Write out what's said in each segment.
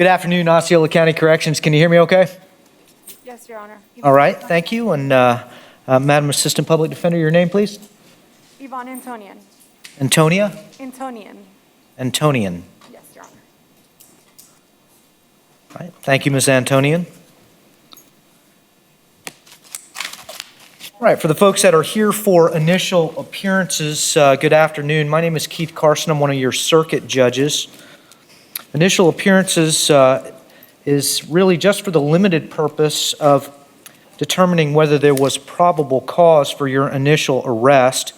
Good afternoon, Osceola County Corrections. Can you hear me okay? Yes, Your Honor. All right, thank you. And Madam Assistant Public Defender, your name, please? Yvonne Antonian. Antonia? Antonian. Antonian. Yes, Your Honor. All right, thank you, Ms. Antonian. All right, for the folks that are here for initial appearances, good afternoon. My name is Keith Carson. I'm one of your circuit judges. Initial appearances is really just for the limited purpose of determining whether there was probable cause for your initial arrest.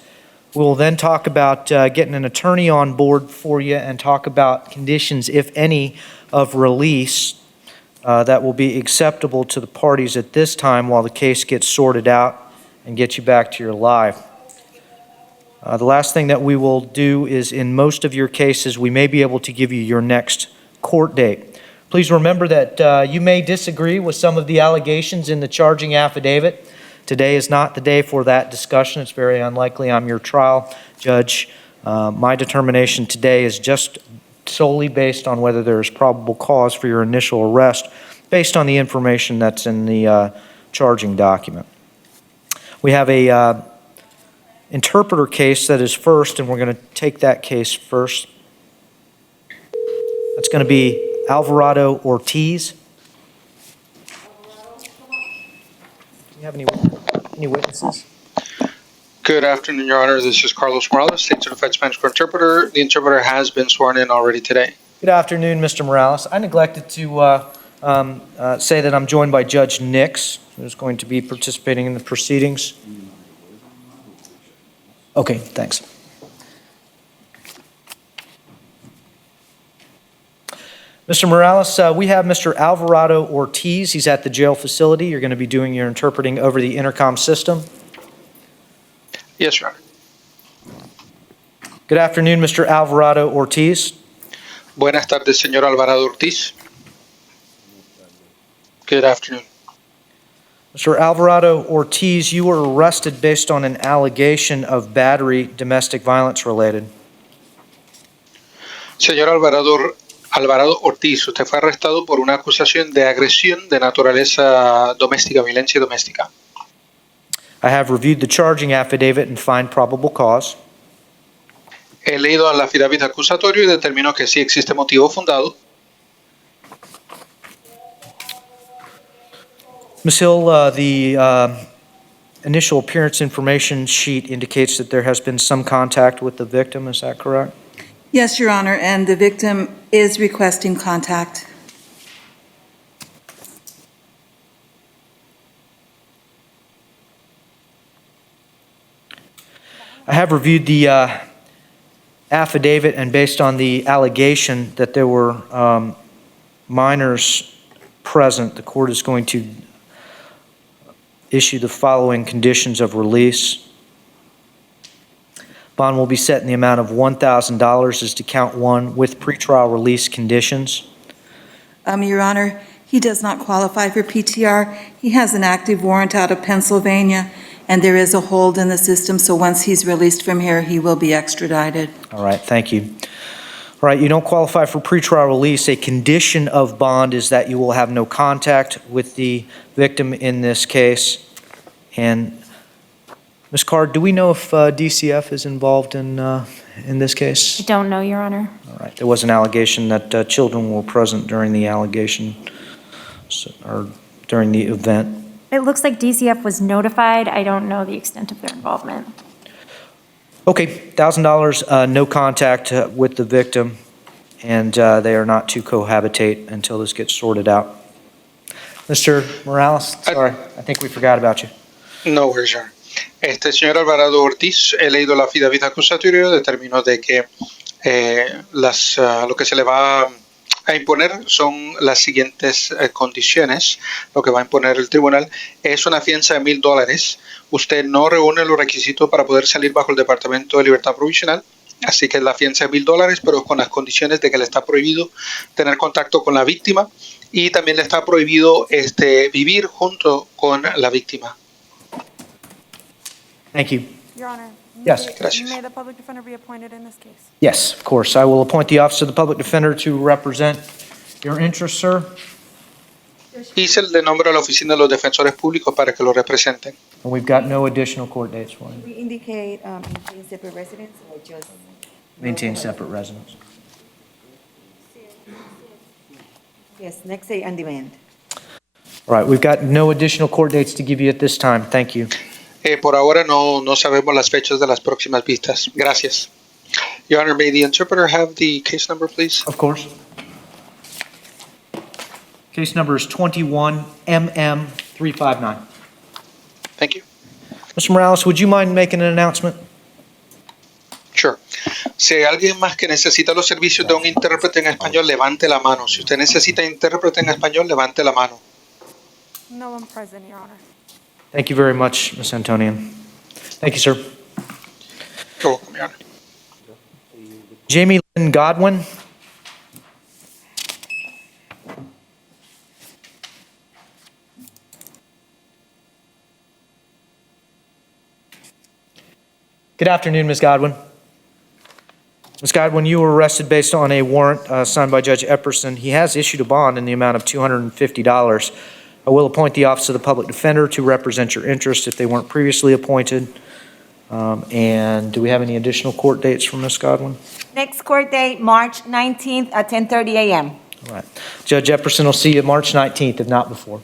We'll then talk about getting an attorney on board for you and talk about conditions, if any, of release that will be acceptable to the parties at this time while the case gets sorted out and get you back to your life. The last thing that we will do is, in most of your cases, we may be able to give you your next court date. Please remember that you may disagree with some of the allegations in the charging affidavit. Today is not the day for that discussion. It's very unlikely I'm your trial judge. My determination today is just solely based on whether there is probable cause for your initial arrest based on the information that's in the charging document. We have a interpreter case that is first, and we're going to take that case first. That's going to be Alvarado Ortiz. Do you have any witnesses? Good afternoon, Your Honor. This is Carlos Morales, State Certified Spanish Court Interpreter. The interpreter has been sworn in already today. Good afternoon, Mr. Morales. I neglected to say that I'm joined by Judge Nix, who's going to be participating in the proceedings. Okay, thanks. Mr. Morales, we have Mr. Alvarado Ortiz. He's at the jail facility. You're going to be doing your interpreting over the intercom system. Yes, Your Honor. Good afternoon, Mr. Alvarado Ortiz. Buenas tardes, señor Alvarado Ortiz. Good afternoon. Mr. Alvarado Ortiz, you were arrested based on an allegation of battery domestic violence related. Señor Alvarado Ortiz, usted fue arrestado por una acusación de agresión de naturaleza doméstica, violencia doméstica. I have reviewed the charging affidavit and find probable cause. He leído el affidavit acusatorio y determino que sí existe motivo fundado. Ms. Hill, the initial appearance information sheet indicates that there has been some contact with the victim. Is that correct? Yes, Your Honor, and the victim is requesting contact. I have reviewed the affidavit, and based on the allegation that there were minors present, the court is going to issue the following conditions of release. Bond will be set in the amount of $1,000 as to count one with pretrial release conditions. Your Honor, he does not qualify for PTR. He has an active warrant out of Pennsylvania, and there is a hold in the system, so once he's released from here, he will be extradited. All right, thank you. All right, you don't qualify for pretrial release. A condition of bond is that you will have no contact with the victim in this case. And Ms. Card, do we know if DCF is involved in this case? I don't know, Your Honor. All right, there was an allegation that children were present during the allegation or during the event. It looks like DCF was notified. I don't know the extent of their involvement. Okay, $1,000, no contact with the victim, and they are not to cohabitate until this gets sorted out. Mr. Morales, sorry, I think we forgot about you. No worries, Your Honor. Señor Alvarado Ortiz, he leído la affidavit acusatorio, determinó de que lo que se le va a imponer son las siguientes condiciones. Lo que va a imponer el tribunal es una fianza de $1,000. Usted no reúne los requisitos para poder salir bajo el Departamento de Libertad Provisional, así que la fianza de $1,000, pero con las condiciones de que le está prohibido tener contacto con la víctima y también le está prohibido vivir junto con la víctima. Thank you. Your Honor. Yes. Gracias. May the public defender be appointed in this case? Yes, of course. I will appoint the Office of the Public Defender to represent Your interest, sir? Y se le nombra a la oficina de los defensores públicos para que lo representen. And we've got no additional court dates for you. We indicate maintain separate residence or just? Maintain separate residence. Yes, next say on demand. All right, we've got no additional court dates to give you at this time. Thank you. Por ahora no sabemos las fechas de las próximas vistas. Gracias. Your Honor, may the interpreter have the case number, please? Of course. Case number is 21MM359. Thank you. Mr. Morales, would you mind making an announcement? Sure. Si hay alguien más que necesita los servicios de un intérprete en español, levante la mano. Si usted necesita intérprete en español, levante la mano. No one present, Your Honor. Thank you very much, Ms. Antonian. Thank you, sir. You're welcome, Your Honor. Jamie Lynn Godwin. Good afternoon, Ms. Godwin. Ms. Godwin, you were arrested based on a warrant signed by Judge Epperson. He has issued a bond in the amount of $250. I will appoint the Office of the Public Defender to represent your interests if they weren't previously appointed. And do we have any additional court dates from Ms. Godwin? Next court date, March 19th at 10:30 a.m. All right. Judge Epperson will see you March 19th, if not before.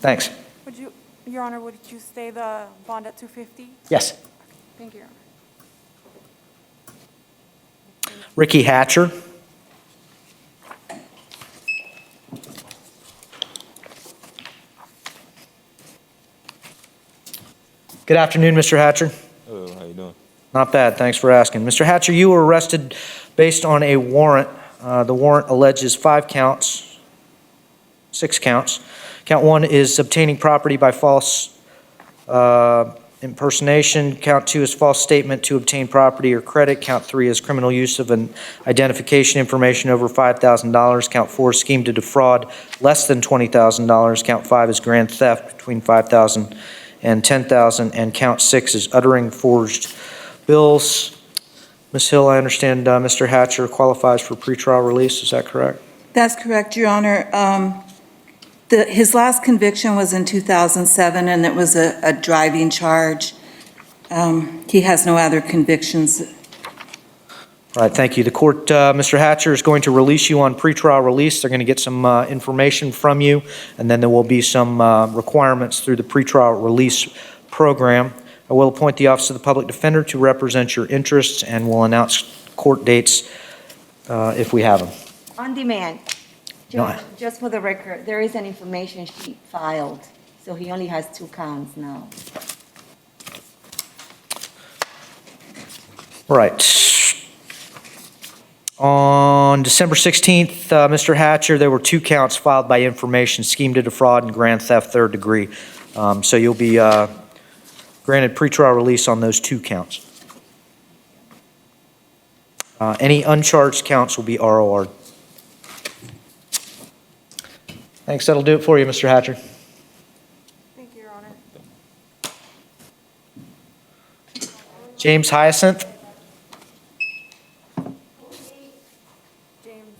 Thanks. Would you, Your Honor, would you stay the bond at 250? Yes. Thank you, Your Honor. Ricky Hatcher. Good afternoon, Mr. Hatcher. Hello, how you doing? Not bad, thanks for asking. Mr. Hatcher, you were arrested based on a warrant. The warrant alleges 6 counts. Count 1 is obtaining property by false impersonation. Count 2 is false statement to obtain property or credit. Count 3 is criminal use of an identification information over $5,000. Count 4 is scheme to defraud less than $20,000. Count 5 is grand theft between $5,000 and $10,000. And count 6 is uttering forged bills. Ms. Hill, I understand Mr. Hatcher qualifies for pretrial release. Is that correct? That's correct, Your Honor. His last conviction was in 2007, and it was a driving charge. He has no other convictions. All right, thank you. The court, Mr. Hatcher, is going to release you on pretrial release. They're going to get some information from you, and then there will be some requirements through the pretrial release program. I will appoint the Office of the Public Defender to represent your interests, and will announce court dates if we have them. On demand. No. Just for the record, there is an information sheet filed, so he only has 2 counts now. Right. On December 16th, Mr. Hatcher, there were 2 counts filed by information, scheme to defraud and grand theft 3rd degree. So you'll be granted pretrial release on those 2 counts. Any uncharged counts will be ROR'd. Thanks, that'll do it for you, Mr. Hatcher. Thank you, Your Honor. James Hyacinth. James,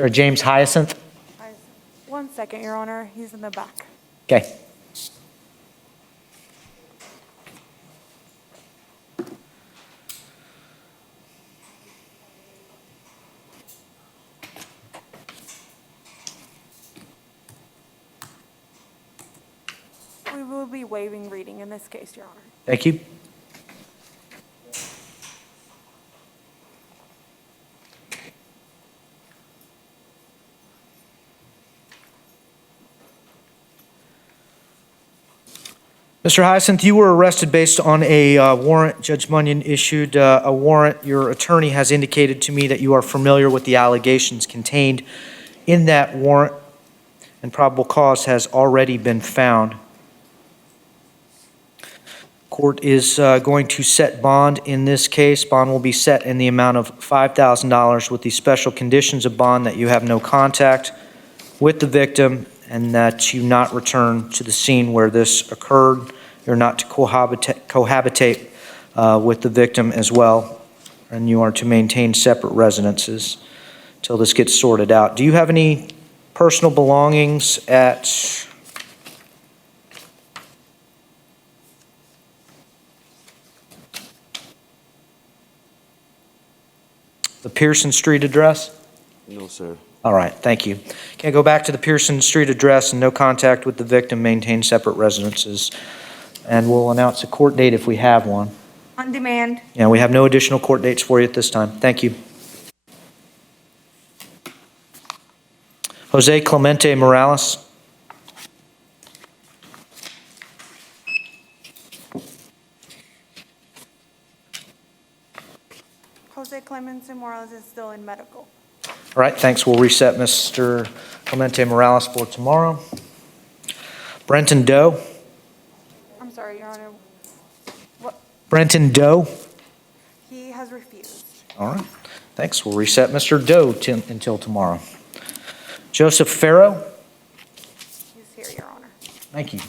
Or James Hyacinth. one second, Your Honor. He's in the back. Okay. We will be waiving reading in this case, Your Honor. Thank you. Mr. Hyacinth, you were arrested based on a warrant. Judge Munyon issued a warrant. Your attorney has indicated to me that you are familiar with the allegations contained in that warrant, and probable cause has already been found. Court is going to set bond in this case. Bond will be set in the amount of $5,000 with the special conditions of bond that you have no contact with the victim and that you not return to the scene where this occurred. You're not to cohabitate with the victim as well. and you are to maintain separate residences till this gets sorted out. Do you have any personal belongings at the Pearson Street address? No, sir. All right, thank you. Okay, go back to the Pearson Street address and no contact with the victim, maintain separate residences. And we'll announce a court date if we have one. On demand. Yeah, we have no additional court dates for you at this time. Thank you. Jose Clemente Morales. Jose Clemente Morales is still in medical. All right, thanks. We'll reset Mr. Clemente Morales for tomorrow. Brenton Doe. I'm sorry, Your Honor. Brenton Doe. He has refused. All right, thanks. We'll reset Mr. Doe until tomorrow. Joseph Farrow. He's here, Your Honor. Thank you.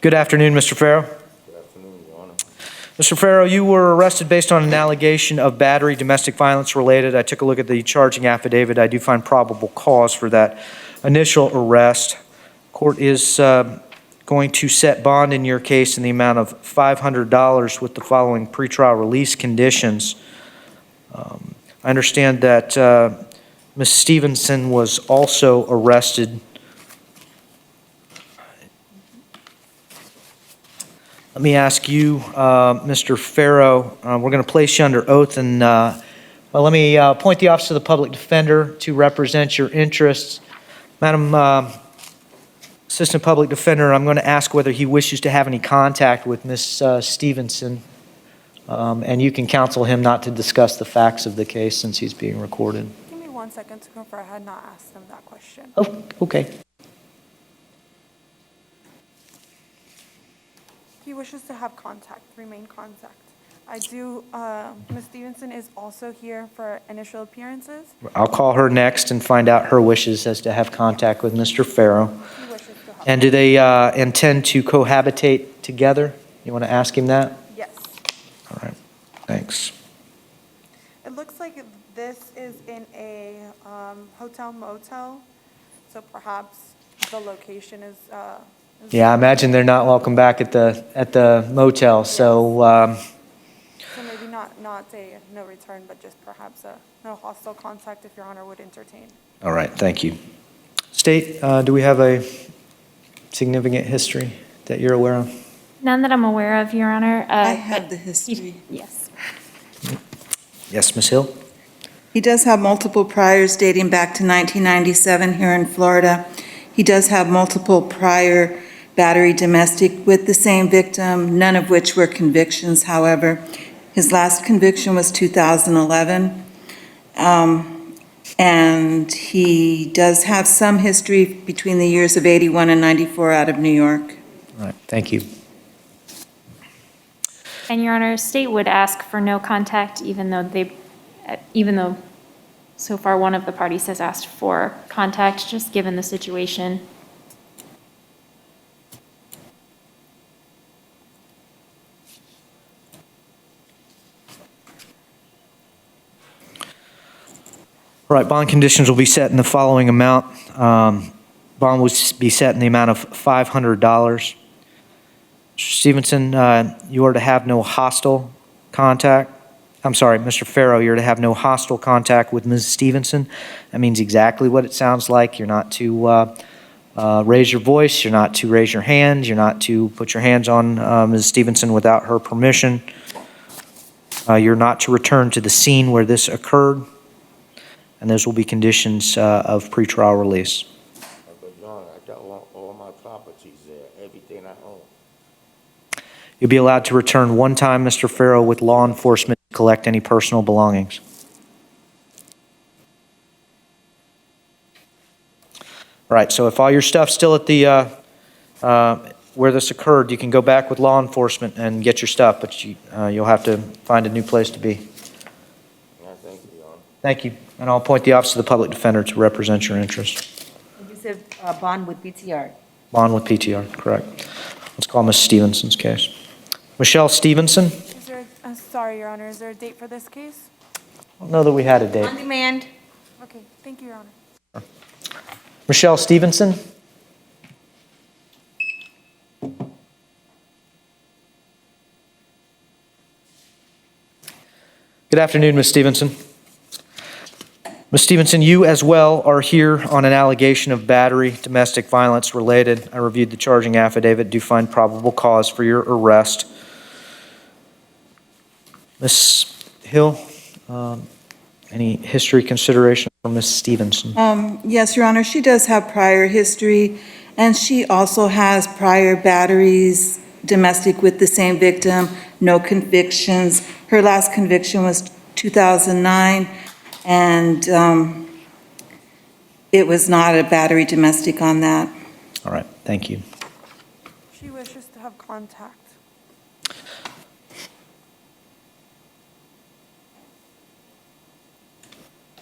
Good afternoon, Mr. Farrow. Good afternoon, Your Honor. Mr. Farrow, you were arrested based on an allegation of battery, domestic violence related. I took a look at the charging affidavit. I do find probable cause for that initial arrest. Court is going to set bond in your case in the amount of $500 with the following pretrial release conditions. I understand that Ms. Stevenson was also arrested. Let me ask you, Mr. Farrow, we're going to place you under oath, and well, let me appoint the Office of the Public Defender to represent your interests. Madam Assistant Public Defender, I'm going to ask whether he wishes to have any contact with Ms. Stevenson, and you can counsel him not to discuss the facts of the case since he's being recorded. Give me 1 second to confirm. I had not asked him that question. Oh, okay. He wishes to have contact, remain contact. I do, Ms. Stevenson is also here for initial appearances. I'll call her next and find out her wishes as to have contact with Mr. Farrow. He wishes to have. And do they intend to cohabitate together? You want to ask him that? Yes. All right, thanks. It looks like this is in a hotel motel, so perhaps the location is. Yeah, I imagine they're not welcome back at the motel, so So maybe not a no return, but just perhaps a no hostile contact if Your Honor would entertain. all right, thank you. State, do we have a significant history that you're aware of? None that I'm aware of, Your Honor. I have the history. Yes. Yes, Ms. Hill? He does have multiple priors dating back to 1997 here in Florida. He does have multiple prior battery domestic with the same victim, none of which were convictions, however. His last conviction was 2011. And he does have some history between the years of 81 and 94 out of New York. All right, thank you. And Your Honor, state would ask for no contact even though so far one of the parties has asked for contact, just given the situation. All right, bond conditions will be set in the following amount. Bond will be set in the amount of $500. Mr. Stevenson, you are to have no hostile contact. I'm sorry, Mr. Farrow, you're to have no hostile contact with Ms. Stevenson. That means exactly what it sounds like. You're not to raise your voice. You're not to raise your hands. You're not to put your hands on Ms. Stevenson without her permission. You're not to return to the scene where this occurred. And those will be conditions of pretrial release. But John, I got all my properties there, everything I own. You'll be allowed to return one time, Mr. Farrow, with law enforcement to collect any personal belongings. All right, so if all your stuff's still at the where this occurred, you can go back with law enforcement and get your stuff, but you'll have to find a new place to be. Thank you, Your Honor. Thank you. And I'll appoint the Office of the Public Defender to represent your interests. You said bond with BTR. Bond with PTR, correct. Let's call Ms. Stevenson's case. Michelle Stevenson? Is there, sorry, Your Honor, is there a date for this case? I don't know that we had a date. On demand. Okay, thank you, Your Honor. Michelle Stevenson? Good afternoon, Ms. Stevenson. Ms. Stevenson, you as well are here on an allegation of battery, domestic violence related. I reviewed the charging affidavit, do find probable cause for your arrest. Ms. Hill, any history consideration for Ms. Stevenson? Yes, Your Honor, she does have prior history, and she also has prior batteries, domestic with the same victim, no convictions. Her last conviction was 2009, and it was not a battery domestic on that. All right, thank you. She wishes to have contact.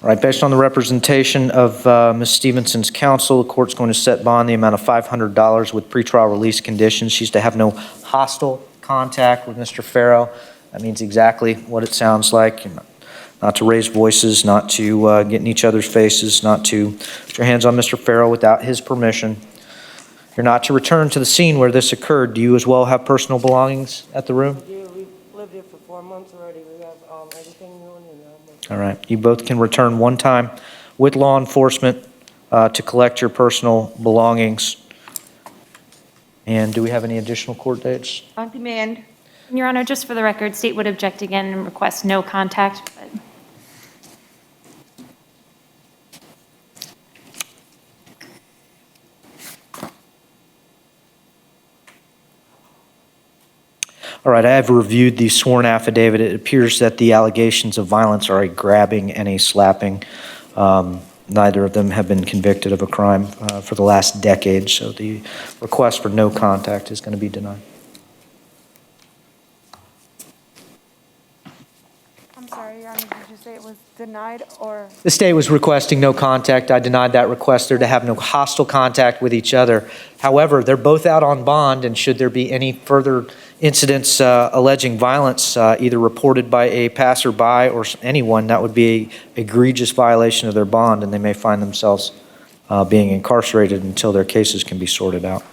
All right, based on the representation of Ms. Stevenson's counsel, the court's going to set bond the amount of $500 with pretrial release conditions. She's to have no hostile contact with Mr. Farrow. That means exactly what it sounds like. Not to raise voices, not to get in each other's faces, not to put your hands on Mr. Farrow without his permission. You're not to return to the scene where this occurred. Do you as well have personal belongings at the room? Yeah, we've lived here for 4 months already. We have everything on and All right. You both can return one time with law enforcement to collect your personal belongings. And do we have any additional court dates? On demand. Your Honor, just for the record, state would object again and request no contact, but All right, I have reviewed the sworn affidavit. It appears that the allegations of violence are a grabbing and a slapping. Neither of them have been convicted of a crime for the last decade, so the request for no contact is going to be denied. I'm sorry, Your Honor, did you say it was denied or? The state was requesting no contact. I denied that request. They're to have no hostile contact with each other. However, they're both out on bond, and should there be any further incidents alleging violence, either reported by a passerby or anyone, that would be an egregious violation of their bond, and they may find themselves being incarcerated until their cases can be sorted out.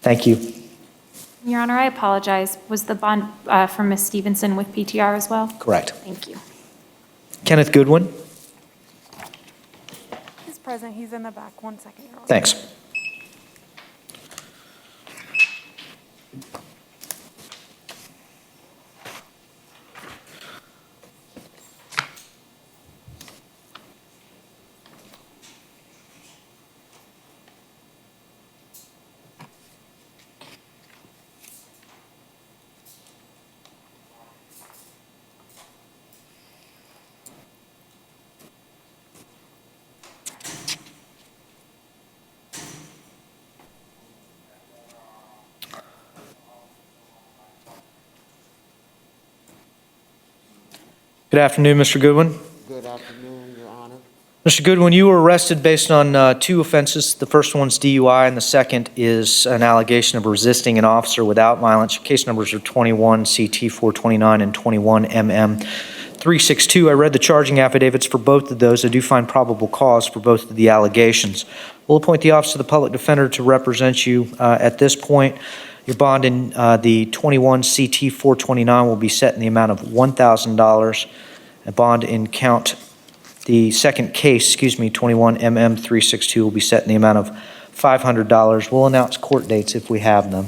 Thank you. Your Honor, I apologize. Was the bond for Ms. Stevenson with PTR as well? Correct. Thank you. Kenneth Goodwin? He's present, he's in the back. 1 second, Your Honor. Thanks. Good afternoon, Mr. Goodwin. Good afternoon, Your Honor. Mr. Goodwin, you were arrested based on two offenses. The first one's DUI, and the second is an allegation of resisting an officer without violence. Your case numbers are 21 CT 429 and 21 MM 362. I read the charging affidavits for both of those. I do find probable cause for both of the allegations. We'll appoint the Office of the Public Defender to represent you at this point. Your bond in the 21 CT 429 will be set in the amount of $1,000. A bond in count, the second case, 21 MM 362 will be set in the amount of $500. We'll announce court dates if we have them.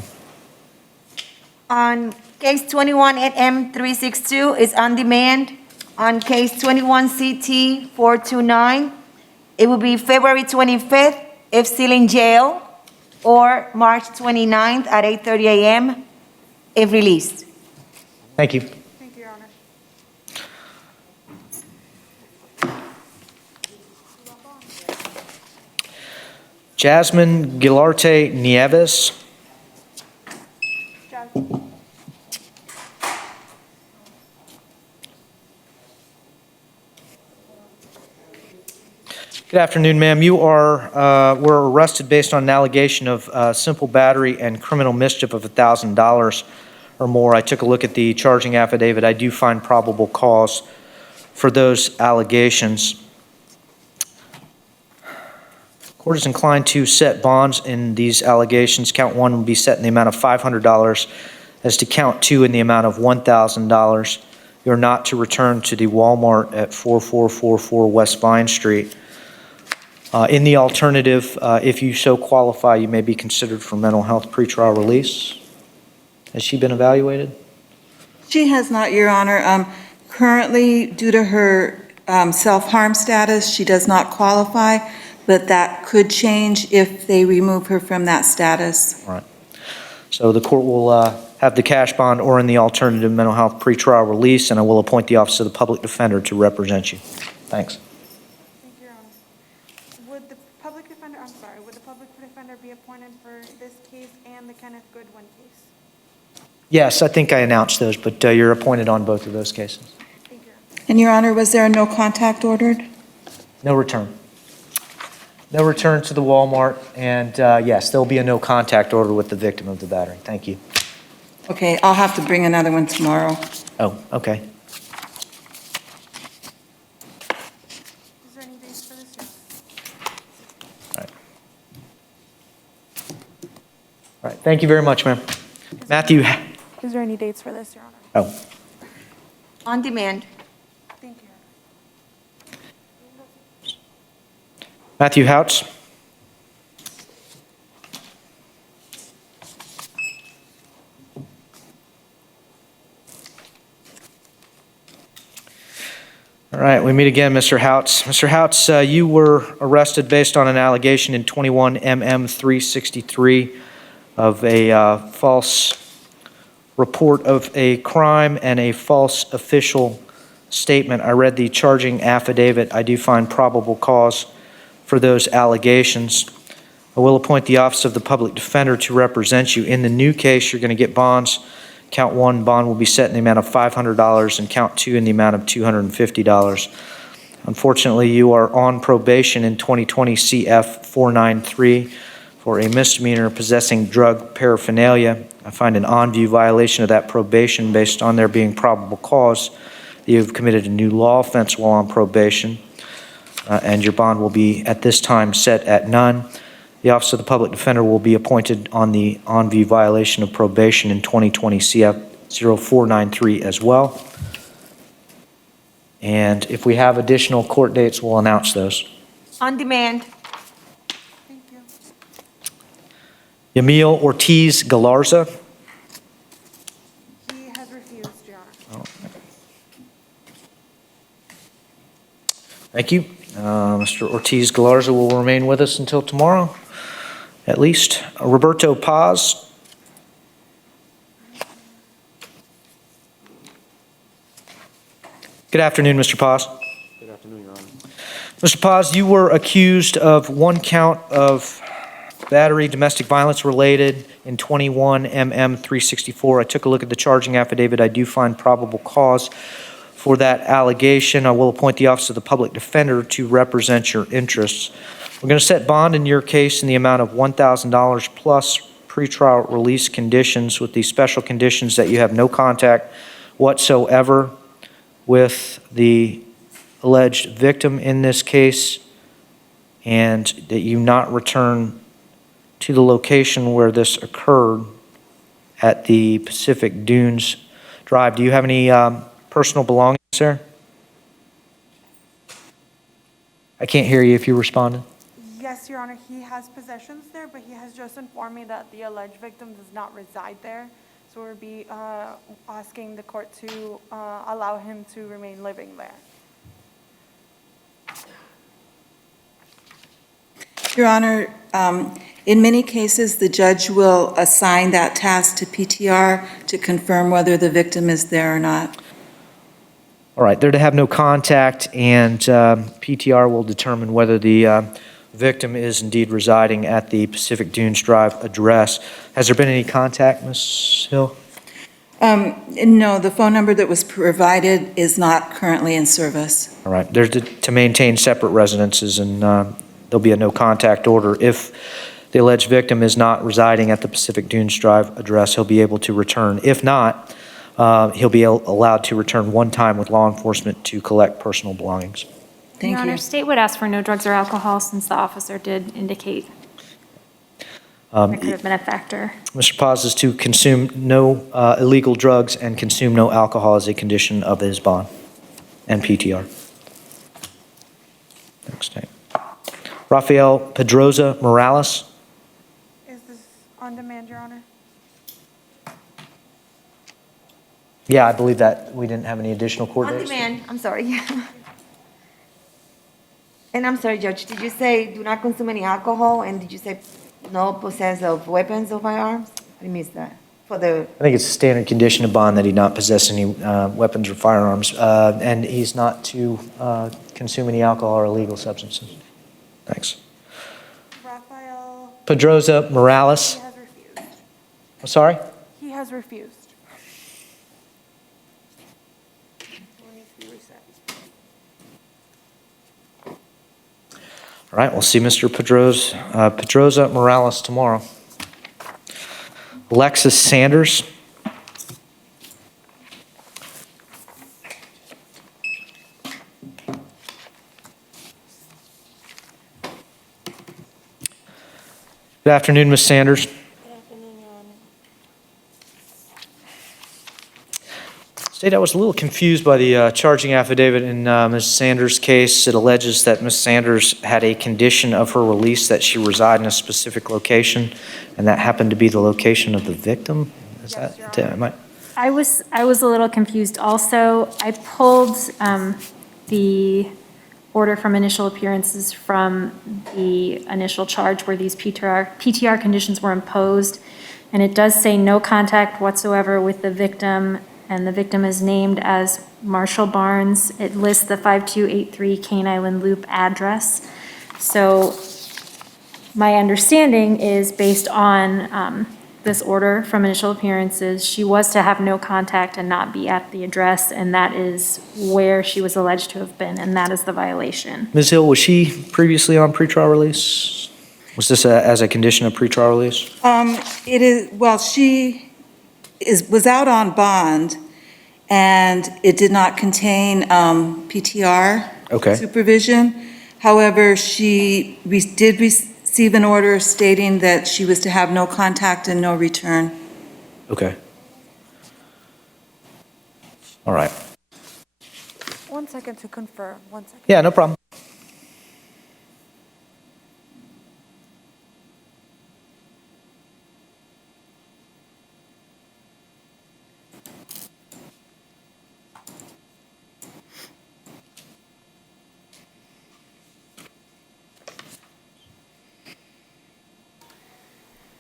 On case 21 at M362 is on demand. On case 21 CT 429, it will be February 25th if still in jail, or March 29th at 8:30 a.m. if released. Thank you. Thank you, Your Honor. Jasmine Gilarte Nieves. Jasmine. Good afternoon, ma'am. You were arrested based on an allegation of simple battery and criminal mischief of $1,000 or more. I took a look at the charging affidavit. I do find probable cause for those allegations. Court is inclined to set bonds in these allegations. Count 1 will be set in the amount of $500, as to count 2 in the amount of $1,000. You're not to return to the Walmart at 4444 West Vine Street. In the alternative, if you so qualify, you may be considered for mental health pretrial release. Has she been evaluated? She has not, Your Honor. Currently, due to her self-harm status, she does not qualify, but that could change if they remove her from that status. All right. So the court will have the cash bond or in the alternative mental health pretrial release, and I will appoint the Office of the Public Defender to represent you. Thanks. Thank you, Your Honor. Would the public defender be appointed for this case and the Kenneth Goodwin case? Yes, I think I announced those, but you're appointed on both of those cases. Thank you. And Your Honor, was there a no contact ordered? No return. No return to the Walmart, and yes, there'll be a no contact order with the victim of the battery. Thank you. Okay, I'll have to bring another one tomorrow. Oh, okay. Is there any dates for this, Your Honor? All right. All right, thank you very much, ma'am. Matthew. Is there any dates for this, Your Honor? Oh, On demand. Thank you, Your Honor. Matthew Houts. All right, we meet again, Mr. Houts. Mr. Houts, you were arrested based on an allegation in 21 MM 363 of a false report of a crime and a false official statement. I read the charging affidavit. I do find probable cause for those allegations. I will appoint the Office of the Public Defender to represent you. In the new case, you're going to get bonds. Count 1 bond will be set in the amount of $500 and count 2 in the amount of $250. Unfortunately, you are on probation in 2020 CF 493 for a misdemeanor possessing drug paraphernalia. I find an on-view violation of that probation based on there being probable cause that you've committed a new law offense while on probation, and your bond will be at this time set at none. The Office of the Public Defender will be appointed on the on-view violation of probation in 2020 CF 0493 as well. And if we have additional court dates, we'll announce those. On demand. Thank you. Yamil Ortiz Galarza. He has refused, Your Honor. Thank you. Mr. Ortiz Galarza will remain with us until tomorrow, at least. Roberto Paz. Good afternoon, Mr. Paz. Good afternoon, Your Honor. Mr. Paz, you were accused of 1 count of battery, domestic violence related in 21 MM 364. I took a look at the charging affidavit. I do find probable cause for that allegation. I will appoint the Office of the Public Defender to represent your interests. We're going to set bond in your case in the amount of $1,000 plus pretrial release conditions, with the special conditions that you have no contact whatsoever with the alleged victim in this case, and that you not return to the location where this occurred at the Pacific Dunes Drive. Do you have any personal belongings there? I can't hear you if you responded. Yes, Your Honor, he has possessions there, but he has just informed me that the alleged victim does not reside there. So we'll be asking the court to allow him to remain living there. Your Honor, in many cases, the judge will assign that task to PTR to confirm whether the victim is there or not. All right, they're to have no contact, and PTR will determine whether the victim is indeed residing at the Pacific Dunes Drive address. Has there been any contact, Ms. Hill? No, the phone number that was provided is not currently in service. All right, they're to maintain separate residences, and there'll be a no-contact order. If the alleged victim is not residing at the Pacific Dunes Drive address, he'll be able to return. If not, he'll be allowed to return one time with law enforcement to collect personal belongings. Thank Your Honor, you. state would ask for no drugs or alcohol since the officer did indicate that could have been a factor. Mr. Paz is to consume no illegal drugs and consume no alcohol as a condition of his bond and PTR. Next name. Rafael Pedroza Morales. Is this on demand, Your Honor? Yeah, I believe that we didn't have any additional court On dates. demand, I'm sorry. And I'm sorry, Judge, did you say do not consume any alcohol, and did you say no possess of weapons or firearms? I missed that. For the, I think it's a standard condition of bond that he not possess any weapons or firearms, and he's not to consume any alcohol or illegal substances. Thanks. Rafael, Pedroza Morales. he has refused. I'm sorry? He has refused. Will need to be reset. All right, we'll see Mr. Pedroza Morales tomorrow. Alexis Sanders. Good afternoon, Ms. Sanders. Good afternoon, Your Honor. State, I was a little confused by the charging affidavit in Ms. Sanders' case. It alleges that Ms. Sanders had a condition of her release that she reside in a specific location, and that happened to be the location of the victim? Is Yes, that, Your Honor. am I- I was a little confused also. I pulled the order from initial appearances from the initial charge where these PTR conditions were imposed, and it does say no contact whatsoever with the victim, and the victim is named as Marshall Barnes. It lists the 5283 Cane Island Loop address. So my understanding is based on this order from initial appearances, she was to have no contact and not be at the address, and that is where she was alleged to have been, and that is the violation. Ms. Hill, was she previously on pretrial release? Was this as a condition of pretrial release? It is, well, she was out on bond, and it did not contain PTR Okay. supervision. However, she did receive an order stating that she was to have no contact and no return. Okay. All right. 1 second to confirm, 1 second. Yeah, no problem.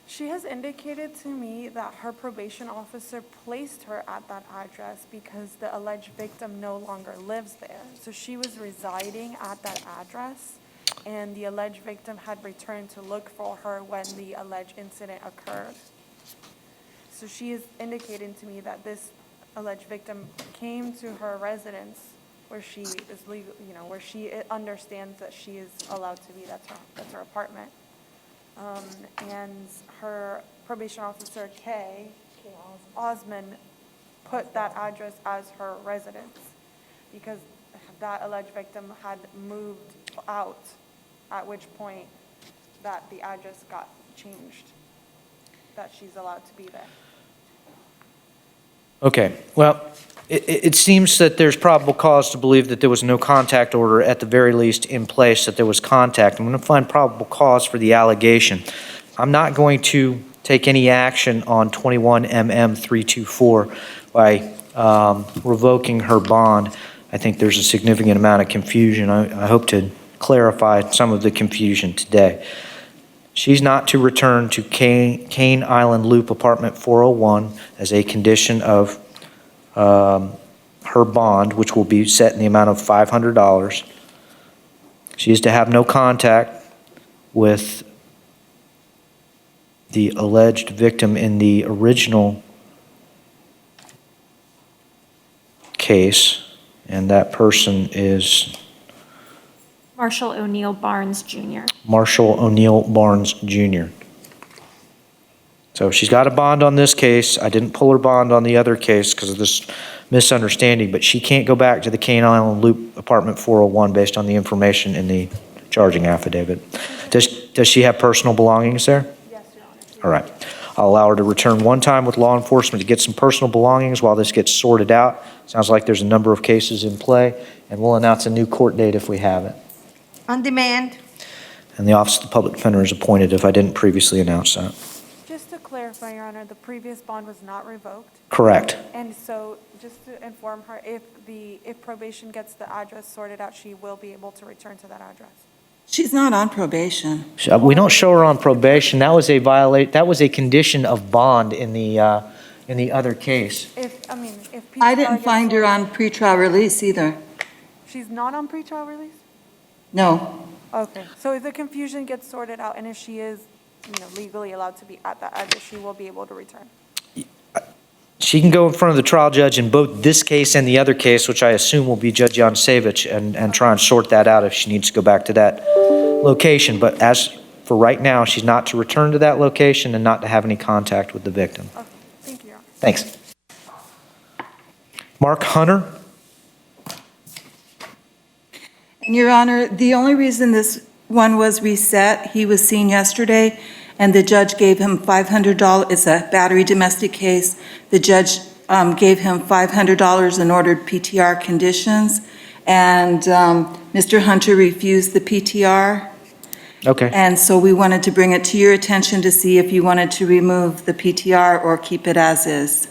She has indicated to me that her probation officer placed her at that address because the alleged victim no longer lives there. So she was residing at that address, and the alleged victim had returned to look for her when the alleged incident occurred. So she is indicating to me that this alleged victim came to her residence where she is legal, where she understands that she is allowed to be, that's her apartment. And her probation officer, Kay Osmond, put that address as her residence because that alleged victim had moved out, at which point that the address got changed, that she's allowed to be there. Okay, well, it seems that there's probable cause to believe that there was no contact order, at the very least in place, that there was contact. I'm going to find probable cause for the allegation. I'm not going to take any action on 21 MM 324 by revoking her bond. I think there's a significant amount of confusion. I hope to clarify some of the confusion today. She's not to return to Cane Island Loop Apartment 401 as a condition of her bond, which will be set in the amount of $500. She is to have no contact with the alleged victim in the original case, and that person is Marshall O'Neill Barnes Jr. Marshall O'Neill Barnes Jr. So she's got a bond on this case. I didn't pull her bond on the other case because of this misunderstanding, but she can't go back to the Cane Island Loop Apartment 401 based on the information in the charging affidavit. Does she have personal belongings there? Yes, Your Honor. All right. I'll allow her to return one time with law enforcement to get some personal belongings while this gets sorted out. Sounds like there's a number of cases in play, and we'll announce a new court date if we have it. On demand. And the Office of the Public Defender is appointed if I didn't previously announce that. Just to clarify, Your Honor, the previous bond was not revoked. Correct. And so, just to inform her, if probation gets the address sorted out, she will be able to return to that address. She's not on probation. We don't show her on probation. That was a condition of bond in the other case. If I PTR didn't gets find her sorted- on pretrial release either. She's not on pretrial release? No. Okay, so if the confusion gets sorted out, and if she is, legally allowed to be at that address, she will be able to return. She can go in front of the trial judge in both this case and the other case, which I assume will be Judge Yansevich, and try and sort that out if she needs to go back to that location. But as for right now, she's not to return to that location and not to have any contact with the victim. Okay, thank you, Your Honor. Thanks. Mark Hunter? And Your Honor, the only reason this one was reset, he was seen yesterday, and the judge gave him $500. It's a battery domestic case. The judge gave him $500 and ordered PTR conditions, and Mr. Hunter refused the PTR. Okay. And so we wanted to bring it to your attention to see if you wanted to remove the PTR or keep it as is.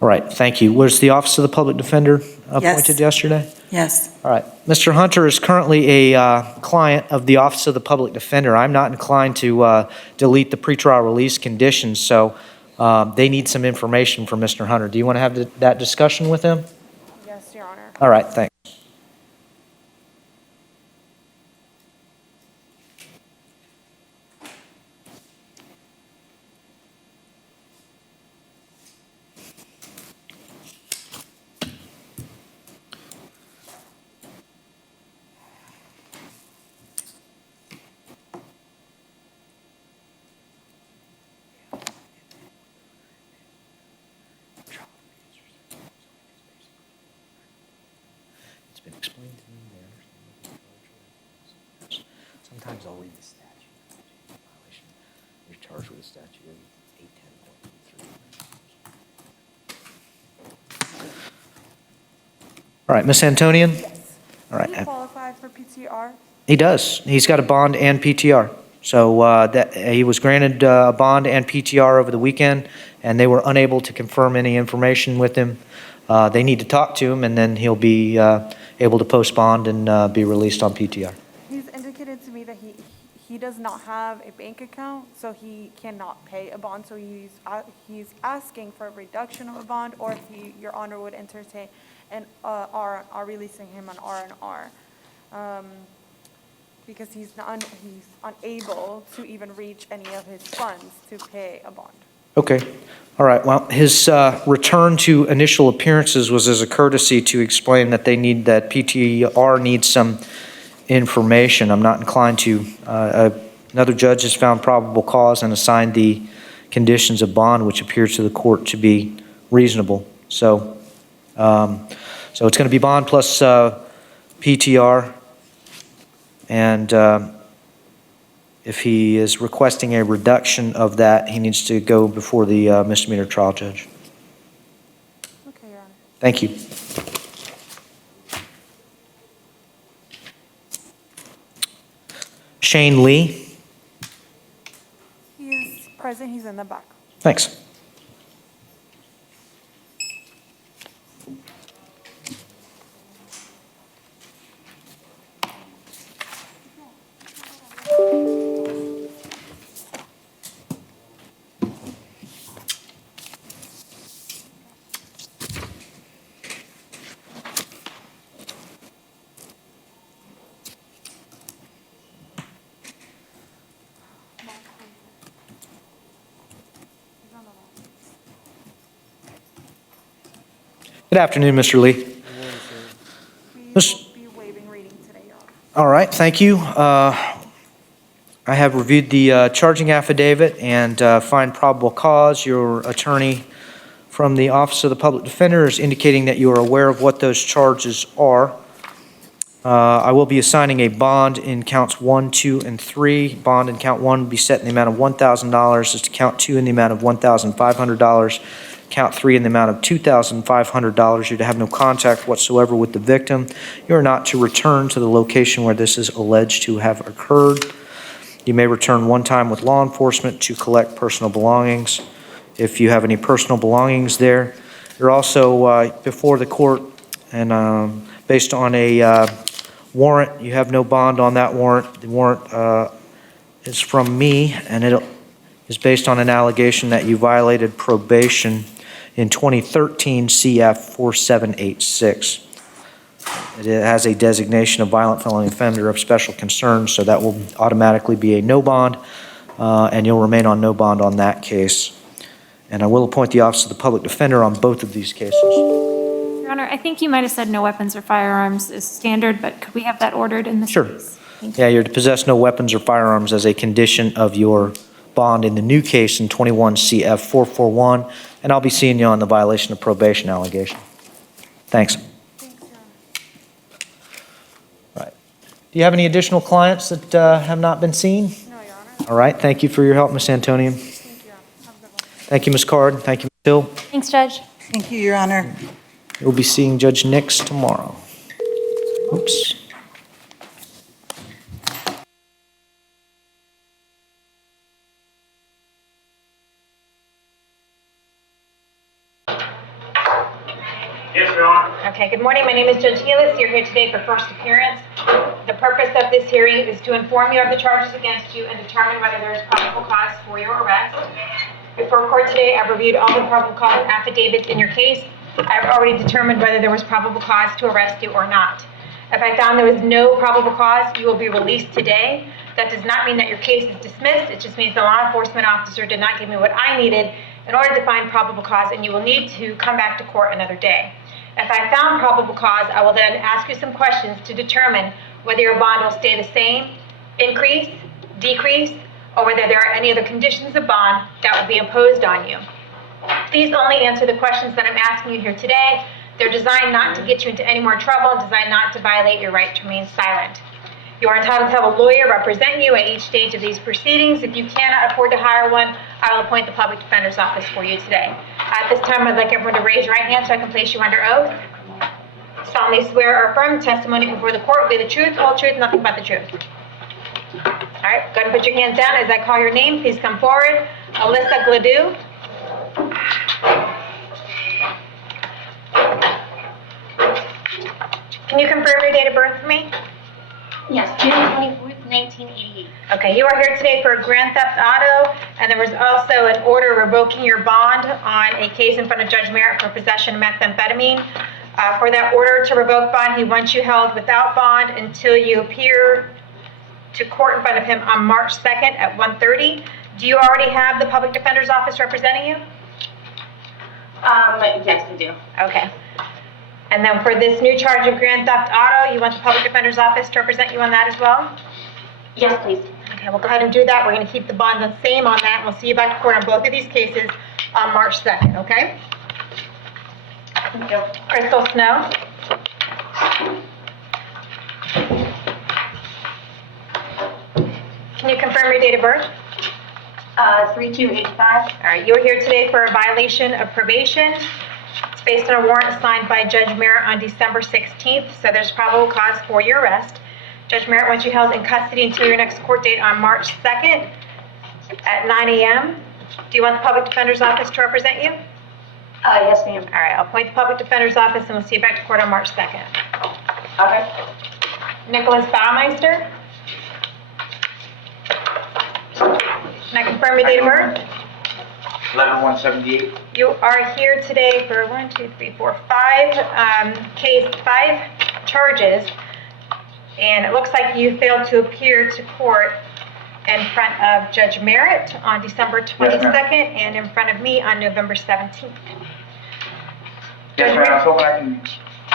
All right, thank you. Was the Office of the Public Defender appointed yesterday? Yes. All right. Mr. Hunter is currently a client of the Office of the Public Defender. I'm not inclined to delete the pretrial release conditions, so they need some information from Mr. Hunter. Do you want to have that discussion with him? Yes, Your Honor. All right, thanks. It's been explained to me there. Sometimes I'll read the statute. Violation. You're charged with a statute of 810.3. All right, Ms. Antonian? All Does he right. qualify for PTR? He does. He's got a bond and PTR. So he was granted a bond and PTR over the weekend, and they were unable to confirm any information with him. They need to talk to him, and then he'll be able to post bond and be released on PTR. He's indicated to me that he does not have a bank account, so he cannot pay a bond. So he's asking for a reduction of a bond, or if Your Honor would entertain and are releasing him on R&R, because he's unable to even reach any of his funds to pay a bond. Okay. All right. Well, his return to initial appearances was as a courtesy to explain that PTR needs some information. I'm not inclined to. Another judge has found probable cause and assigned the conditions of bond, which appears to the court to be reasonable. So it's going to be bond plus PTR. And if he is requesting a reduction of that, he needs to go before the misdemeanor trial judge. Okay, Your Honor. Thank you. Shane Lee. He is present. He's in the back. Thanks. He's on the line. Good afternoon, Mr. Lee. We Miss- will be waiving reading today, Your Honor. All right, thank you. I have reviewed the charging affidavit and find probable cause. Your attorney from the Office of the Public Defender is indicating that you are aware of what those charges are. I will be assigning a bond in counts 1, 2, and 3. Bond in count 1 will be set in the amount of $1,000. As to count 2 in the amount of $1,500. Count 3 in the amount of $2,500. You're to have no contact whatsoever with the victim. You are not to return to the location where this is alleged to have occurred. You may return one time with law enforcement to collect personal belongings. If you have any personal belongings there, you're also before the court and based on a warrant. You have no bond on that warrant. The warrant is from me, and it is based on an allegation that you violated probation in 2013 CF 4786. It has a designation of violent felony offender of special concern, so that will automatically be a no bond, and you'll remain on no bond on that case. And I will appoint the Office of the Public Defender on both of these cases. Your Honor, I think you might have said no weapons or firearms is standard, but could we have that ordered in this Sure. case? Thank you. Yeah, you're to possess no weapons or firearms as a condition of your bond in the new case in 21 CF 441, and I'll be seeing you on the violation of probation allegation. Thanks. Thanks, Your Honor. Right. Do you have any additional clients that have not been seen? No, Your Honor. All right, thank you for your help, Ms. Antonian. Thank you, Your Honor. Have a good one. Thank you, Ms. Card. Thank you, Ms. Hill. Thanks, Judge. Thank you, Your Honor. We'll be seeing Judge Nix tomorrow. Oops. Yes, Your Honor. Okay, good morning. My name is Judge Healis. You're here today for first appearance. The purpose of this hearing is to inform you of the charges against you and determine whether there is probable cause for your arrest. Before court today, I've reviewed all the probable cause affidavits in your case. I've already determined whether there was probable cause to arrest you or not. If I found there was no probable cause, you will be released today. That does not mean that your case is dismissed. It just means the law enforcement officer did not give me what I needed in order to find probable cause, and you will need to come back to court another day. If I found probable cause, I will then ask you some questions to determine whether your bond will stay the same, increase, decrease, or whether there are any other conditions of bond that will be imposed on you. Please only answer the questions that I'm asking you here today. They're designed not to get you into any more trouble, designed not to violate your right to remain silent. You are entitled to have a lawyer represent you at each stage of these proceedings. If you cannot afford to hire one, I will appoint the public defender's office for you today. At this time, I'd like everyone to raise your right hand so I can place you under oath. Solemnly swear or affirm the testimony before the court will be the truth, whole truth, nothing but the truth. All right, go ahead and put your hands down. As I call your name, please come forward. Alyssa Gladu. Can you confirm your date of birth for me? Yes, June 24th, 1988. Okay, you are here today for a grand theft auto, and there was also an order revoking your bond on a case in front of Judge Merritt for possession of methamphetamine. For that order to revoke bond, he wants you held without bond until you appear to court in front of him on March 2nd at 1:30. Do you already have the public defender's office representing you? Yes, I do. Okay. And then for this new charge of grand theft auto, you want the public defender's office to represent you on that as well? Yes, please. Okay, we'll go ahead and do that. We're going to keep the bond the same on that, and we'll see you back to court on both of these cases on March 2nd, okay? Thank you. Crystal Snow? Can you confirm your date of birth? 3285. All right, you are here today for a violation of probation. It's based on a warrant signed by Judge Merritt on December 16th, so there's probable cause for your arrest. Judge Merritt wants you held in custody until your next court date on March 2nd at 9 a.m. Do you want the public defender's office to represent you? Yes, ma'am. All right, I'll appoint the public defender's office, and we'll see you back to court on March 2nd. Okay. Nicholas Baumeister? Can I confirm your date of birth? 11/178. You are here today for 1, 2, 3, 4, 5, case 5 charges, and it looks like you failed to appear to court in front of Judge Merritt on December 22nd and in front of me on November 17th. Yes, ma'am, I was hoping I can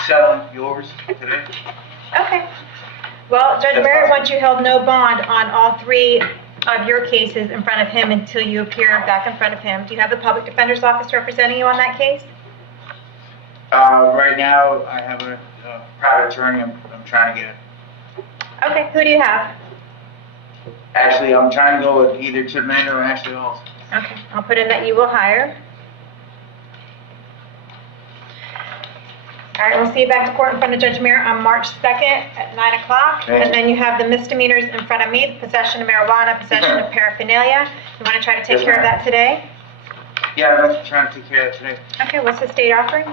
settle yours today. Okay. Well, Judge That's Merritt fine. wants you held no bond on all three of your cases in front of him until you appear back in front of him. Do you have the public defender's office representing you on that case? Right now, I have a private attorney, I'm trying to get it. Okay, who do you have? Actually, I'm trying to go with either Chip Mander or Ashley Halls. Okay, I'll put in that you will hire. All right, we'll see you back to court in front of Judge Merritt on March 2nd at 9 o'clock. Okay. And then you have the misdemeanors in front of me, possession of marijuana, possession of paraphernalia. You want to try to take Yes, care of ma'am. that today? Yeah, I'd like to try to take care of it today. Okay, what's the state offering?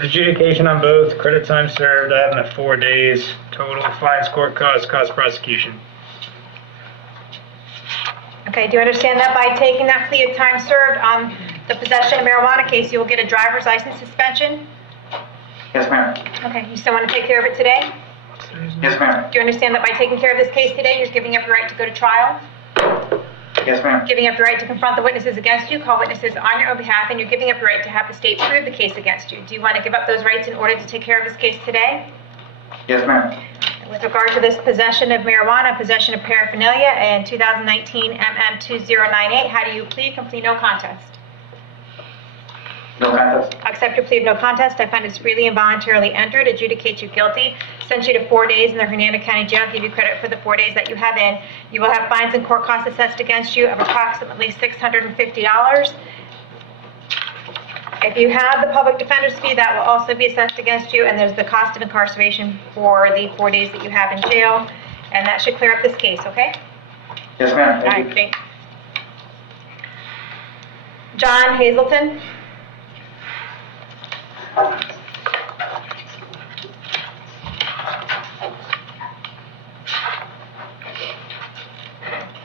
Adjudication on both, credit time served, I have 4 days, total fines, court costs, cost prosecution. Okay, do you understand that by taking that plea of time served on the possession of marijuana case, you will get a driver's license suspension? Yes, ma'am. Okay, you still want to take care of it today? Yes, ma'am. Do you understand that by taking care of this case today, you're giving up your right to go to trial? Yes, ma'am. Giving up your right to confront the witnesses against you, call witnesses on your own behalf, and you're giving up your right to have the state prove the case against you. Do you want to give up those rights in order to take care of this case today? Yes, ma'am. With regard to this possession of marijuana, possession of paraphernalia, and 2019 MM2098, how do you plead? Complete no contest. No contest. Accept your plea of no contest. I find it's freely and voluntarily entered, adjudicate you guilty, send you to 4 days in the Hernando County Jail, give you credit for the 4 days that you have in. You will have fines and court costs assessed against you of approximately $650. If you have the public defender's fee, that will also be assessed against you, and there's the cost of incarceration for the 4 days that you have in jail, and that should clear up this case, okay? Yes, ma'am. All Thank right, you. thanks. John Hazelton?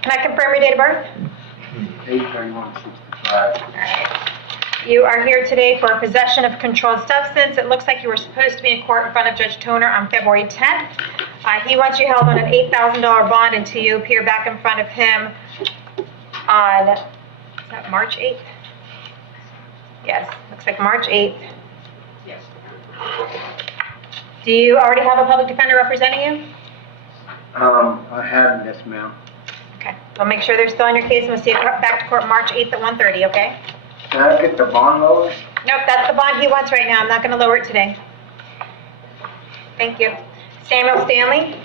Can I confirm your date of birth? 8/31/65. You are here today for possession of controlled substance. It looks like you were supposed to be in court in front of Judge Toner on February 10th. He wants you held on an $8,000 bond until you appear back in front of him on, is that March 8th? Yes, looks like March 8th. Yes. Do you already have a public defender representing you? I have, yes, ma'am. Okay, we'll make sure they're still on your case, and we'll see you back to court March 8th at 1:30, okay? Can I get the bond lowered? Nope, that's the bond he wants right now. I'm not going to lower it today. Thank you. Samuel Stanley?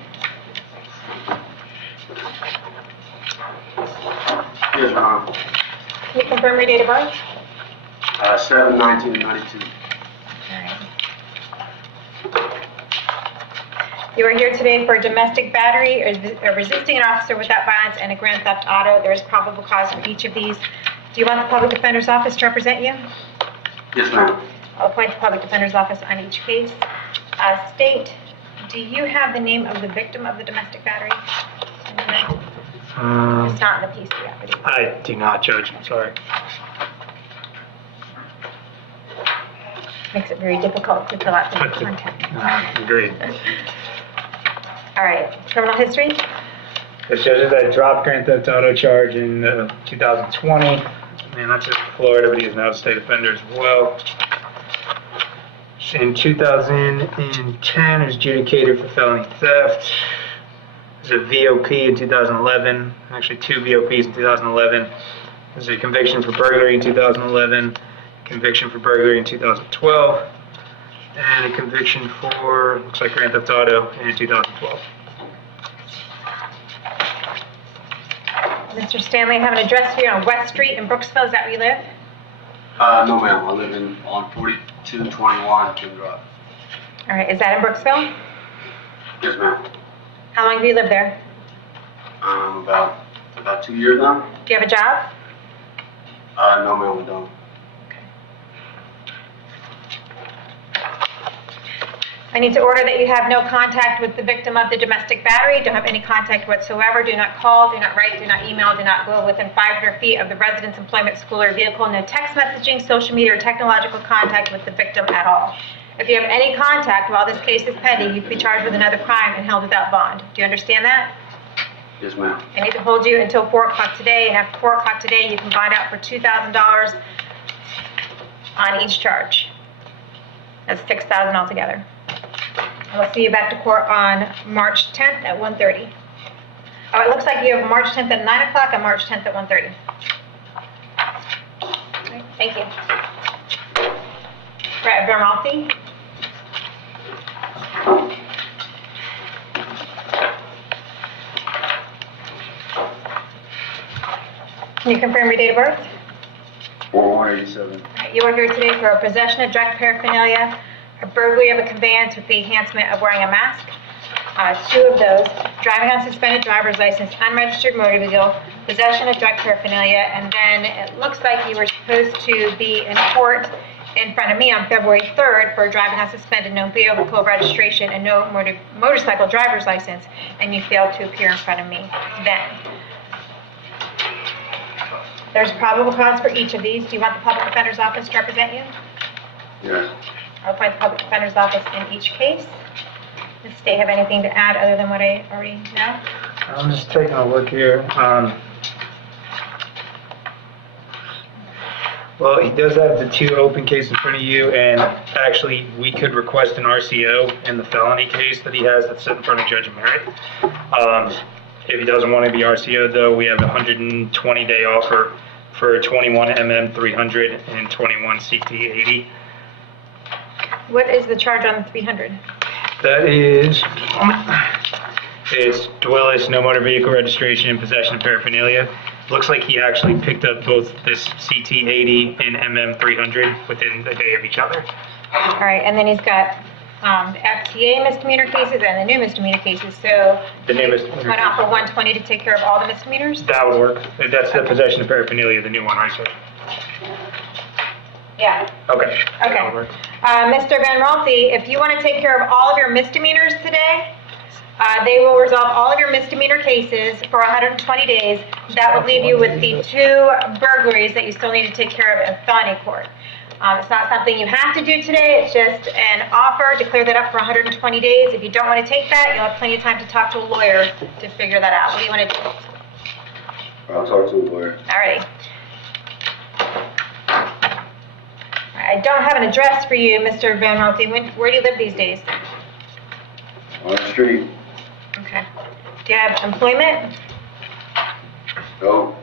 Yes, ma'am. Can you confirm your date of birth? 7/19/92. You are here today for domestic battery, or resisting an officer without violence, and a grand theft auto. There is probable cause for each of these. Do you want the public defender's office to represent you? Yes, ma'am. I'll appoint the public defender's office on each case. State, do you have the name of the victim of the domestic battery? It's not in the PC, I believe. I do not, Judge, sorry. Makes it very difficult to fill out the contact. Agreed. All right, criminal history? This judges I dropped grand theft auto charge in 2020, and that's in Florida, but he is now a state offender as well. In 2010, was adjudicated for felony theft. There's a VOP in 2011, actually 2 VOPs in 2011. There's a conviction for burglary in 2011, conviction for burglary in 2012, and a conviction for, looks like grand theft auto in 2012. Mr. Stanley, I have an address here on West Street in Brooksville. Is that where you live? No, ma'am. I live on 4221 Kim Drive. All right, is that in Brooksville? Yes, ma'am. How long have you lived there? About 2 years now. Do you have a job? No, ma'am, we don't. I need to order that you have no contact with the victim of the domestic battery. Don't have any contact whatsoever. Do not call, do not write, do not email, do not go within 500 feet of the residence, employment, school, or vehicle. No text messaging, social media, or technological contact with the victim at all. If you have any contact while this case is pending, you could be charged with another crime and held without bond. Do you understand that? Yes, ma'am. I need to hold you until 4 o'clock today, and after 4 o'clock today, you can bond out for $2,000 on each charge. That's $6,000 altogether. And we'll see you back to court on March 10th at 1:30. Oh, it looks like you have March 10th at 9 o'clock and March 10th at 1:30. Okay, thank you. Brett Vermalti. Can you confirm your date of birth? 4187. You are here today for a possession of drug paraphernalia, a burglary of a conveyance with the enhancement of wearing a mask. Two of those, driving on suspended driver's license, unregistered motor vehicle, possession of drug paraphernalia, and then it looks like you were supposed to be in court in front of me on February 3rd for driving on suspended no vehicle registration and no motorcycle driver's license, and you failed to appear in front of me then. There's probable cause for each of these. Do you want the public defender's office to represent you? Yes. I'll appoint the public defender's office in each case. Does the state have anything to add other than what I already know? I'm just taking a look here. Well, he does have the two open cases in front of you, and actually, we could request an RCO in the felony case that he has that's set in front of Judge Merritt. If he doesn't want to be RCO'd, though, we have a 120-day offer for 21 MM 300 and 21 CT 80. What is the charge on the 300? That is, it's Dwellis, no motor vehicle registration, and possession of paraphernalia. Looks like he actually picked up both this CT 80 and MM 300 within a day of each other. All right, and then he's got the FTA misdemeanor cases and the new misdemeanor cases. So The new misdemeanor went off for 120 to take care of all the misdemeanors? That would work. That's the possession of paraphernalia, the new one, right, sir? Yeah. Okay. That would Okay. work. Mr. Van Ralphie, if you want to take care of all of your misdemeanors today, they will resolve all of your misdemeanor cases for 120 days. That would leave you with the two burglaries that you still need to take care of in felony court. It's not something you have to do today, it's just an offer to clear that up for 120 days. If you don't want to take that, you'll have plenty of time to talk to a lawyer to figure that out. What do you want to do? I'll talk to a lawyer. Alrighty. I don't have an address for you, Mr. Van Ralphie. Where do you live these days? On the street. Okay. Do you have employment? No.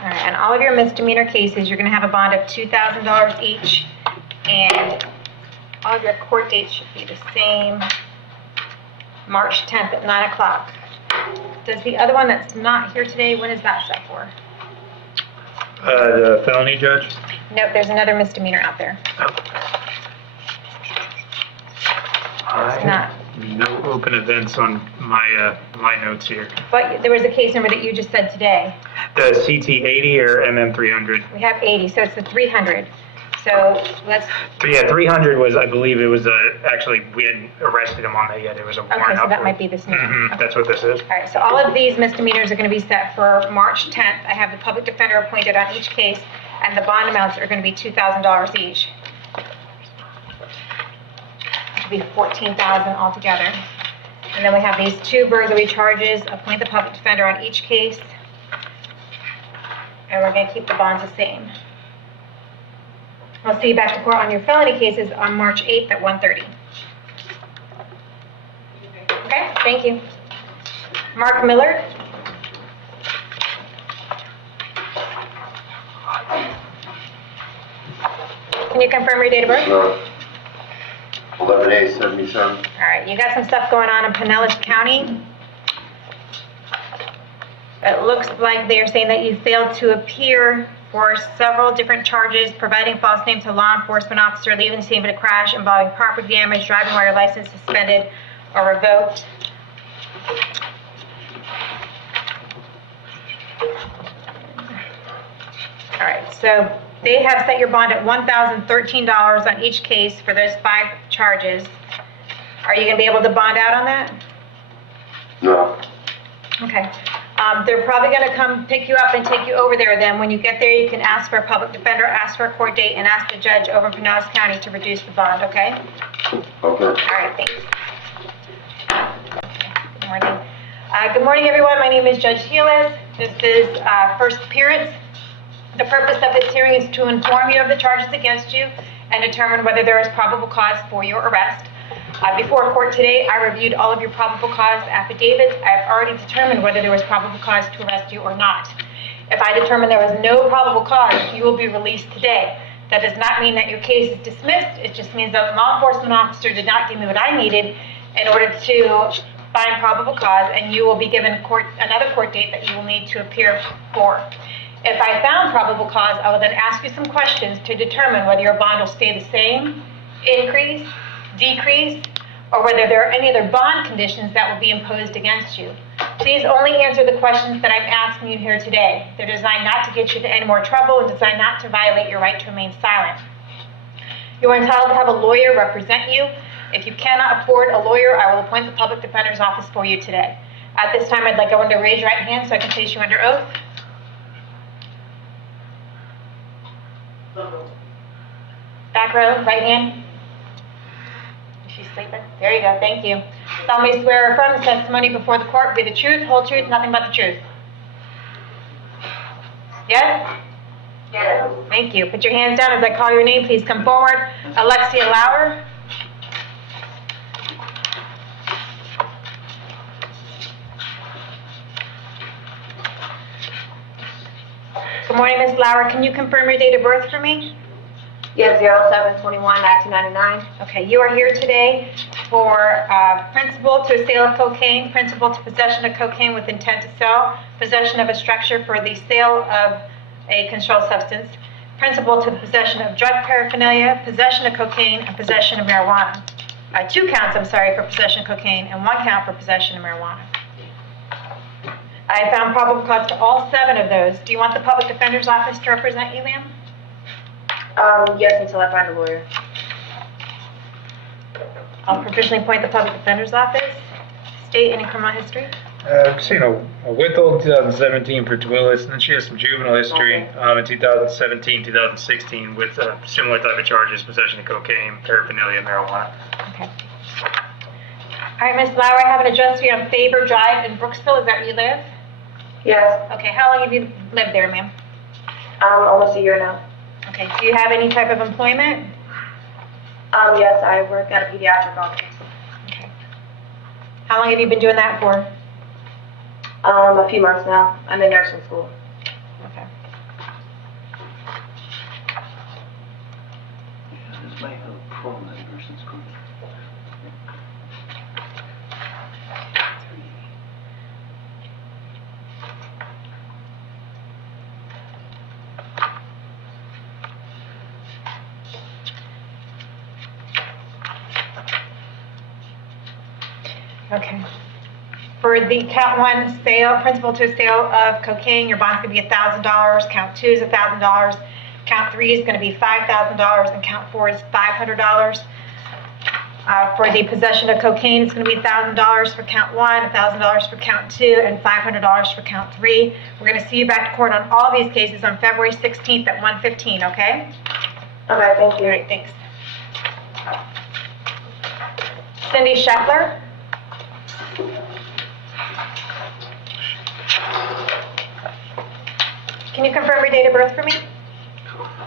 Alright. And all of your misdemeanor cases, you're going to have a bond of $2,000 each, and all of your court dates should be the same. March 10th at 9 o'clock. Does the other one that's not here today, when is that set for? The felony judge? Nope, there's another misdemeanor out there. I not. have no open events on my my notes here. But there was a case number that you just said today. The CT 80 or MM 300? We have 80, so it's the 300. So let's, Yeah, 300 was, I believe it was actually, we hadn't arrested him on that yet. There was a warrant okay, so out that for might it. be this new one. Mhm, Okay. That's what this is. All right, so all of these misdemeanors are going to be set for March 10th. I have the public defender appointed on each case, and the bond amounts are going to be $2,000 each. It'll be $14,000 altogether. And then we have these two burglary charges. Appoint the public defender on each case, and we're going to keep the bonds the same. I'll see you back to court on your felony cases on March 8th at 1:30. Okay, thank you. Mark Miller. Can you confirm your date of birth? No. 11/8/77. All right, you got some stuff going on in Pinellas County. It looks like they are saying that you failed to appear for several different charges: providing false name to law enforcement officer, leaving the scene of a crash involving property damage, driving while your license suspended or revoked. So they have set your bond at $1,013 on each case for those 5 charges. Are you going to be able to bond out on that? No. Okay. They're probably going to come pick you up and take you over there then. When you get there, you can ask for a public defender, ask for a court date, and ask the judge over in Pinellas County to reduce the bond, okay? Okay. All right, thanks. Good morning. Good morning, everyone. My name is Judge Healis. This is first appearance. The purpose of this hearing is to inform you of the charges against you and determine whether there is probable cause for your arrest. Before court today, I reviewed all of your probable cause affidavits. I have already determined whether there was probable cause to arrest you or not. If I determine there was no probable cause, you will be released today. That does not mean that your case is dismissed. It just means that the law enforcement officer did not give me what I needed in order to find probable cause, and you will be given another court date that you will need to appear for. If I found probable cause, I will then ask you some questions to determine whether your bond will stay the same, increase, decrease, or whether there are any other bond conditions that will be imposed against you. Please only answer the questions that I'm asking you here today. They're designed not to get you into any more trouble and designed not to violate your right to remain silent. You are entitled to have a lawyer represent you. If you cannot afford a lawyer, I will appoint the public defender's office for you today. At this time, I'd like everyone to raise your right hand so I can place you under oath. Back row, right hand. Is she sleeping? There you go, thank you. Solemnly swear or affirm the testimony before the court will be the truth, whole truth, nothing but the truth. Yes? Yes. Thank you. Put your hands down as I call your name. Please come forward. Alexia Lauer. Good morning, Ms. Lauer. Can you confirm your date of birth for me? Yes, 07/21/1999. Okay, you are here today for principal to sale of cocaine, principal to possession of cocaine with intent to sell, possession of a structure for the sale of a controlled substance, principal to the possession of drug paraphernalia, possession of cocaine, and possession of marijuana. 2 counts, I'm sorry, for possession of cocaine, and 1 count for possession of marijuana. I found probable cause to all 7 of those. Do you want the public defender's office to represent you, ma'am? Yes, until I find a lawyer. I'll provisionally appoint the public defender's office. State any criminal history? Seen a withhold 2017 for Willis, and then she has some juvenile history in 2017, 2016 with similar type of charges, possession of cocaine, paraphernalia, marijuana. Okay. All right, Ms. Lauer, I have an address for you on Faber Drive in Brooksville. Is that where you live? Yes, Okay, how long have you lived there, ma'am? almost a year now. Okay, do you have any type of employment? Yes, I work at a pediatric office. Okay. How long have you been doing that for? A few months now. I'm in nursing school. Okay. This might have a problem that person's going. Okay. For the count 1 sale, principal to sale of cocaine, your bond's going to be $1,000. Count 2 is $1,000. Count 3 is going to be $5,000, and count 4 is $500. For the possession of cocaine, it's going to be $1,000 for count 1, $1,000 for count 2, and $500 for count 3. We're going to see you back to court on all these cases on February 16th at 1:15, okay? Okay, thank you. All right, thanks. Cindy Scheffler. Can you confirm your date of birth for me?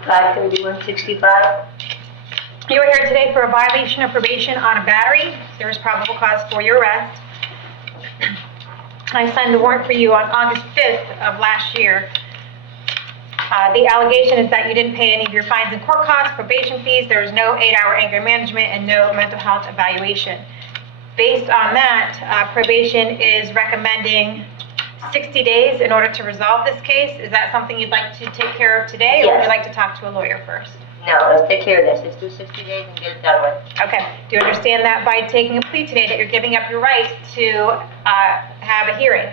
5/31/65. You are here today for a violation of probation on a battery. There is probable cause for your arrest. I signed the warrant for you on August 5th of last year. The allegation is that you didn't pay any of your fines and court costs, probation fees, there was no 8-hour anger management, and no mental health evaluation. Based on that, probation is recommending 60 days in order to resolve this case. Is that something you'd like to take care of today, or would you like to talk to a lawyer first? No, let's take care of this. Let's do 60 days and get it done with. Okay. Do you understand that by taking a plea today that you're giving up your right to have a hearing?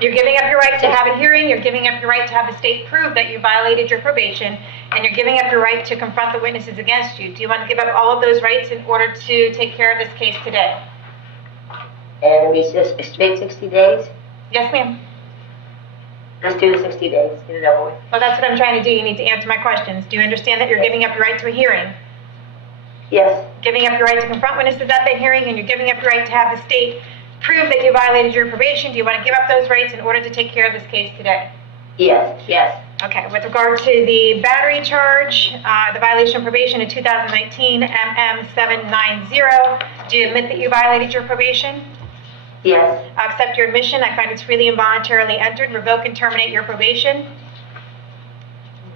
You're giving up your right to have a hearing, you're giving up your right to have the state prove that you violated your probation, and you're giving up your right to confront the witnesses against you. Do you want to give up all of those rights in order to take care of this case today? And we just straight 60 days? Yes, ma'am. Let's do the 60 days, get it over with. Well, that's what I'm trying to do. You need to answer my questions. Do you understand that you're giving up your right to a hearing? Yes. Giving up your right to confront witnesses at that hearing, and you're giving up your right to have the state prove that you violated your probation. Do you want to give up those rights in order to take care of this case today? Yes, yes. Okay, with regard to the battery charge, the violation of probation in 2019, MM790, do you admit that you violated your probation? Yes. I accept your admission. I find it's freely and voluntarily entered. Revoke and terminate your probation.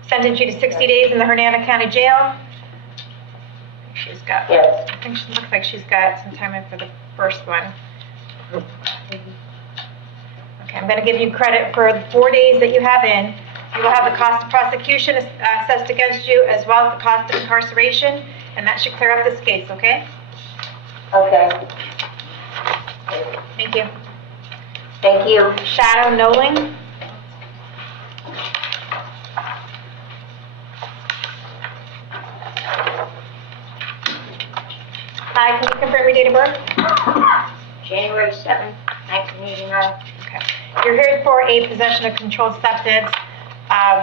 Sentence you to 60 days in the Hernando County Jail. She's got, yes. I think she looks like she's got some time in for the first one. Okay, I'm going to give you credit for the 4 days that you have in. You will have the cost of prosecution assessed against you, as well as the cost of incarceration, and that should clear up this case, okay? Okay. Thank you. Thank you. Shadow Noling. Hi, can you confirm your date of birth? January 7th, 1989. Okay. You're here for a possession of controlled substance.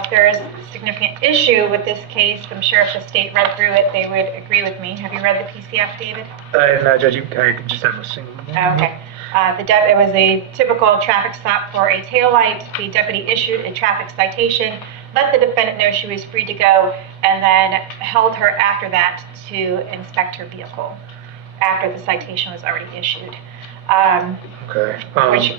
There is a significant issue with this case. I'm sure if the state read through it, they would agree with me. Have you read the PC affidavit? No, Judge, I could just have a single one. Okay. It was a typical traffic stop for a taillight. The deputy issued a traffic citation, let the defendant know she was free to go, and then held her after that to inspect her vehicle after the citation was already issued. Okay. Which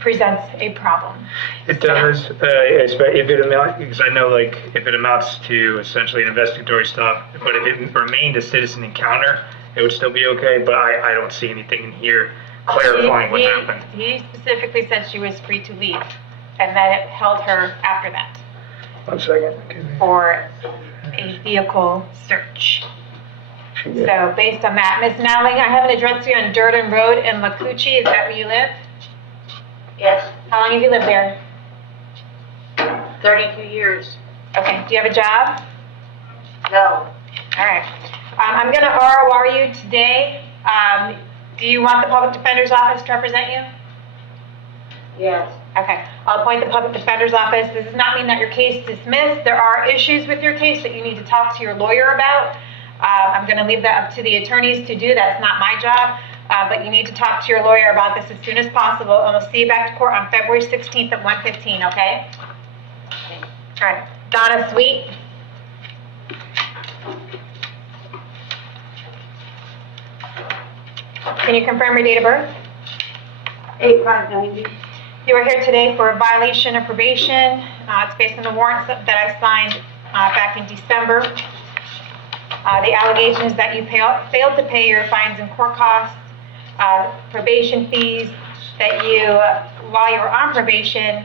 presents a problem. It does, if it amounts, because I know, like, if it amounts to essentially an investigatory stop, but if it remained a citizen encounter, it would still be okay, but I don't see anything in here clarifying what happened. He specifically said she was free to leave, and that it held her after that 1 second. for a vehicle search. So based on that, Ms. Nowling, I have an address here on Durden Road in Lacucci. Is that where you live? Yes. How long have you lived there? 32 years. Okay. Do you have a job? No. All right. I'm going to ROR you today. Do you want the public defender's office to represent you? Yes. Okay. I'll appoint the public defender's office. This does not mean that your case is dismissed. There are issues with your case that you need to talk to your lawyer about. I'm going to leave that up to the attorneys to do. That's not my job. But you need to talk to your lawyer about this as soon as possible, and we'll see you back to court on February 16th at 1:15, okay? All right. Donna Sweet. Can you confirm your date of birth? 8/5/90. You are here today for a violation of probation. It's based on the warrants that I signed back in December. The allegation is that you failed to pay your fines and court costs, probation fees, that you, while you were on probation,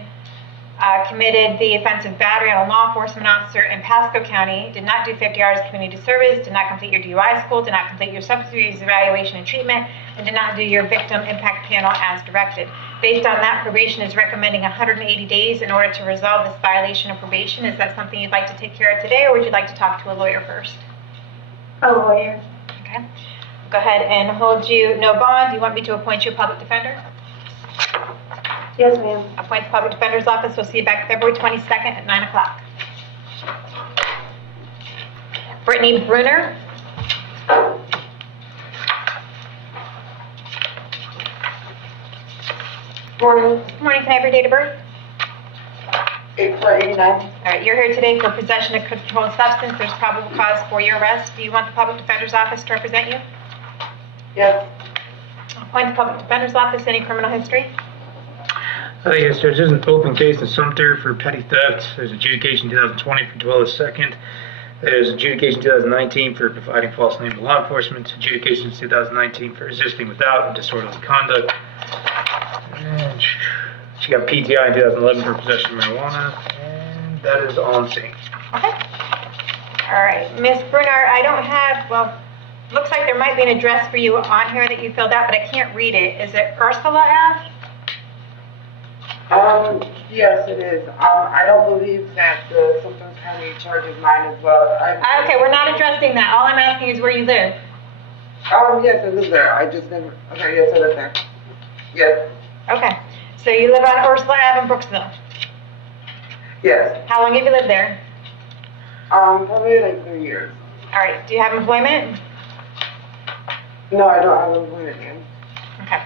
committed the offensive battery on a law enforcement officer in Pasco County, did not do 50 hours of community service, did not complete your DUI school, did not complete your substance abuse evaluation and treatment, and did not do your victim impact panel as directed. Based on that, probation is recommending 180 days in order to resolve this violation of probation. Is that something you'd like to take care of today, or would you like to talk to a lawyer first? A lawyer. Okay. Go ahead and hold you no bond. Do you want me to appoint you a public defender? Yes, ma'am. Appoint the public defender's office. We'll see you back February 22nd at 9 o'clock. Brittany Bruner. Morning. Good morning. Can I have your date of birth? 8/4/89. All right. You're here today for possession of controlled substance. There's probable cause for your arrest. Do you want the public defender's office to represent you? Yes. Appoint the public defender's office. Any criminal history? Yes, Judge, there's an open case in Sumter for petty theft. There's adjudication 2020 for dwell a second. There's adjudication 2019 for providing false name to law enforcement. Adjudication 2019 for resisting without and disorderly conduct. And she got PTI in 2011 for possession of marijuana. And that is all I'm seeing. Okay. All right. Ms. Bruner, I don't have, well, looks like there might be an address for you on here that you filled out, but I can't read it. Is it Ursula Ave? Yes, it is. I don't believe that the Sumter County charges mine as well. Okay, we're not addressing that. All I'm asking is where you live. Yes, I live there. I just never, okay, yes, I live there. Yes, Okay, so you live on Ursula Ave in Brooksville. yes. How long have you lived there? Probably like 3 years. All right, do you have employment? No, I don't have employment yet. Okay.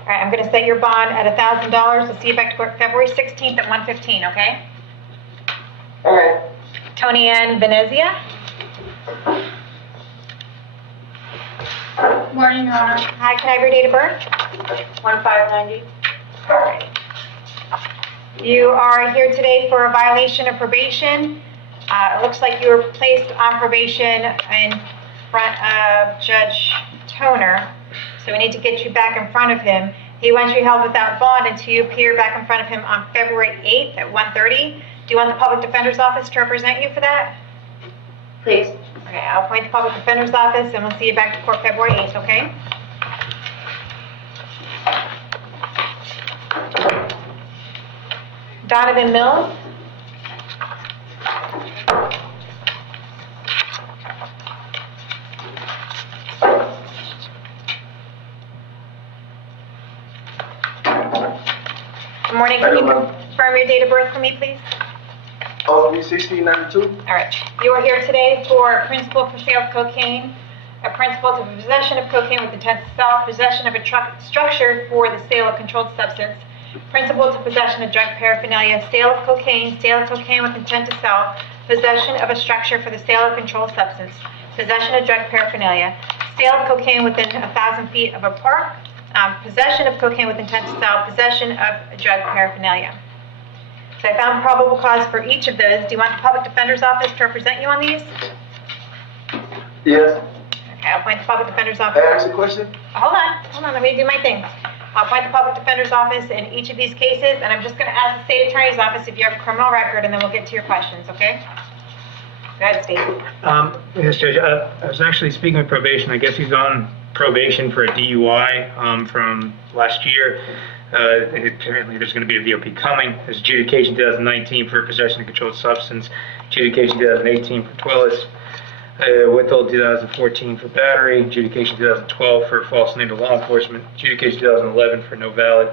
All right, I'm going to set your bond at $1,000. We'll see you back to court February 16th at 1:15, okay? Okay. Tony Ann Venezia? Morning, Your Honor. Hi, can I have your date of birth? 1590. All right. You are here today for a violation of probation. It looks like you were placed on probation in front of Judge Toner, so we need to get you back in front of him. He wants you held without bond until you appear back in front of him on February 8th at 1:30. Do you want the Public Defender's Office to represent you for that? Please. Okay, I'll appoint the Public Defender's Office, and we'll see you back to court February 8th, okay? Donovan Mills? Good morning, can you confirm your date of birth for me, please? 3/16/92. All right. You are here today for principal for sale of cocaine, a principal to possession of cocaine with intent to sell, possession of a structure for the sale of controlled substance, principal to possession of drug paraphernalia, sale of cocaine with intent to sell, possession of a structure for the sale of controlled substance, possession of drug paraphernalia, sale of cocaine within 1,000 feet of a park, possession of cocaine with intent to sell, possession of drug paraphernalia. So I found probable cause for each of those. Do you want the Public Defender's Office to represent you on these? Yes. Okay, I'll appoint the Public Defender's May Office. I ask a question? Hold on, let me do my thing. I'll appoint the Public Defender's Office in each of these cases, and I'm just gonna ask the State Attorney's Office if you have a criminal record, and then we'll get to your questions, okay? Go ahead, Steve. Yes, Judge, I was actually speaking with probation. I guess he's on probation for a DUI from last year. Apparently there's going to be a VOP coming. There's adjudication 2019 for possession of controlled substance, adjudication 2018 for Twillis, withhold 2014 for battery, adjudication 2012 for false name to law enforcement, adjudication 2011 for no valid,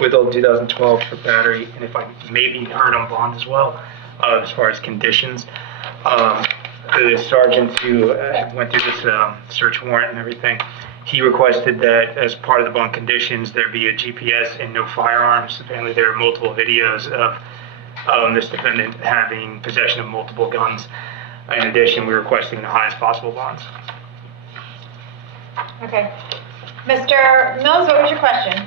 withhold 2012 for battery, and if I maybe heard on bond as well, as far as conditions. The sergeant who went through this search warrant and everything, he requested that as part of the bond conditions, there be a GPS and no firearms. Apparently there are multiple videos of this defendant having possession of multiple guns. In addition, we're requesting the highest possible bonds. Okay. Mr. Mills, what was your question?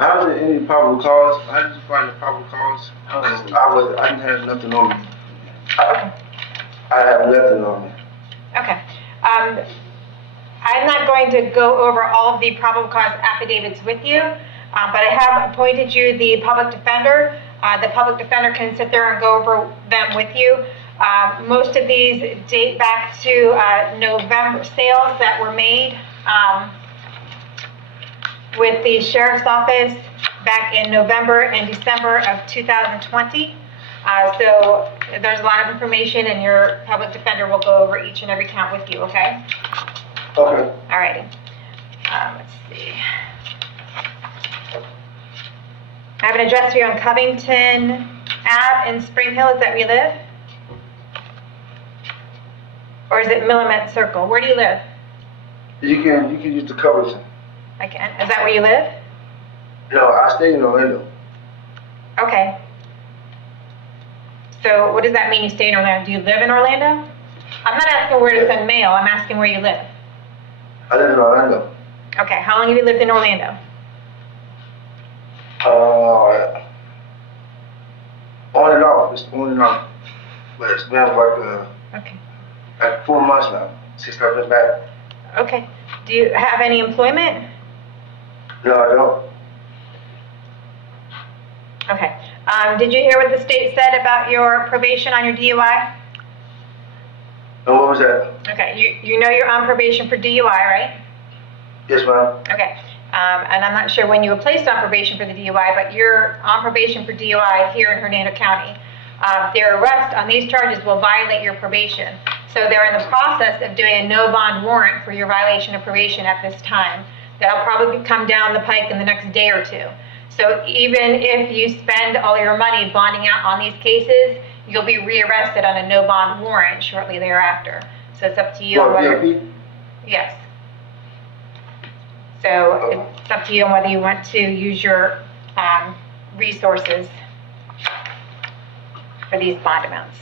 I don't have any probable cause. I just find the probable cause. I didn't have nothing on me. Okay. I have nothing on me. Okay. I'm not going to go over all of the probable cause affidavits with you, but I have appointed you the public defender. The public defender can sit there and go over them with you. Most of these date back to November sales that were made with the sheriff's office back in November and December of 2020. So there's a lot of information, and your public defender will go over each and every count with you, okay? Okay. All righty. Let's see. I have an address for you on Covington Ave in Spring Hill. Is that where you live? Or is it Willamette Circle? Where do you live? You can use the covers. I can. Is that where you live? No, I stay in Orlando. Okay. So what does that mean, you stay in Orlando? Do you live in Orlando? I'm not asking where to send mail. I'm asking where you live. I live in Orlando. Okay. How long have you lived in Orlando? On and off. It's on and off. But it's been Okay. like 4 months now since I've been back. Okay. Do you have any employment? No, I don't. Okay. Did you hear what the state said about your probation on your DUI? was that? Okay, you know you're on probation for DUI, right? Yes, ma'am. Okay, and I'm not sure when you were placed on probation for the DUI, but you're on probation for DUI here in Hernando County. Their arrest on these charges will violate your probation. So they're in the process of doing a no bond warrant for your violation of probation at this time. That'll probably come down the pike in the next day or two. So even if you spend all your money bonding out on these cases, you'll be rearrested on a no bond warrant shortly thereafter. So it's up to you on whether. VIP? Yes. So it's up to you on whether you want to use your resources for these bond amounts.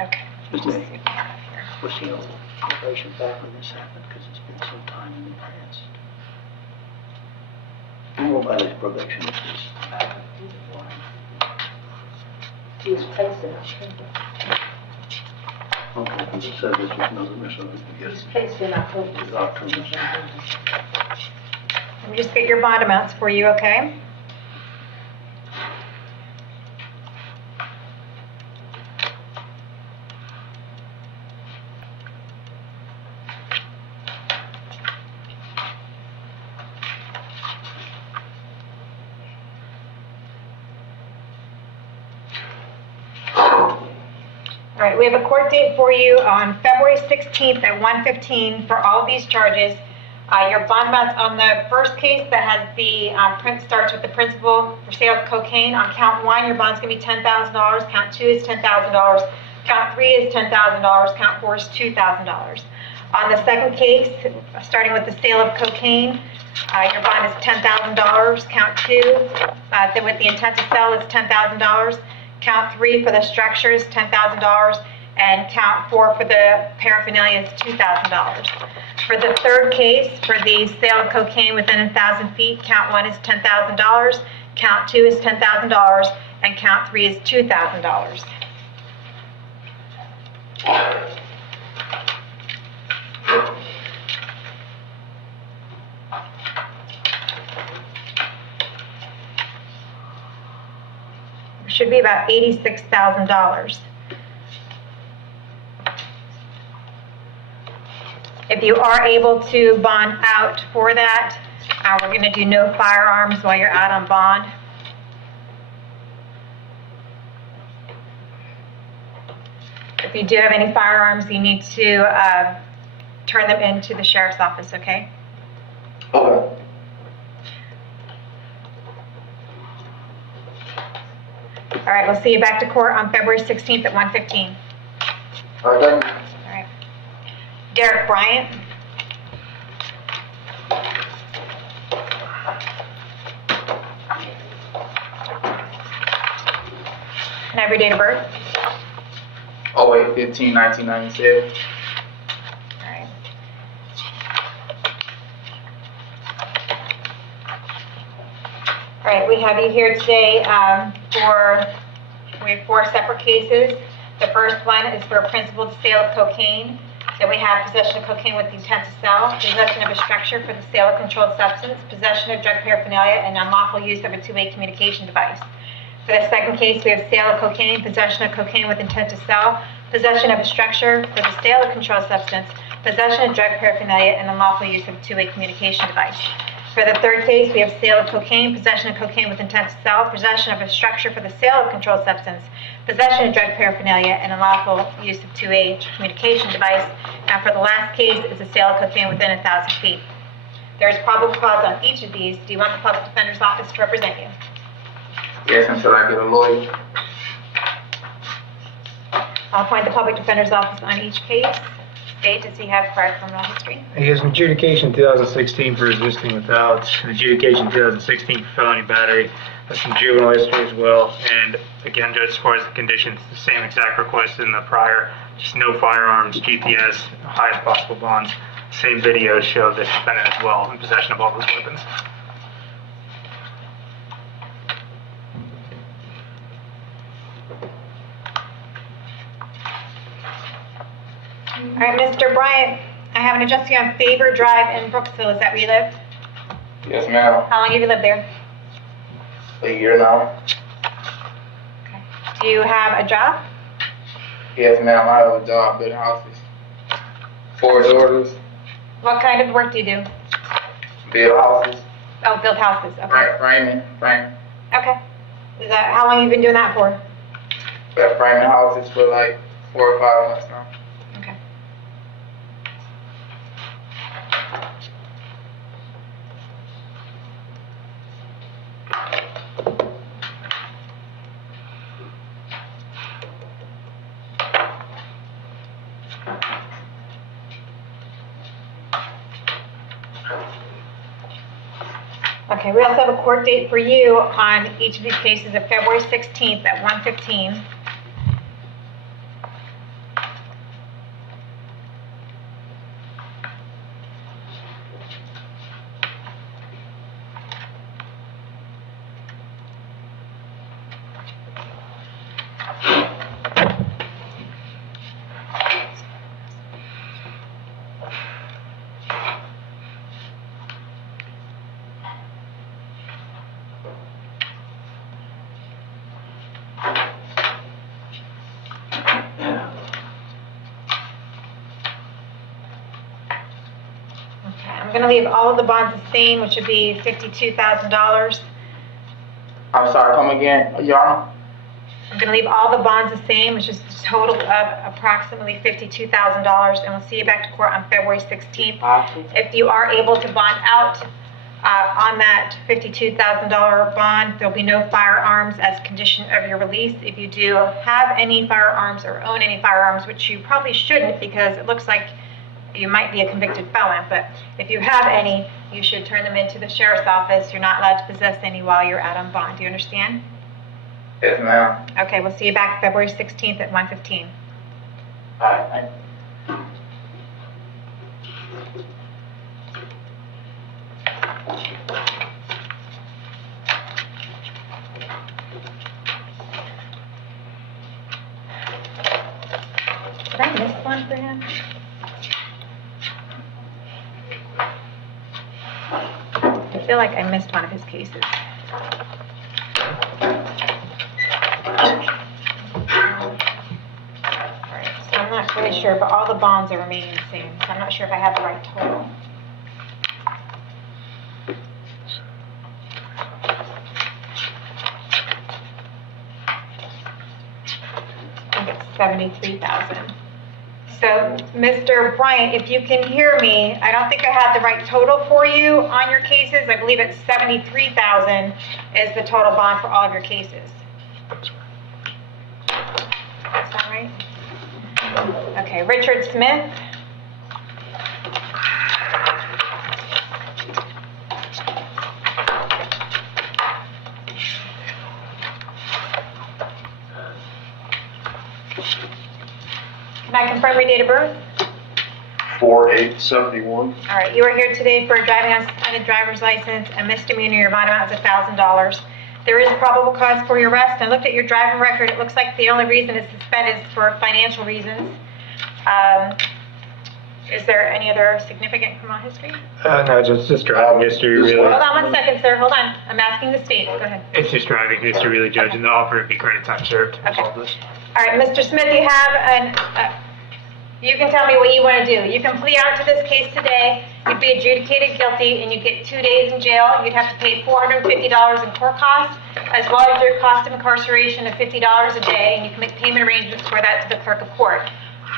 Okay. Was the probation back when this happened? Because it's been some time in the past. Who will violate probation if this? He was placed in October. Okay, because it said this was another misunderstanding. He was placed in October. It's October. Let me just get your bond amounts for you, okay? All right, we have a court date for you on February 16th at 1:15 for all of these charges. Your bond amounts on the first case that has the starts with the principal for sale of cocaine. On count 1, your bond's going to be $10,000. Count 2 is $10,000. Count 3 is $10,000. Count 4 is $2,000. On the second case, starting with the sale of cocaine, your bond is $10,000. Count 2, then with the intent to sell, is $10,000. Count 3 for the structure is $10,000, and count 4 for the paraphernalia is $2,000. For the third case, for the sale of cocaine within 1,000 feet, count 1 is $10,000, count 2 is $10,000, and count 3 is $2,000. Should be about $86,000. If you are able to bond out for that, we're going to do no firearms while you're out on bond. If you do have any firearms, you need to turn them into the sheriff's office, okay? Okay. All right, we'll see you back to court on February 16th at 1:15. All right, thank you. All right. Derek Bryant. And every date of birth. 08/15/1997. All right. All right, we have you here today we have 4 separate cases. The first one is for a principal sale of cocaine. Then we have possession of cocaine with the intent to sell, possession of a structure for the sale of controlled substance, possession of drug paraphernalia, and unlawful use of a two-way communication device. For the second case, we have sale of cocaine, possession of cocaine with intent to sell, possession of a structure for the sale of controlled substance, possession of drug paraphernalia, and unlawful use of a two-way communication device. For the third case, we have sale of cocaine, possession of cocaine with intent to sell, possession of a structure for the sale of controlled substance, possession of drug paraphernalia, and unlawful use of two-way communication device. And for the last case is a sale of cocaine within 1,000 feet. There is probable cause on each of these. Do you want the public defender's office to represent you? Yes, until I get a lawyer. I'll appoint the public defender's office on each case. State, does he have prior criminal history? He has an adjudication 2016 for resisting without, an adjudication 2016 for felony battery, has some juvenile history as well, and again, just as far as the conditions, the same exact request in the prior, just no firearms, GPS, highest possible bonds. Same videos show the defendant as well in possession of all those weapons. All right, Mr. Bryant, I have an address here on Faber Drive in Brooksville. Is that where you live? Yes, ma'am. How long have you lived there? A year now. Do you have a job? Yes, ma'am. I have a job building houses. 4 daughters, What kind of work do you do? build houses, Oh, build houses, okay. framing. Okay. How long have you been doing that for? Been framing houses for like 4 or 5 months now. Okay. Okay, we also have a court date for you on each of these cases of February 16th at 1:15. I'm going to leave all of the bonds the same, which would be $52,000. I'm sorry, come again, Your Honor? I'm going to leave all the bonds the same, which is a total of approximately $52,000, and we'll see you back to court on February 16th. If you are able to bond out on that $52,000 bond, there'll be no firearms as condition of your release. If you do have any firearms or own any firearms, which you probably shouldn't because it looks like you might be a convicted felon, but if you have any, you should turn them into the sheriff's office. You're not allowed to possess any while you're out on bond. Do you understand? Yes, ma'am. Okay, we'll see you back February 16th at 1:15. All right, thank you. Did I miss one for him? I feel like I missed one of his cases. Alright, so I'm not really sure, but all the bonds are remaining the same, so I'm not sure if I have the right total. I think it's 73,000. So, Mr. Bryant, if you can hear me, I don't think I had the right total for you on your cases. I believe it's 73,000 is the total bond for all of your cases. That's not right? Okay, Richard Smith. Can I confirm your date of birth? 4/8/71. All right, you are here today for a driving on suspended driver's license, a misdemeanor. Your bond amount is $1,000. There is probable cause for your arrest. I looked at your driving record. It looks like the only reason it's suspended is for financial reasons. Is there any other significant criminal history? No, just driving history, really. Hold on 1 second, sir. Hold on. I'm asking the state. Go ahead. It's just driving history, really, Judge, and the offer would be credit time served. Okay. All right, Mr. Smith, you have you can tell me what you want to do. You can plea out to this case today. You'd be adjudicated guilty, and you get 2 days in jail. You'd have to pay $450 in court costs, as well as your cost of incarceration of $50 a day, and you can make payment arrangements for that to the clerk of court.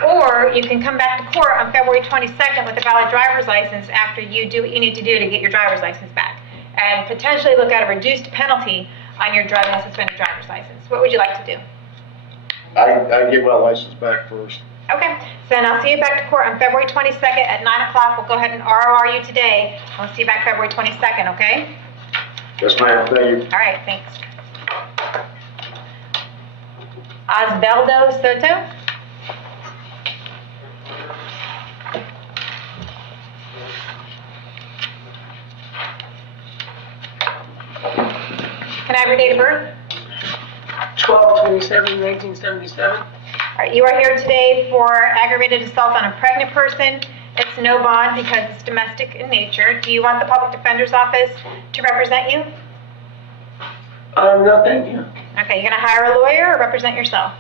Or you can come back to court on February 22nd with a valid driver's license after you do what you need to do to get your driver's license back, and potentially look at a reduced penalty on your driving on suspended driver's license. What would you like to do? I get my license back first. Okay, so then I'll see you back to court on February 22nd at 9 o'clock. We'll go ahead and ROR you today. I'll see you back February 22nd, okay? Yes, ma'am. Thank you. All right, thanks. Osvaldo Soto? Can I have your date of birth? 12/27/1977. All right, you are here today for aggravated assault on a pregnant person. It's no bond because it's domestic in nature. Do you want the public defender's office to represent you? No, thank you. Okay, you're gonna hire a lawyer or represent yourself?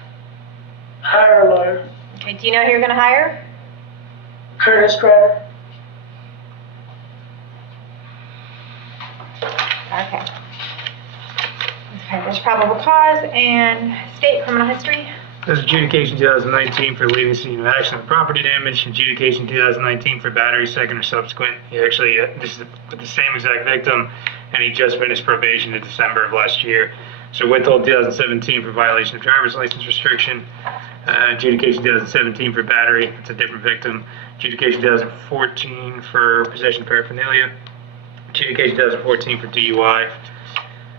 Hire a lawyer. Okay, do you know who you're gonna hire? Curtis Credit. Okay. Okay, there's probable cause and state criminal history. There's adjudication 2019 for leading scene of action of property damage, adjudication 2019 for battery, second or subsequent. He actually, this is with the same exact victim, and he just finished probation in December of last year. So withhold 2017 for violation of driver's license restriction, adjudication 2017 for battery, it's a different victim, adjudication 2014 for possession of paraphernalia, adjudication 2014 for DUI,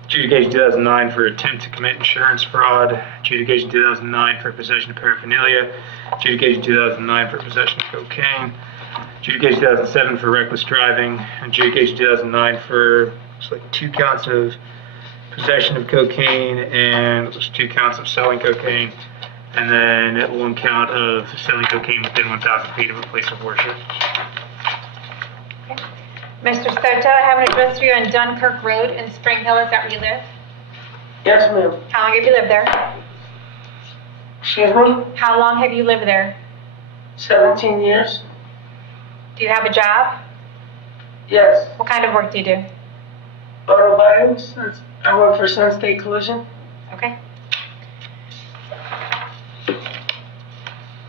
adjudication 2009 for attempt to commit insurance fraud, adjudication 2009 for possession of paraphernalia, adjudication 2009 for possession of cocaine, adjudication 2007 for reckless driving, adjudication 2009 for it's like 2 counts of possession of cocaine and it was 2 counts of selling cocaine, and then 1 count of selling cocaine within 1,000 feet of a place of worship. Mr. Soto, I have an address for you on Dunkirk Road in Spring Hill. Is that where you live? Yes, ma'am. How long have you lived there? Excuse me? How long have you lived there? 17 years. Do you have a job? Yes. What kind of work do you do? Auto bodies. I work for Sun State Collision. Okay.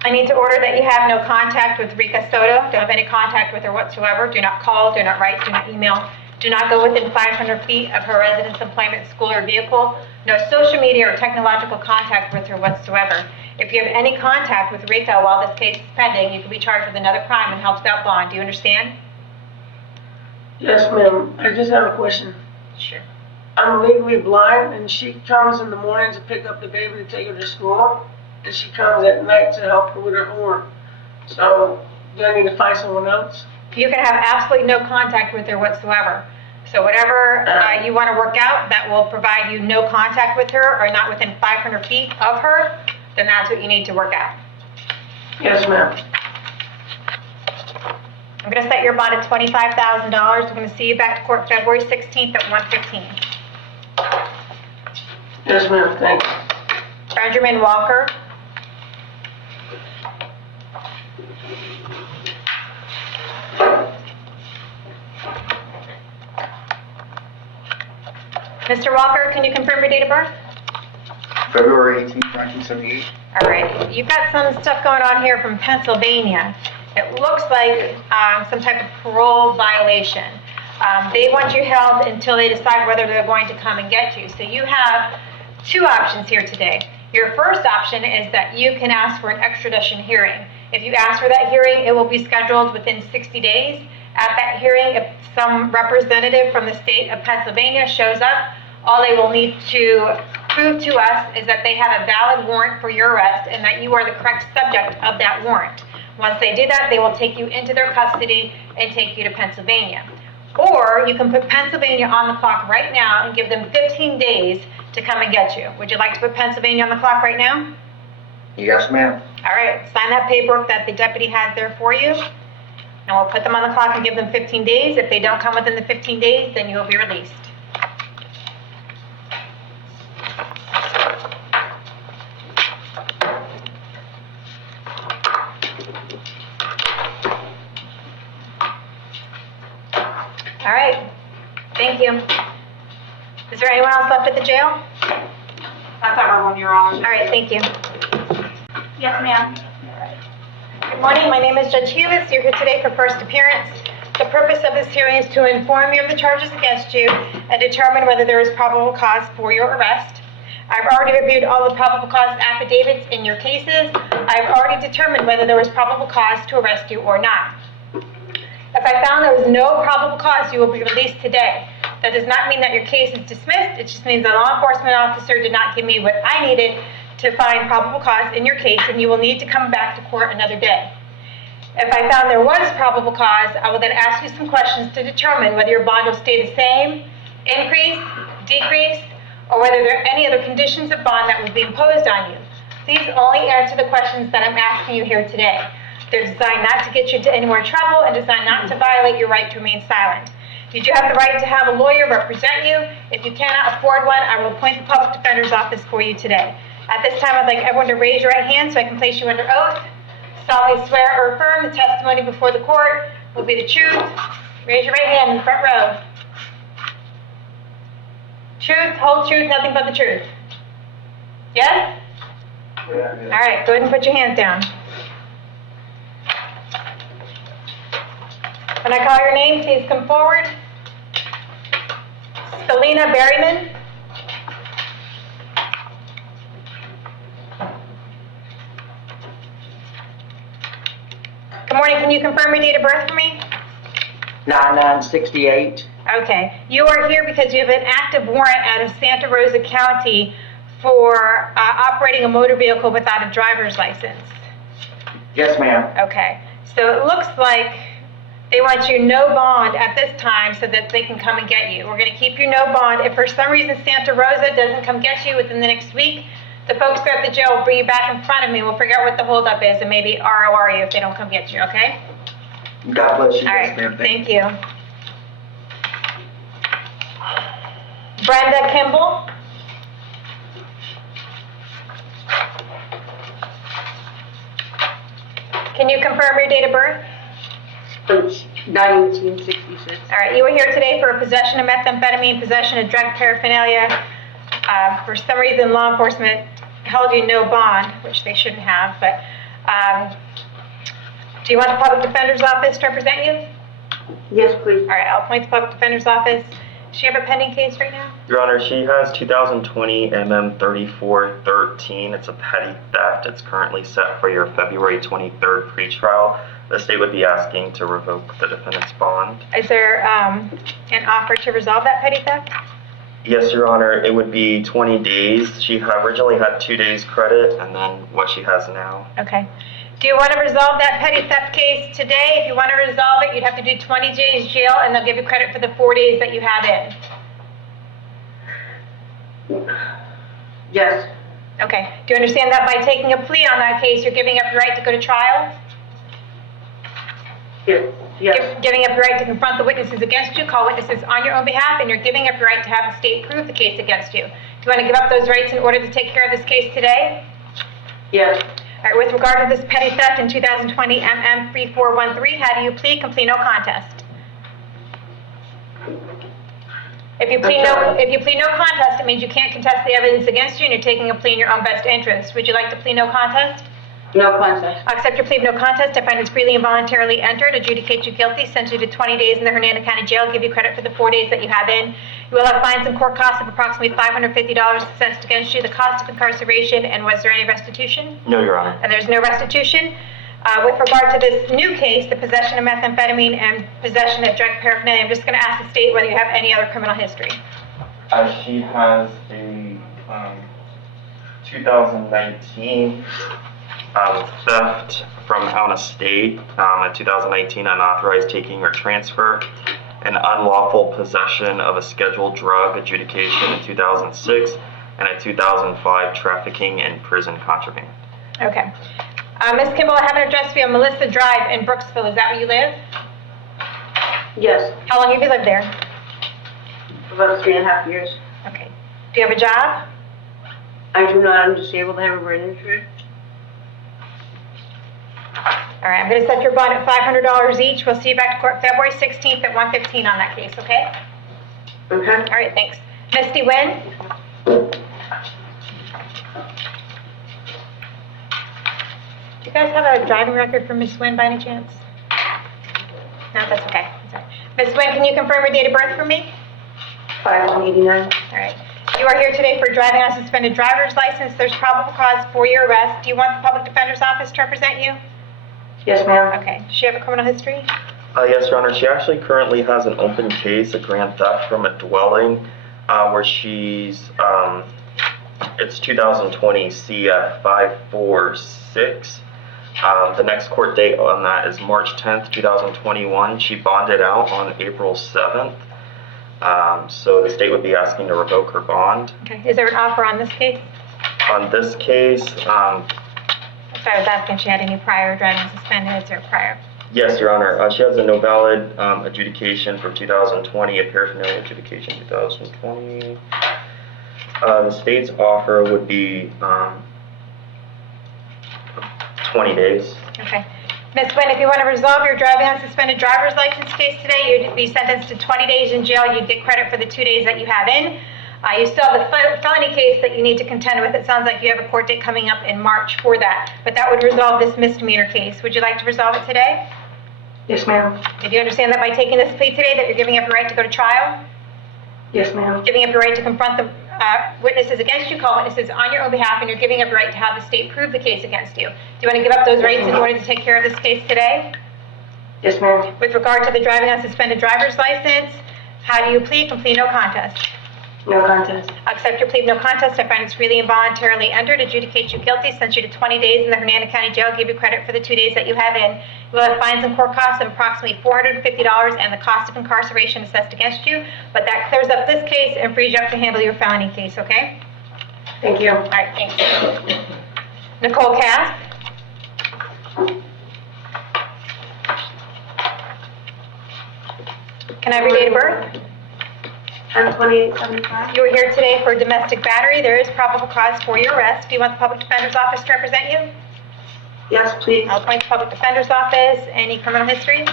I need to order that you have no contact with Rika Soto. Don't have any contact with her whatsoever. Do not call, do not write, do not email. Do not go within 500 feet of her residence, employment, school, or vehicle. No social media or technological contact with her whatsoever. If you have any contact with Rika while this case is pending, you can be charged with another crime and held without bond. Do you understand? Yes, ma'am. I just have a question. Sure. I'm legally blind, and she comes in the morning to pick up the baby to take her to school, and she comes at night to help her with her horn. So, do I need to find someone else? You can have absolutely no contact with her whatsoever. So whatever you want to work out that will provide you no contact with her or not within 500 feet of her, then that's what you need to work out. Yes, ma'am. I'm going to set your bond at $25,000. I'm going to see you back to court February 16th at 1:15. Yes, ma'am. Thank you. Benjamin Walker. Mr. Walker, can you confirm your date of birth? February 18th, 1978. All right. You've got some stuff going on here from Pennsylvania. It looks like some type of parole violation. They want you held until they decide whether they're going to come and get you. So you have 2 options here today. Your first option is that you can ask for an extradition hearing. If you ask for that hearing, it will be scheduled within 60 days. At that hearing, if some representative from the state of Pennsylvania shows up, all they will need to prove to us is that they have a valid warrant for your arrest and that you are the correct subject of that warrant. Once they do that, they will take you into their custody and take you to Pennsylvania. Or you can put Pennsylvania on the clock right now and give them 15 days to come and get you. Would you like to put Pennsylvania on the clock right now? Yes, ma'am. All right, sign that paperwork that the deputy has there for you. And we'll put them on the clock and give them 15 days. If they don't come within the 15 days, then you will be released. All right, thank you. Is there anyone else left at the jail? That's everyone, Your Honor. All right, thank you. Yes, ma'am. Good morning, my name is Judge Healis. You're here today for first appearance. The purpose of this hearing is to inform you of the charges against you and determine whether there is probable cause for your arrest. I've already reviewed all the probable cause affidavits in your cases. I've already determined whether there was probable cause to arrest you or not. If I found there was no probable cause, you will be released today. That does not mean that your case is dismissed. It just means the law enforcement officer did not give me what I needed to find probable cause in your case, and you will need to come back to court another day. If I found there was probable cause, I will then ask you some questions to determine whether your bond will stay the same, increase, decrease, or whether there are any other conditions of bond that would be imposed on you. Please only answer the questions that I'm asking you here today. They're designed not to get you into any more trouble and designed not to violate your right to remain silent. Did you have the right to have a lawyer represent you? If you cannot afford one, I will appoint the public defender's office for you today. At this time, I'd like everyone to raise your right hand so I can place you under oath. solemnly swear or affirm the testimony before the court will be the truth. Raise your right hand in the front row. Truth, whole truth, nothing but the truth. Yes? All right, go ahead and put your hands down. When I call your name, please come forward. Selena Berryman. Good morning, can you confirm your date of birth for me? 9968. Okay, you are here because you have an active warrant out of Santa Rosa County for operating a motor vehicle without a driver's license. Yes, ma'am. Okay, so it looks like they want you no bond at this time so that they can come and get you. We're going to keep you no bond. If for some reason Santa Rosa doesn't come get you within the next week, the folks there at the jail will bring you back in front of me. We'll figure out what the holdup is and maybe ROR you if they don't come get you, okay? God bless you. All Yes, right, ma'am. thank you. Brenda Kimball. Can you confirm your date of birth? 1966. All right, you were here today for possession of methamphetamine, possession of drug paraphernalia. For some reason, law enforcement held you no bond, which they shouldn't have, but do you want the public defender's office to represent you? Yes, please. All right, I'll appoint the public defender's office. Does she have a pending case right now? Your Honor, she has 2020 MM 3413. It's a petty theft. It's currently set for your February 23rd pretrial. The state would be asking to revoke the defendant's bond. Is there an offer to resolve that petty theft? Yes, Your Honor, it would be 20 days. She originally had 2 days credit, and then what she has now. Okay. Do you want to resolve that petty theft case today? If you want to resolve it, you'd have to do 20 days jail, and they'll give you credit for the 4 days that you have in. Yes. Okay. Do you understand that by taking a plea on that case, you're giving up your right to go to trial? Yes. Giving up your right to confront the witnesses against you, call witnesses on your own behalf, and you're giving up your right to have the state prove the case against you. Do you want to give up those rights in order to take care of this case today? Yes. All right, with regard to this petty theft in 2020 MM 3413, how do you plead? Complete no contest. If you plead no contest, it means you can't contest the evidence against you and you're taking a plea in your own best interest. Would you like to plead no contest? No contest. I accept your plea of no contest. I find it's freely and voluntarily entered, adjudicate you guilty, send you to 20 days in the Hernando County Jail, give you credit for the 4 days that you have in. You will have fines and court costs of approximately $550 assessed against you, the cost of incarceration, and was there any restitution? No, Your Honor. And there's no restitution. With regard to this new case, the possession of methamphetamine and possession of drug paraphernalia, I'm just going to ask the state whether you have any other criminal history. She has a 2019 theft from out of state, a 2019 unauthorized taking or transfer, an unlawful possession of a scheduled drug adjudication in 2006, and a 2005 trafficking and prison contraband. Okay. Ms. Kimball, I have an address for you on Melissa Drive in Brooksville. Is that where you live? Yes. How long have you lived there? About 3.5 years. Okay. Do you have a job? I do not. I'm disabled. I have a brain injury. All right, I'm going to set your bond at $500 each. We'll see you back to court February 16th at 1:15 on that case, okay? Okay. All right, thanks. Misty Wynn? Do you guys have a driving record for Miss Wynn by any chance? No, that's okay. That's all right. Miss Wynn, can you confirm your date of birth for me? 5189. All right. You are here today for driving on a suspended driver's license. There's probable cause for your arrest. Do you want the public defender's office to represent you? Yes, ma'am. Okay. Does she have a criminal history? Yes, Your Honor. She actually currently has an open case, a grand theft from a dwelling, where she's, it's 2020 CF 546. The next court date on that is March 10th, 2021. She bonded out on April 7th. So the state would be asking to revoke her bond. Okay. Is there an offer on this case? On this case, So I was asking if she had any prior driving suspendeds or prior. yes, Your Honor. She has a no valid adjudication for 2020, a paraphernalia adjudication 2020. The state's offer would be 20 days. Okay. Ms. Quinn, if you want to resolve your driving on suspended driver's license case today, you'd be sentenced to 20 days in jail. You'd get credit for the 2 days that you have in. You still have a felony case that you need to contend with. It sounds like you have a court date coming up in March for that, but that would resolve this misdemeanor case. Would you like to resolve it today? Yes, ma'am. Do you understand that by taking this plea today that you're giving up your right to go to trial? Yes, ma'am. Giving up your right to confront the witnesses against you, call witnesses on your own behalf, and you're giving up your right to have the state prove the case against you. Do you want to give up those rights in order to take care of this case today? Yes, ma'am. With regard to the driving on suspended driver's license, how do you plead? Complete no contest. No contest. Accept your plea of no contest. I find it's freely and voluntarily entered, adjudicate you guilty, sentence you to 20 days in the Hernando County Jail, give you credit for the 2 days that you have in. You will have fines and court costs of approximately $450 and the cost of incarceration assessed against you, but that clears up this case and frees you up to handle your felony case, okay? Thank you. All right, thanks. Nicole Cass? Can I have your date of birth? 10/28/75. You were here today for domestic battery. There is probable cause for your arrest. Do you want the public defender's office to represent you? Yes, please. I'll appoint the public defender's office. Any criminal history?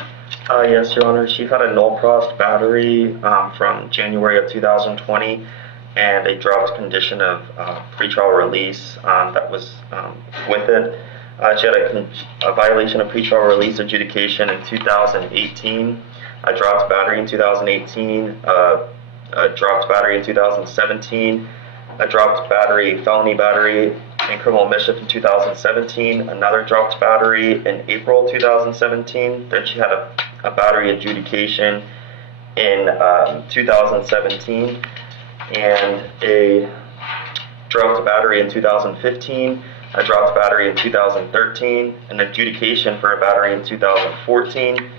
Yes, Your Honor. She had a no-prost battery from January of 2020 and a dropped condition of pretrial release that was with it. She had a violation of pretrial release adjudication in 2018, a dropped battery in 2018, a dropped battery in 2017, a dropped battery, felony battery, and criminal mischief in 2017, another dropped battery in April 2017. Then she had a battery adjudication in 2017, and a dropped battery in 2015, a dropped battery in 2013, an adjudication for a battery in 2014,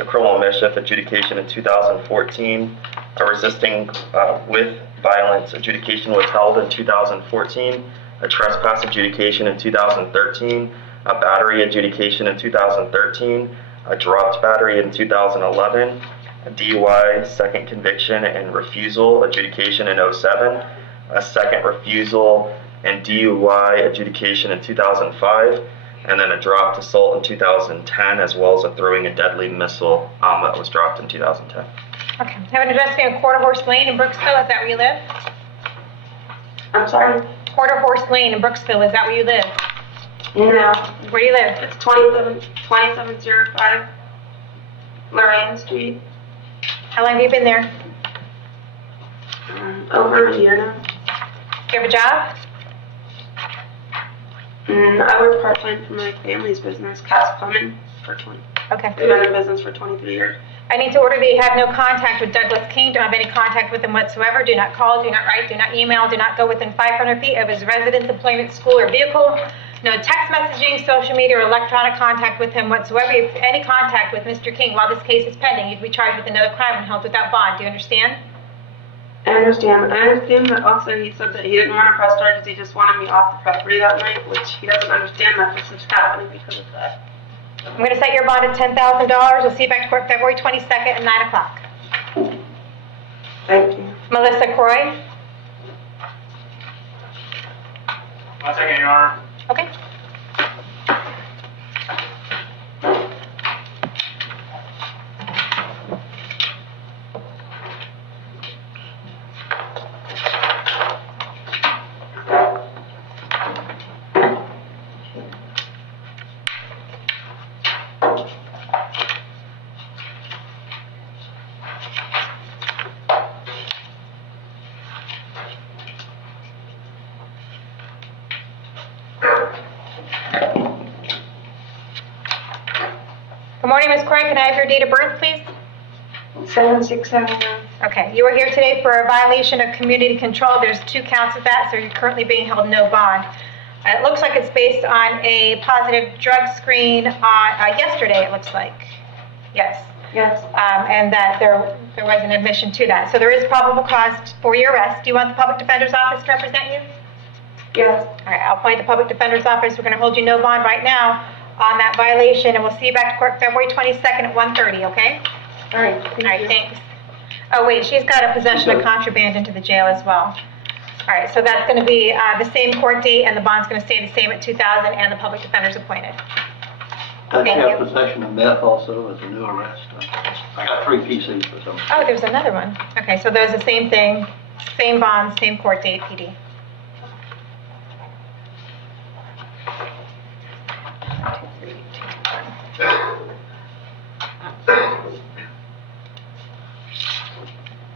a criminal mischief adjudication in 2014, a resisting with violence adjudication was held in 2014, a trespass adjudication in 2013, a battery adjudication in 2013, a dropped battery in 2011, a DUI second conviction and refusal adjudication in 07, a second refusal and DUI adjudication in 2005, and then a dropped assault in 2010, as well as a throwing a deadly missile that was dropped in 2010. Okay. Have an address in Quarter Horse Lane in Brooksville. Is that where you live? I'm sorry? Quarter Horse Lane in Brooksville. Is that where you live? No. Where do you live? It's 2705 Lorraine Street. How long have you been there? Over a year now. Do you have a job? I work part-time for my family's business, Cass Plumbing, for 20. Okay. I've been in business for 23 years. I need to order that you have no contact with Douglas King. Don't have any contact with him whatsoever. Do not call, do not write, do not email, do not go within 500 feet of his residence, employment, school, or vehicle. No text messaging, social media, or electronic contact with him whatsoever. If any contact with Mr. King while this case is pending, you'd be charged with another crime and held without bond. Do you understand? I understand. I understand that also he said that he didn't want to press charges. He just wanted me off the property that night, which he doesn't understand that this is happening because of that. I'm going to set your bond at $10,000. We'll see you back to court February 22nd at 9 o'clock. Thank you. Melissa Croy. 1 second, Your Honor. Okay. Good morning, Ms. Croy. Can I have your date of birth, please? 7679. Okay. You are here today for a violation of community control. There's 2 counts of that, so you're currently being held no bond. It looks like it's based on a positive drug screen yesterday, it looks like. Yes. Yes. And that there was an admission to that. So there is probable cause for your arrest. Do you want the public defender's office to represent you? Yes. All right. I'll appoint the public defender's office. We're going to hold you no bond right now on that violation, and we'll see you back to court February 22nd at 1:30, okay? All right. All right, thanks. Oh, wait, she's got a possession of contraband into the jail as well. All right, so that's going to be the same court date, and the bond's going to stay the same at $2,000, and the public defender's appointed. Does he Thank have you. possession of meth also as a new arrest? I got 3 PCs for some. Oh, there's another one. Okay, so there's the same thing, same bond, same court date, PD.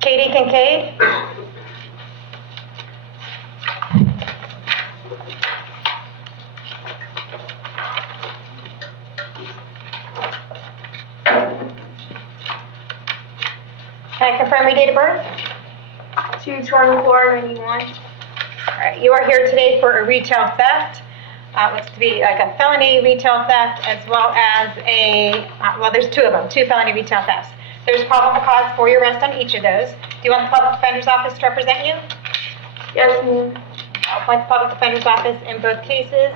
Katie Kincaid? Can I confirm your date of birth? 2/24/91. All right, you are here today for a retail theft. Looks to be like a felony retail theft as well as well, there's 2 of them, 2 felony retail thefts. There's probable cause for your arrest on each of those. Do you want the public defender's office to represent you? Yes, ma'am. I'll appoint the public defender's office in both cases.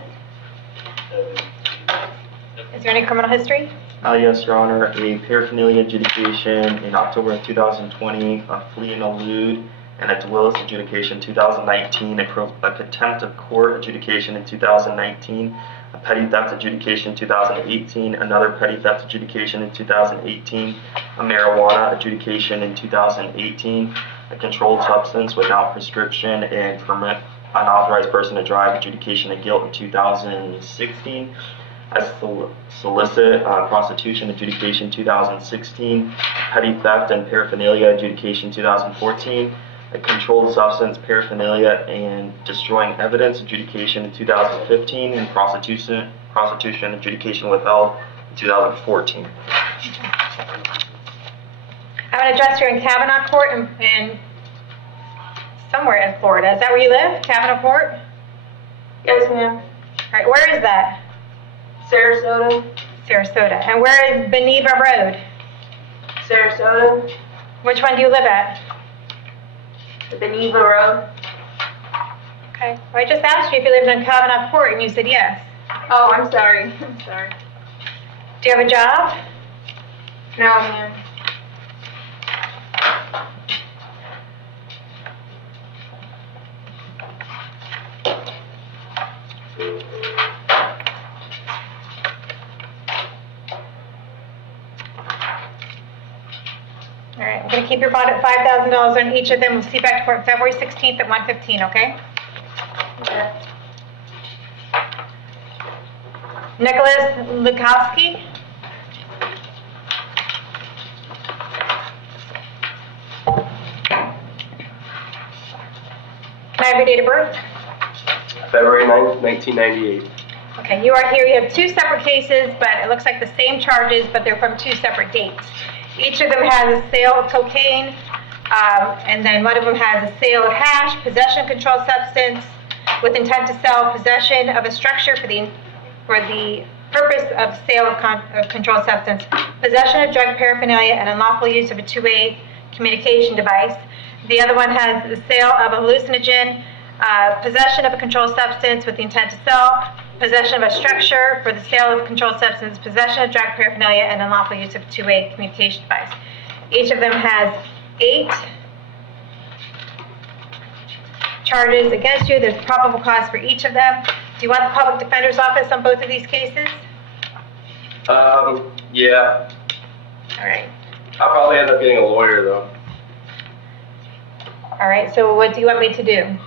Is there any criminal history? Yes, Your Honor, a paraphernalia adjudication in October of 2020, a flee and elude, and a Willis adjudication 2019, a contempt of court adjudication in 2019, a petty theft adjudication 2018, another petty theft adjudication in 2018, a marijuana adjudication in 2018, a controlled substance without prescription and permit unauthorized person to drive adjudication of guilt in 2016, a solicit prostitution adjudication 2016, petty theft and paraphernalia adjudication 2014, a controlled substance paraphernalia and destroying evidence adjudication in 2015, and prostitution adjudication withheld in 2014. I'm going to address you in Kavanaugh Court in somewhere in Florida. Is that where you live? Kavanaugh Court? Yes, ma'am. All right, where is that? Sarasota. Sarasota. And where is Beneva Road? Sarasota. Which one do you live at? The Beneva Road. Okay. Well, I just asked you if you lived in Kavanaugh Court, and you said yes. Oh, I'm sorry. I'm sorry. Do you have a job? No, ma'am. All right, I'm going to keep your bond at $5,000 on each of them. We'll see you back to court February 16th at 1:15, okay? Okay. Nicholas Lukowski? Can I have your date of birth? February 9th, 1998. Okay, you are here. You have 2 separate cases, but it looks like the same charges, but they're from 2 separate dates. Each of them has a sale of cocaine, and then one of them has a sale of hash, possession of controlled substance with intent to sell, possession of a structure for the purpose of sale of controlled substance, possession of drug paraphernalia, and unlawful use of a two-way communication device. The other one has the sale of a hallucinogen, possession of a controlled substance with the intent to sell, possession of a structure for the sale of controlled substance, possession of drug paraphernalia, and unlawful use of a two-way communication device. Each of them has 8 charges against you. There's probable cause for each of them. Do you want the public defender's office on both of these cases? Yeah. All right. I'll probably end up getting a lawyer though. All right, so what do you want me to do?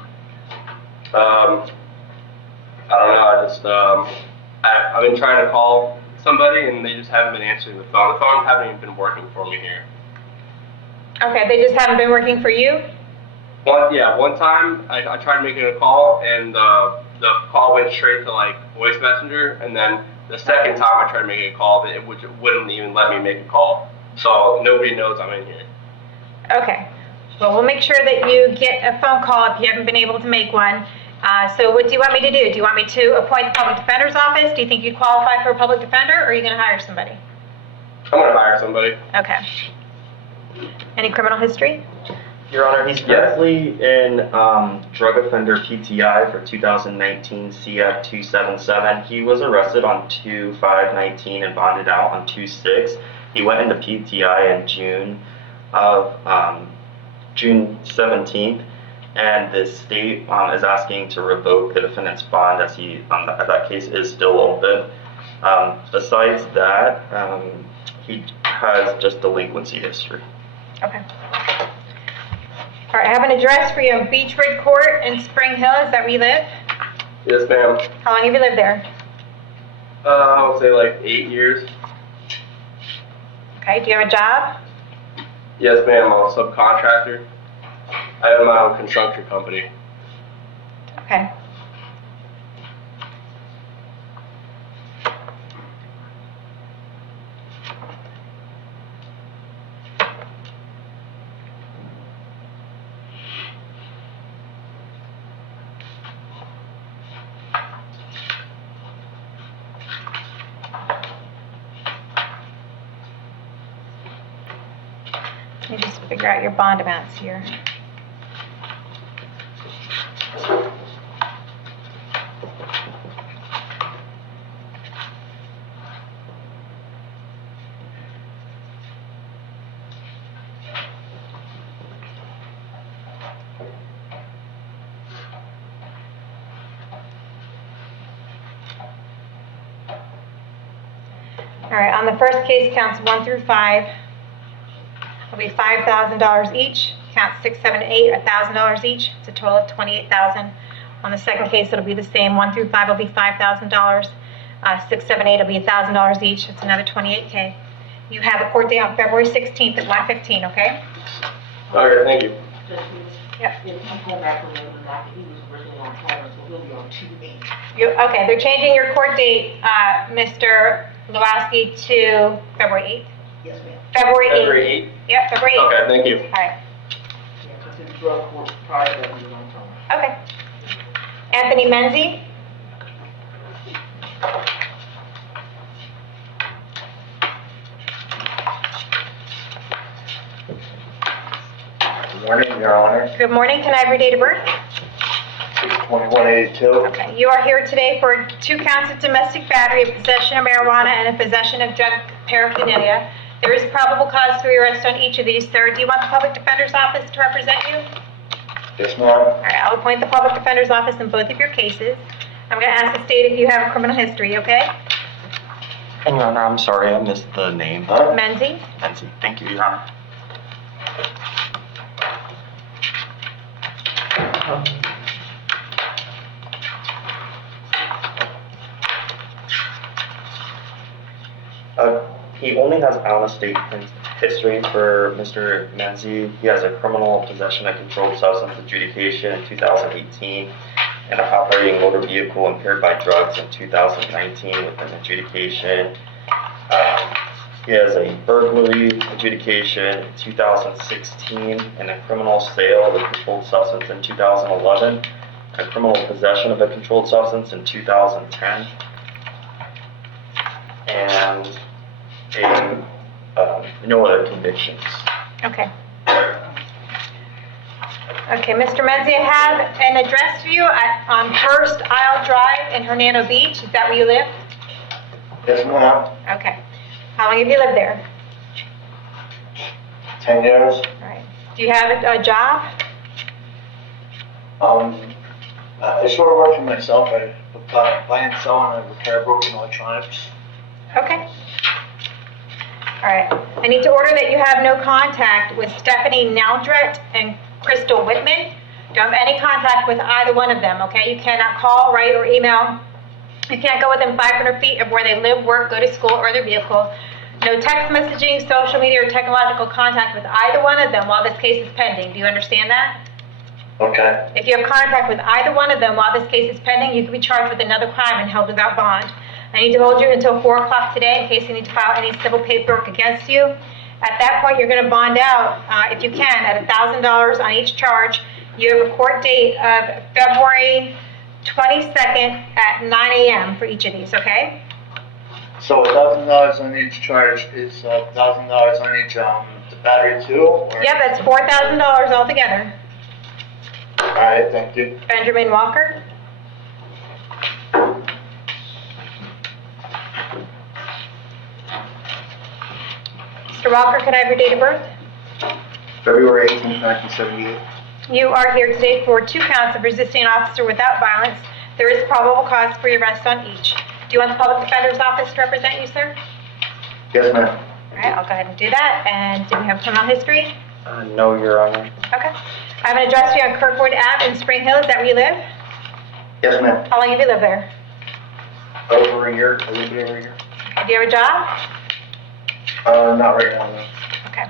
I don't know. I just I've been trying to call somebody and they just haven't been answering the phone. The phones haven't even been working for me here. Okay, they just haven't been working for you? One time I tried making a call and the call went straight to like voice messenger, and then the second time I tried making a call, it wouldn't even let me make a call. So nobody knows I'm in here. Okay. Well, we'll make sure that you get a phone call if you haven't been able to make one. So what do you want me to do? Do you want me to appoint the public defender's office? Do you think you qualify for a public defender, or are you going to hire somebody? I'm going to hire somebody. Okay. Any criminal history? Your Honor, he's currently in drug offender PTI for 2019 CF 277. He was arrested on 2/5/19 and bonded out on 2/6. He went into PTI in June 17th, and the state is asking to revoke the defendant's bond as that case is still open. Besides that, he has just delinquency history. Okay. All right, I have an address for you on Beechwood Court in Spring Hill. Is that where you live? Yes, ma'am. How long have you lived there? I would say like 8 years. Okay, do you have a job? Yes, ma'am. I'm a subcontractor. I have my own construction company. Okay. Let me just figure out your bond amounts here. All right, on the first case, counts 1 through 5. It'll be $5,000 each. Counts 6, 7, 8, $1,000 each. It's a total of $28,000. On the second case, it'll be the same. 1 through 5 will be $5,000. 6, 7, 8 will be $1,000 each. It's another $28K. You have a court date on February 16th at 1:15. Okay? Okay, thank you. Yep. If he come back from the back, he was working on Kevin, so he'll be on 2/8. Okay, they're changing your court date, Mr. Lewowski, to February 8th. Yes, ma'am. February 8th. February 8th? Yep, February 8th. Okay, thank you. All right. Yeah, because his drug court prior to that, he was on time. Okay. Anthony Menzie? Good morning, Your Honor. Good morning. Can I have your date of birth? 6/21/82. Okay. You are here today for 2 counts of domestic battery, a possession of marijuana, and a possession of drug paraphernalia. There is probable cause for your arrest on each of these, sir. Do you want the public defender's office to represent you? Yes, ma'am. All right. I'll appoint the public defender's office in both of your cases. I'm going to ask the state if you have a criminal history, okay? And Your Honor, I'm sorry, I missed the name. Menzie? Nancy, thank you, Your Honor. He only has out-of-state history for Mr. Menzie. He has a criminal possession of controlled substance adjudication in 2018 and an operating motor vehicle impaired by drugs in 2019 with an adjudication. He has a burglary adjudication in 2016 and a criminal sale of a controlled substance in 2011, a criminal possession of a controlled substance in 2010, and no other convictions. Okay. Okay, Mr. Menzie, I have an address for you on First Isle Drive in Hernando Beach. Is that where you live? Yes, ma'am. Okay. How long have you lived there? 10 years. All right. Do you have a job? I sort of work for myself. I buy and sell and I repair broken electronics. Okay. All right. I need to order that you have no contact with Stephanie Naldret and Crystal Whitman. Don't have any contact with either one of them, okay? You cannot call, write, or email. You can't go within 500 feet of where they live, work, go to school, or their vehicle. No text messaging, social media, or technological contact with either one of them while this case is pending. Do you understand that? Okay. If you have contact with either one of them while this case is pending, you could be charged with another crime and held without bond. I need to hold you until 4 o'clock today in case you need to file any civil paperwork against you. At that point, you're going to bond out, if you can, at $1,000 on each charge. You have a court date of February 22nd at 9 a.m. for each of these, okay? So $1,000 on each charge is $1,000 on each the battery too? Or? Yeah, that's $4,000 altogether. All right, thank you. Benjamin Walker? Mr. Walker, can I have your date of birth? February 18th, 1978. You are here today for 2 counts of resisting an officer without violence. There is probable cause for your arrest on each. Do you want the Public Defender's Office to represent you, sir? Yes, ma'am. All right, I'll go ahead and do that. And do you have criminal history? No, Your Honor. Okay. I have an address for you on Kirkwood Ave in Spring Hill. Is that where you live? Yes, ma'am. How long have you lived there? Over a year, a little bit over a year. Okay. Do you have a job? Not right now, no. Okay.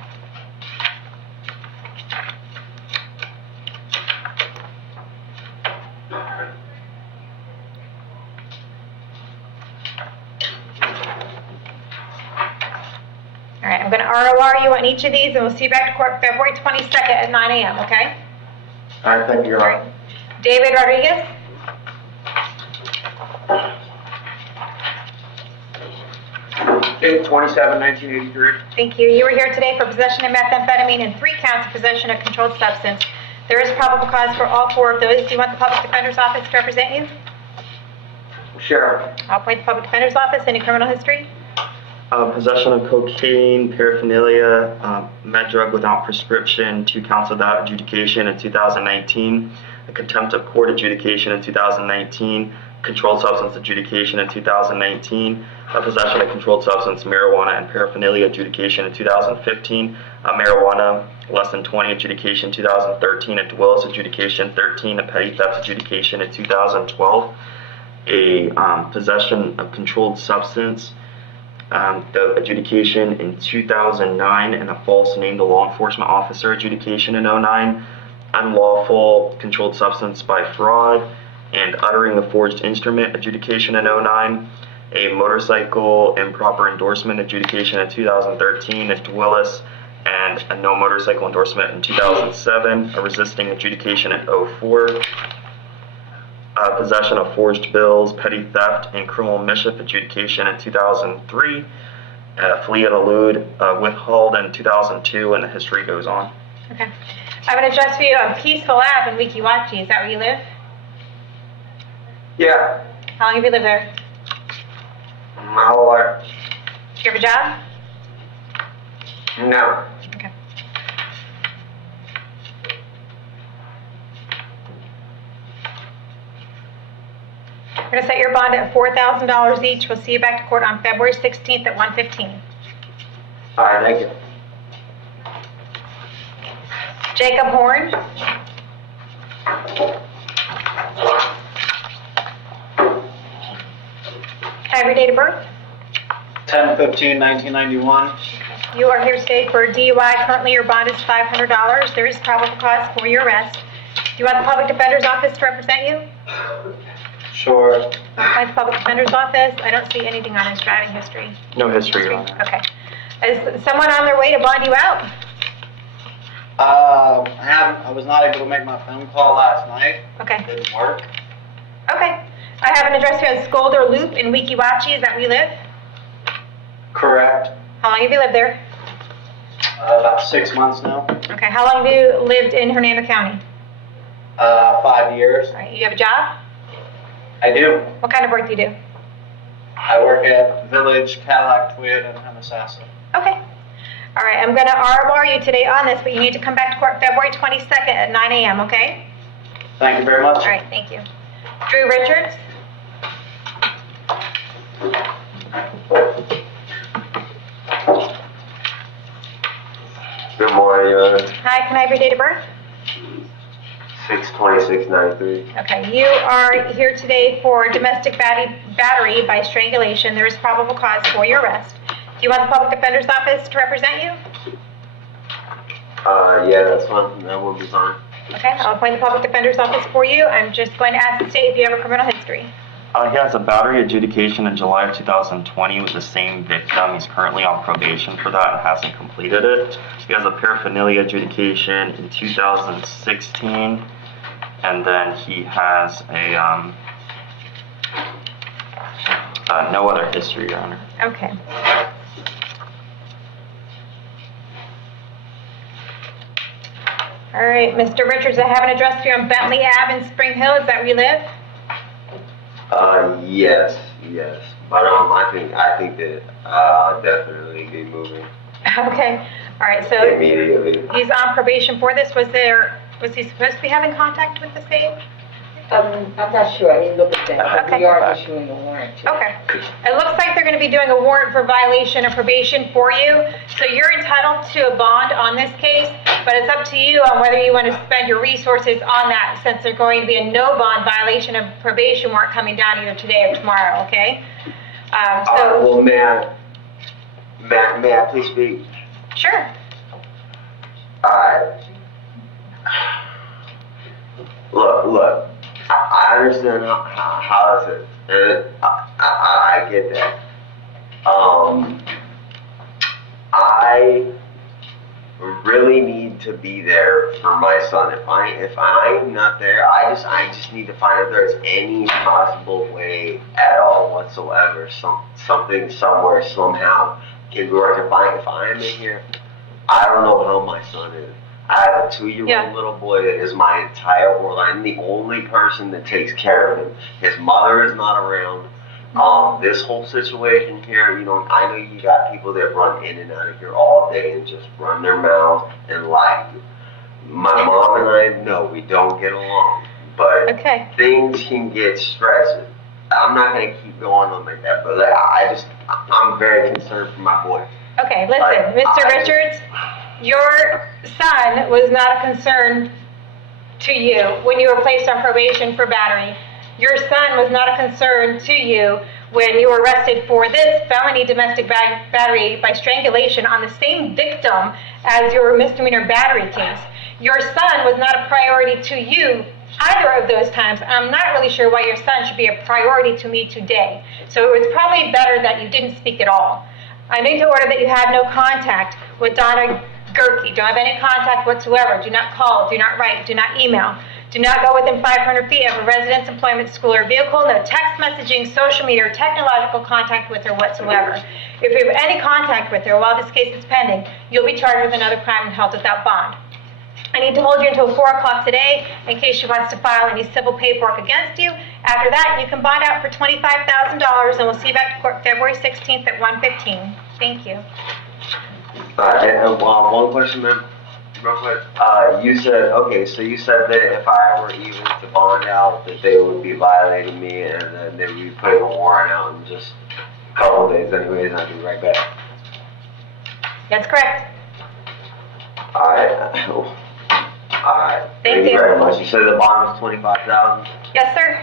All right, I'm going to ROR you on each of these, and we'll see you back to court February 22nd at 9 a.m., okay? All right, thank you, Your Honor. David Rodriguez? Date 27/1983. Thank you. You were here today for possession of methamphetamine and 3 counts of possession of controlled substance. There is probable cause for all 4 of those. Do you want the Public Defender's Office to represent you? Sure. I'll appoint the Public Defender's Office. Any criminal history? Possession of cocaine, paraphernalia, med drug without prescription, 2 counts of that adjudication in 2019, a contempt of court adjudication in 2019, controlled substance adjudication in 2019, a possession of controlled substance, marijuana, and paraphernalia adjudication in 2015, a marijuana less than 20 adjudication in 2013, a Willis adjudication 13, a petty theft adjudication in 2012, a possession of controlled substance, the adjudication in 2009, and a false name to law enforcement officer adjudication in 2009, unlawful controlled substance by fraud, and uttering a forged instrument adjudication in 2009, a motorcycle improper endorsement adjudication in 2013 at Willis, and a no motorcycle endorsement in 2007, a resisting adjudication in 2004, possession of forged bills, petty theft, and criminal mischief adjudication in 2003, flee and elude, withheld in 2002, and the history goes on. Okay. I have an address for you on Peaceful Ave in Wekiwachi. Is that where you live? Yeah. How long have you lived there? My whole life. Do you have a job? No. Okay. We're going to set your bond at $4,000 each. We'll see you back to court on February 16th at 1:15. All right, thank you. Jacob Horn. Have your date of birth. 10/15/1991. You are here today for DUI. Currently, your bond is $500. There is probable cause for your arrest. Do you want the Public Defender's Office to represent you? Sure. I'll the Public Defender's Office. I don't see anything on his driving history. No history, Your Honor. Okay. Is someone on their way to bond you out? I was not able to make my phone call last night. Okay. It didn't work. Okay. I have an address here on Skolder Loop in Wekiwachi. Is that where you live? Correct. How long have you lived there? About 6 months now. Okay. How long have you lived in Hernando County? 5 years. All right. You have a job? I do. What kind of work do you do? I work at Village, Cadillac Twid, and Homosassa. Okay. All right. I'm going to RMR you today on this, but you need to come back to court February 22nd at 9 a.m., okay? Thank you very much. All right. Thank you. Drew Richards? Good morning, Your Honor. Hi. Can I have your date of birth? 6/26/93. Okay, you are here today for domestic battery by strangulation. There is probable cause for your arrest. Do you want the Public Defender's Office to represent you? Yeah, that's fine. That will be fine. Okay, I'll appoint the Public Defender's Office for you. I'm just going to ask the state if you have a criminal history. He has a battery adjudication in July of 2020 with the same victim. He's currently on probation for that and hasn't completed it. He has a paraphernalia adjudication in 2016. And then he has a no other history, Your Honor. Okay. All right, Mr. Richards, I have an address for you on Bentley Ave in Spring Hill. Is that where you live? Yes. But I think that I'll definitely be moving Okay. All right, so immediately. he's on probation for this. Was he supposed to be having contact with the state? I'm not sure, I didn't look at that, but we Okay. are issuing a warrant. Okay. It looks like they're going to be doing a warrant for violation of probation for you. So you're entitled to a bond on this case, but it's up to you on whether you want to spend your resources on that, since there's going to be a no bond violation of probation warrant coming down either today or tomorrow, okay? Well, may I please speak? Sure. Look, I understand how is it. I get that. I really need to be there for my son. If I'm not there, I just need to find if there's any possible way at all whatsoever, something somewhere somehow can work. If I'm in here, I don't know how my son is. I have a 2-year-old little boy that is my entire world. I'm the only person that takes care of him. His mother is not around. This whole situation here, I know you got people that run in and out of here all day and just run their mouth and lie to you. My mom and I, no, we don't get along. But things can get stressful. I'm not going to keep going on like that, but I'm very concerned for my boy. Okay, listen, Mr. Richards, your son was not a concern to you when you were placed on probation for battery. Your son was not a concern to you when you were arrested for this felony domestic battery by strangulation on the same victim as your misdemeanor battery case. Your son was not a priority to you either of those times. I'm not really sure why your son should be a priority to me today. So it was probably better that you didn't speak at all. I need to order that you have no contact with Donna Gerke. Don't have any contact whatsoever. Do not call, do not write, do not email. Do not go within 500 feet of a residence, employment, school, or vehicle. No text messaging, social media, or technological contact with her whatsoever. If you have any contact with her while this case is pending, you'll be charged with another crime and held without bond. I need to hold you until 4 o'clock today in case she wants to file any civil paperwork against you. After that, you can bond out for $25,000, and we'll see you back to court February 16th at 1:15. Thank you. One question, ma'am, real quick. You said that if I were even to bond out, that they would be violating me, and then they would be putting a warrant out in just a couple of days anyways, and I'd be right back. That's correct. Alright. Thank you very much. You said the bond was $25,000? Yes, sir.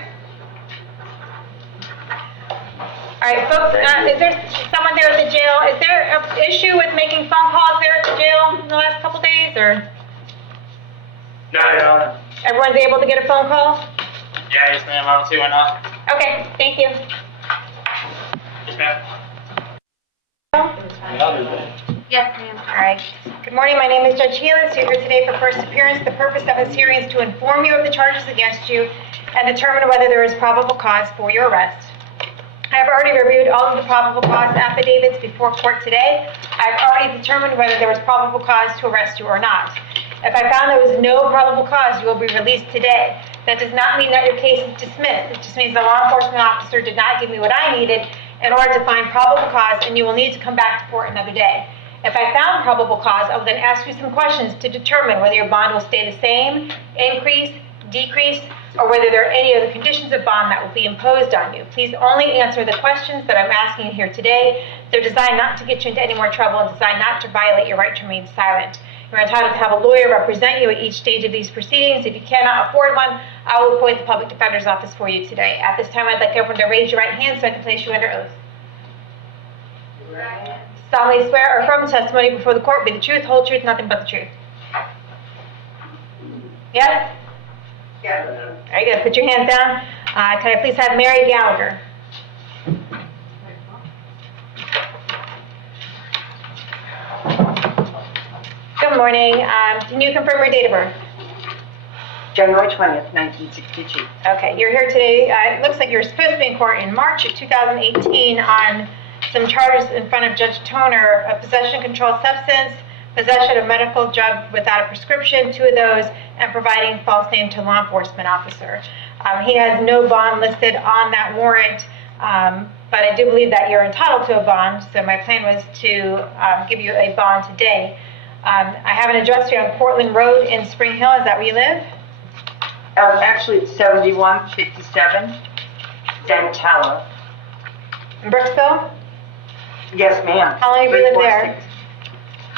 All right, folks, is there someone there at the jail? Is there an issue with making phone calls there at the jail in the last couple days, or? No, Your Honor. Everyone's able to get a phone call? Yeah, yes, ma'am. I don't see why not. Okay, thank you. Yes, ma'am. Yes, ma'am. All right. Good morning. My name is Judge Healis. You're here today for first appearance. The purpose of this hearing is to inform you of the charges against you and determine whether there is probable cause for your arrest. I have already reviewed all of the probable cause affidavits before court today. I've already determined whether there was probable cause to arrest you or not. If I found there was no probable cause, you will be released today. That does not mean that your case is dismissed. It just means the law enforcement officer did not give me what I needed in order to find probable cause, and you will need to come back to court another day. If I found probable cause, I will then ask you some questions to determine whether your bond will stay the same, increase, decrease, or whether there are any other conditions of bond that will be imposed on you. Please only answer the questions that I'm asking you here today. They're designed not to get you into any more trouble and designed not to violate your right to remain silent. You're entitled to have a lawyer represent you at each stage of these proceedings. If you cannot afford one, I will appoint the public defender's office for you today. At this time, I'd like everyone to raise your right hand so I can place you under oath. Solemnly swear or affirm the testimony before the court be the truth, whole truth, nothing but the truth. Yes? Yes. Very good. Put your hands down. Can I please have Mary Gallagher? Good morning. Can you confirm your date of birth? January 20th, 1962. Okay, you're here today. It looks like you're supposed to be in court in March of 2018 on some charges in front of Judge Toner of possession of controlled substance, possession of medical drug without a prescription, 2 of those, and providing false name to law enforcement officer. He has no bond listed on that warrant, but I do believe that you're entitled to a bond, so my plan was to give you a bond today. I have an address here on Portland Road in Spring Hill. Is that where you live? Actually, it's 7157 Dantella. In Brooksville? Yes, ma'am. How long have you lived there?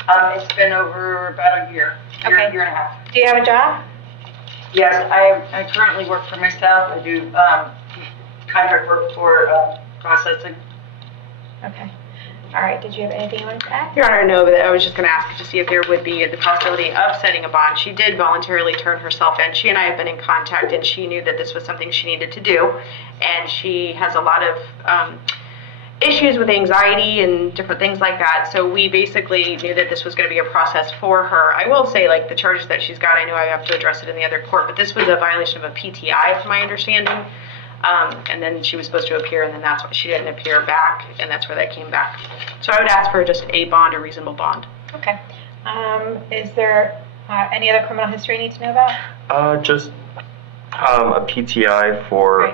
346. It's been over about a year and a half. Do you have a job? Yes, I currently work for myself. I do contract work for processing. Okay. All right, did you have anything you wanted to add? Your Honor, no, but I was just going to ask to see if there would be the possibility of setting a bond. She did voluntarily turn herself in. She and I have been in contact, and she knew that this was something she needed to do. And she has a lot of issues with anxiety and different things like that. So we basically knew that this was going to be a process for her. I will say, like, the charges that she's got, I know I have to address it in the other court, but this was a violation of a PTI, from my understanding. And then she was supposed to appear, and then that's why she didn't appear back, and that's where that came back. So I would ask for just a bond, a reasonable bond. Okay. Is there any other criminal history you need to know about? Just a PTI for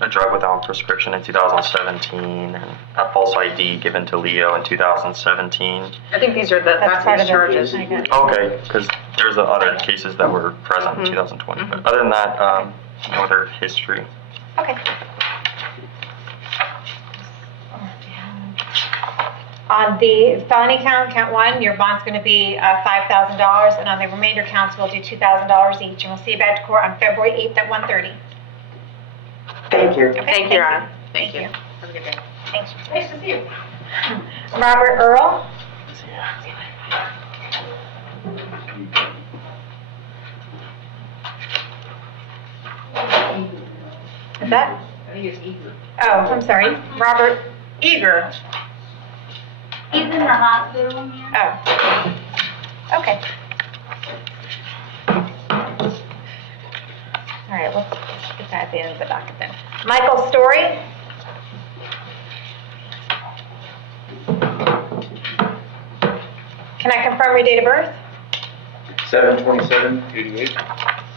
a drug without prescription in 2017 and a false ID given to Leo in 2017. I think these are that's part of the charges. Okay, because there's the other cases that were present in 2020. But other than that, no other history. Okay. On the felony count one, your bond's going to be $5,000, and on the remainder counts, we'll do $2,000 each, and we'll see you back to court on February 8th at 1:30. Thank you. Okay, Thank you, Your Honor. Thank you. Have a good day. Thanks. Nice to see you. Robert Earl. Is that? I think it's Eager. Oh, I'm sorry. Robert Eager. He's in the hospital here. Oh. Okay. All right, let's get that at the end of the docket then. Michael Story. Can I confirm your date of birth? 7/27/88.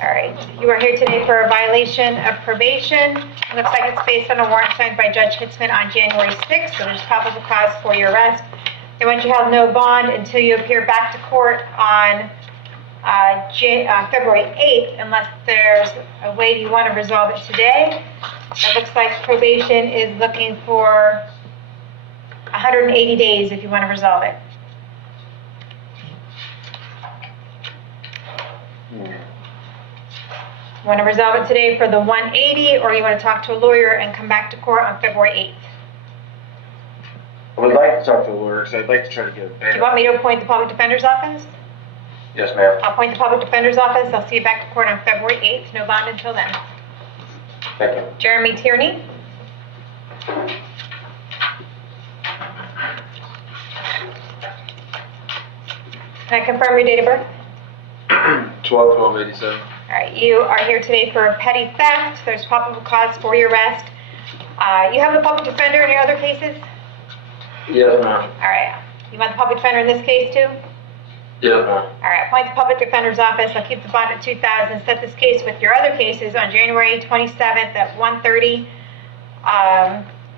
All right. You are here today for a violation of probation. It looks like it's based on a warrant signed by Judge Hitzman on January 6th, so there's probable cause for your arrest. They want you to have no bond until you appear back to court on February 8th, unless there's a way you want to resolve it today. It looks like probation is looking for 180 days if you want to resolve it. You want to resolve it today for the 180, or you want to talk to a lawyer and come back to court on February 8th? I would like to talk to a lawyer because I'd like to try to get a Do you bail. want me to appoint the public defender's office? Yes, ma'am. I'll appoint the public defender's office. I'll see you back to court on February 8th. No bond until then. Thank you. Jeremy Tierney. Can I confirm your date of birth? 12/12/87. All right, you are here today for petty theft. There's probable cause for your arrest. You have the public defender in your other cases? Yes, ma'am. All right. You want the public defender in this case too? Yes, ma'am. All right, appoint the public defender's office. I'll keep the bond at $2,000. Set this case with your other cases on January 27th at 1:30.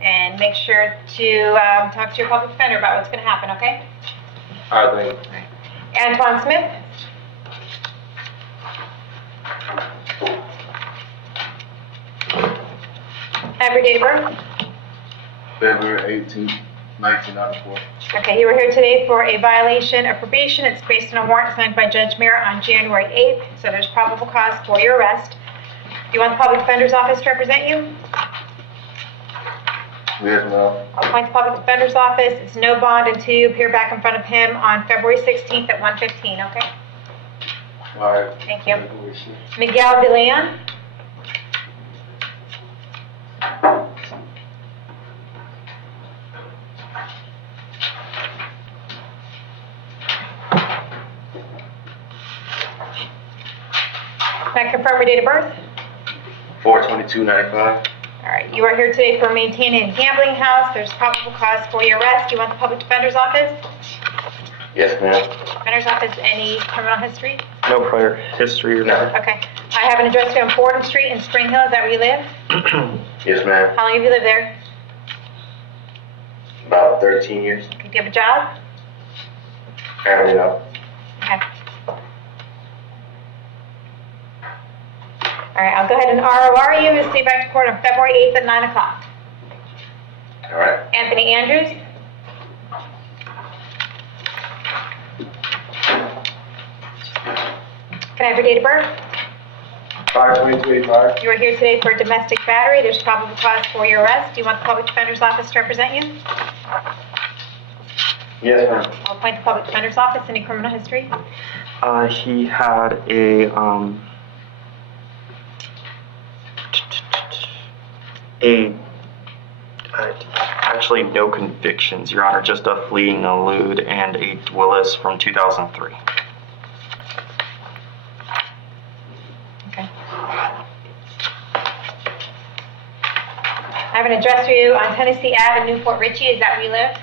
And make sure to talk to your public defender about what's going to happen, okay? All right, thank you. Antoine Smith. Have your date of birth? February 18th, 1994. Okay, you were here today for a violation of probation. It's based on a warrant signed by Judge Merritt on January 8th, so there's probable cause for your arrest. Do you want the public defender's office to represent you? Yes, ma'am. I'll appoint the public defender's office. It's no bond until you appear back in front of him on February 16th at 1:15, okay? All right. Thank you. Miguel De Leon. Can I confirm your date of birth? 4/22/95. All right, you are here today for maintaining a gambling house. There's probable cause for your arrest. Do you want the public defender's office? Yes, ma'am. Defender's office, any criminal history? No prior history or that. Okay. I have an address here on Fordham Street in Spring Hill. Is that where you live? Yes, ma'am. How long have you lived there? About 13 years. Okay, do you have a job? Apparently not. Okay. All right, I'll go ahead and ROR you and see you back to court on February 8th at 9 o'clock. All right. Anthony Andrews? Can I have your date of birth? 5/22/85. You are here today for domestic battery. There's probable cause for your arrest. Do you want the public defender's office to represent you? Yes, ma'am. I'll appoint the public defender's office. Any criminal history? He had actually no convictions, Your Honor, just a fleeing elude and a Willis from 2003. Okay. I have an address for you on Tennessee Ave in Newport Richey. Is that where you live?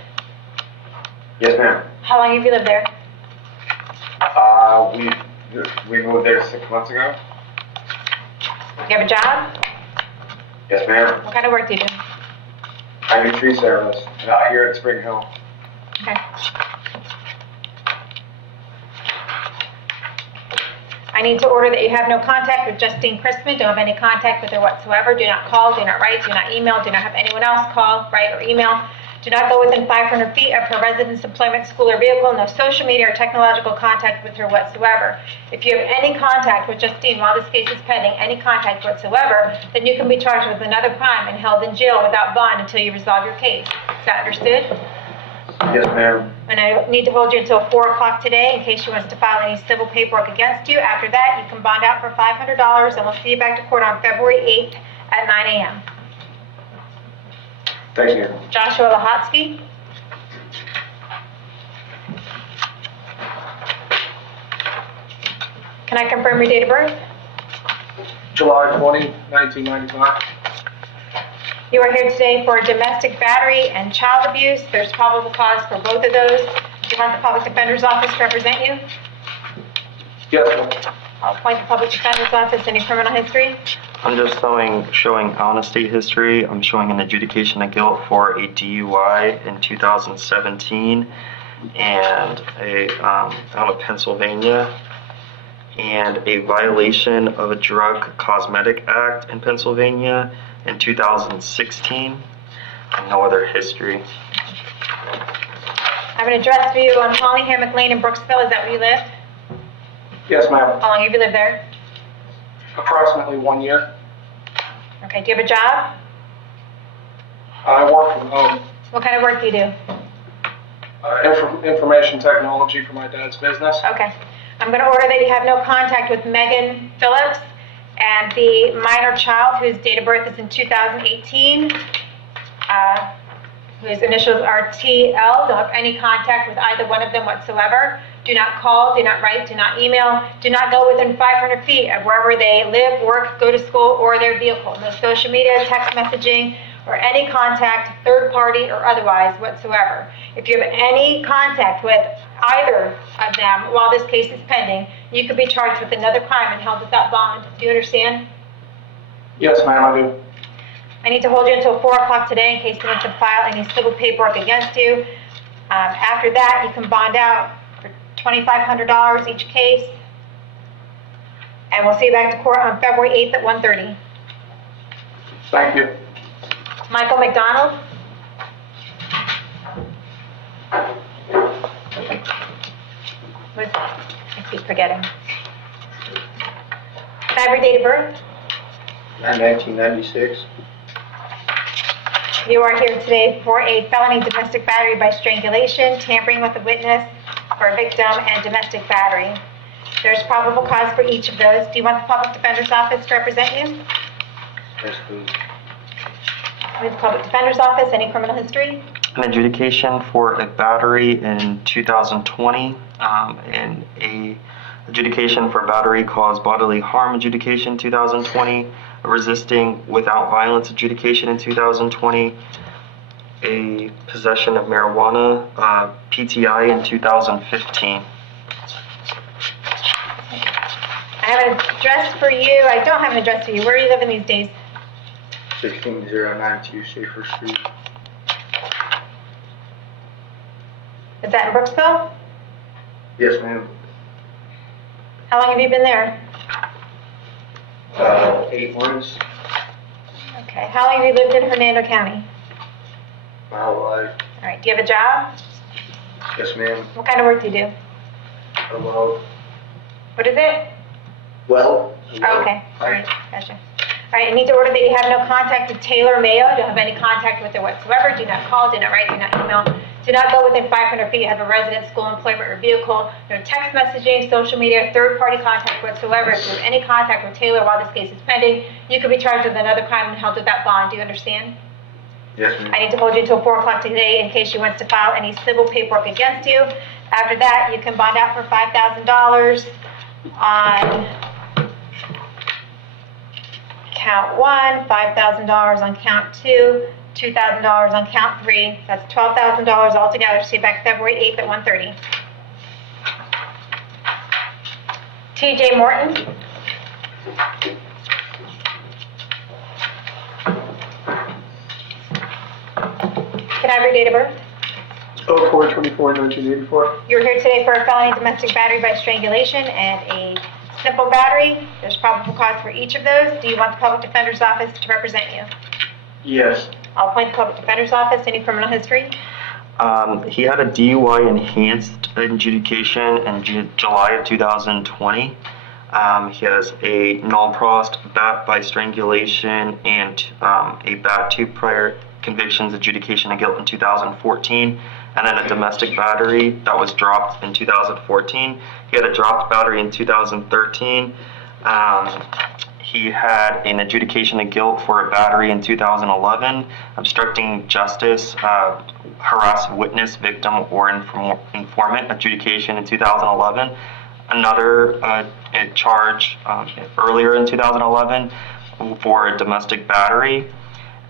Yes, ma'am. How long have you lived there? We moved there 6 months ago. You have a job? Yes, ma'am. What kind of work do you do? I do tree service here at Spring Hill. Okay. I need to order that you have no contact with Justine Christman. Don't have any contact with her whatsoever. Do not call, do not write, do not email, do not have anyone else call, write, or email. Do not go within 500 feet of her residence, employment, school, or vehicle. No social media or technological contact with her whatsoever. If you have any contact with Justine while this case is pending, any contact whatsoever, then you can be charged with another crime and held in jail without bond until you resolve your case. Is that understood? Yes, ma'am. And I need to hold you until 4 o'clock today in case she wants to file any civil paperwork against you. After that, you can bond out for $500, and we'll see you back to court on February 8th at 9 a.m. Thank you. Joshua Lahotsky. Can I confirm your date of birth? July 20, 1995. You are here today for domestic battery and child abuse. There's probable cause for both of those. Do you want the public defender's office to represent you? Yes, ma'am. I'll appoint the public defender's office. Any criminal history? I'm just showing honesty history. I'm showing an adjudication of guilt for a DUI in 2017 and out of Pennsylvania, and a violation of a Drug Cosmetic Act in Pennsylvania in 2016, and no other history. I have an address for you on Holly Hammock Lane in Brooksville. Is that where you live? Yes, ma'am. How long have you lived there? Approximately 1 year. Okay, do you have a job? I work from home. What kind of work do you do? Information technology for my dad's business. Okay. I'm going to order that you have no contact with Megan Phillips and the minor child whose date of birth is in 2018, whose initials are TL. Don't have any contact with either one of them whatsoever. Do not call, do not write, do not email, do not go within 500 feet of wherever they live, work, go to school, or their vehicle. No social media, text messaging, or any contact, third party or otherwise whatsoever. If you have any contact with either of them while this case is pending, you could be charged with another crime and held without bond. Do you understand? Yes, ma'am, I do. I need to hold you until 4 o'clock today in case you want to file any civil paperwork against you. After that, you can bond out for $2,500 each case. And we'll see you back to court on February 8th at 1:30. Thank you. Michael McDonald. I keep forgetting. Can I have your date of birth? 1996. You are here today for a felony domestic battery by strangulation, tampering with a witness for a victim, and domestic battery. There's probable cause for each of those. Do you want the public defender's office to represent you? Yes, please. We have the public defender's office. Any criminal history? An adjudication for a battery in 2020, and a adjudication for battery caused bodily harm adjudication 2020, a resisting without violence adjudication in 2020, a possession of marijuana PTI in 2015. I have an address for you. I don't have an address for you. Where are you living these days? 16092 Schaefer Street. Is that in Brooksville? Yes, ma'am. How long have you been there? 8 months. Okay, how long have you lived in Hernando County? My whole life. All right, do you have a job? Yes, ma'am. What kind of work do you do? Well. What is it? Well. Oh, okay, all right, gotcha. All right, I need to order that you have no contact with Taylor Mayo, don't have any contact with her whatsoever, do not call, do not write, do not email, do not go within 500 feet of a residence, school, employment, or vehicle, no text messaging, social media, third-party contact whatsoever. If you have any contact with Taylor while this case is pending, you could be charged with another crime and held without bond, do you understand? Yes, ma'am. I need to hold you until 4 o'clock today in case she wants to file any civil paperwork against you. After that, you can bond out for $5,000 on count 1, $5,000 on count 2, $2,000 on count 3. That's $12,000 altogether. See you back February 8th at 1:30. TJ Morton. Can I have your date of birth? 04/24/1984. You were here today for a felony domestic battery by strangulation and a simple battery. There's probable cause for each of those. Do you want the public defender's office to represent you? Yes. I'll appoint the public defender's office. Any criminal history? He had a DUI enhanced adjudication in July of 2020. He has a non-prost bat by strangulation and a bat 2 prior convictions, adjudication of guilt in 2014, and then a domestic battery that was dropped in 2014. He had a dropped battery in 2013. He had an adjudication of guilt for a battery in 2011, obstructing justice, harass witness, victim, or informant, adjudication in 2011. Another charge earlier in 2011 for a domestic battery,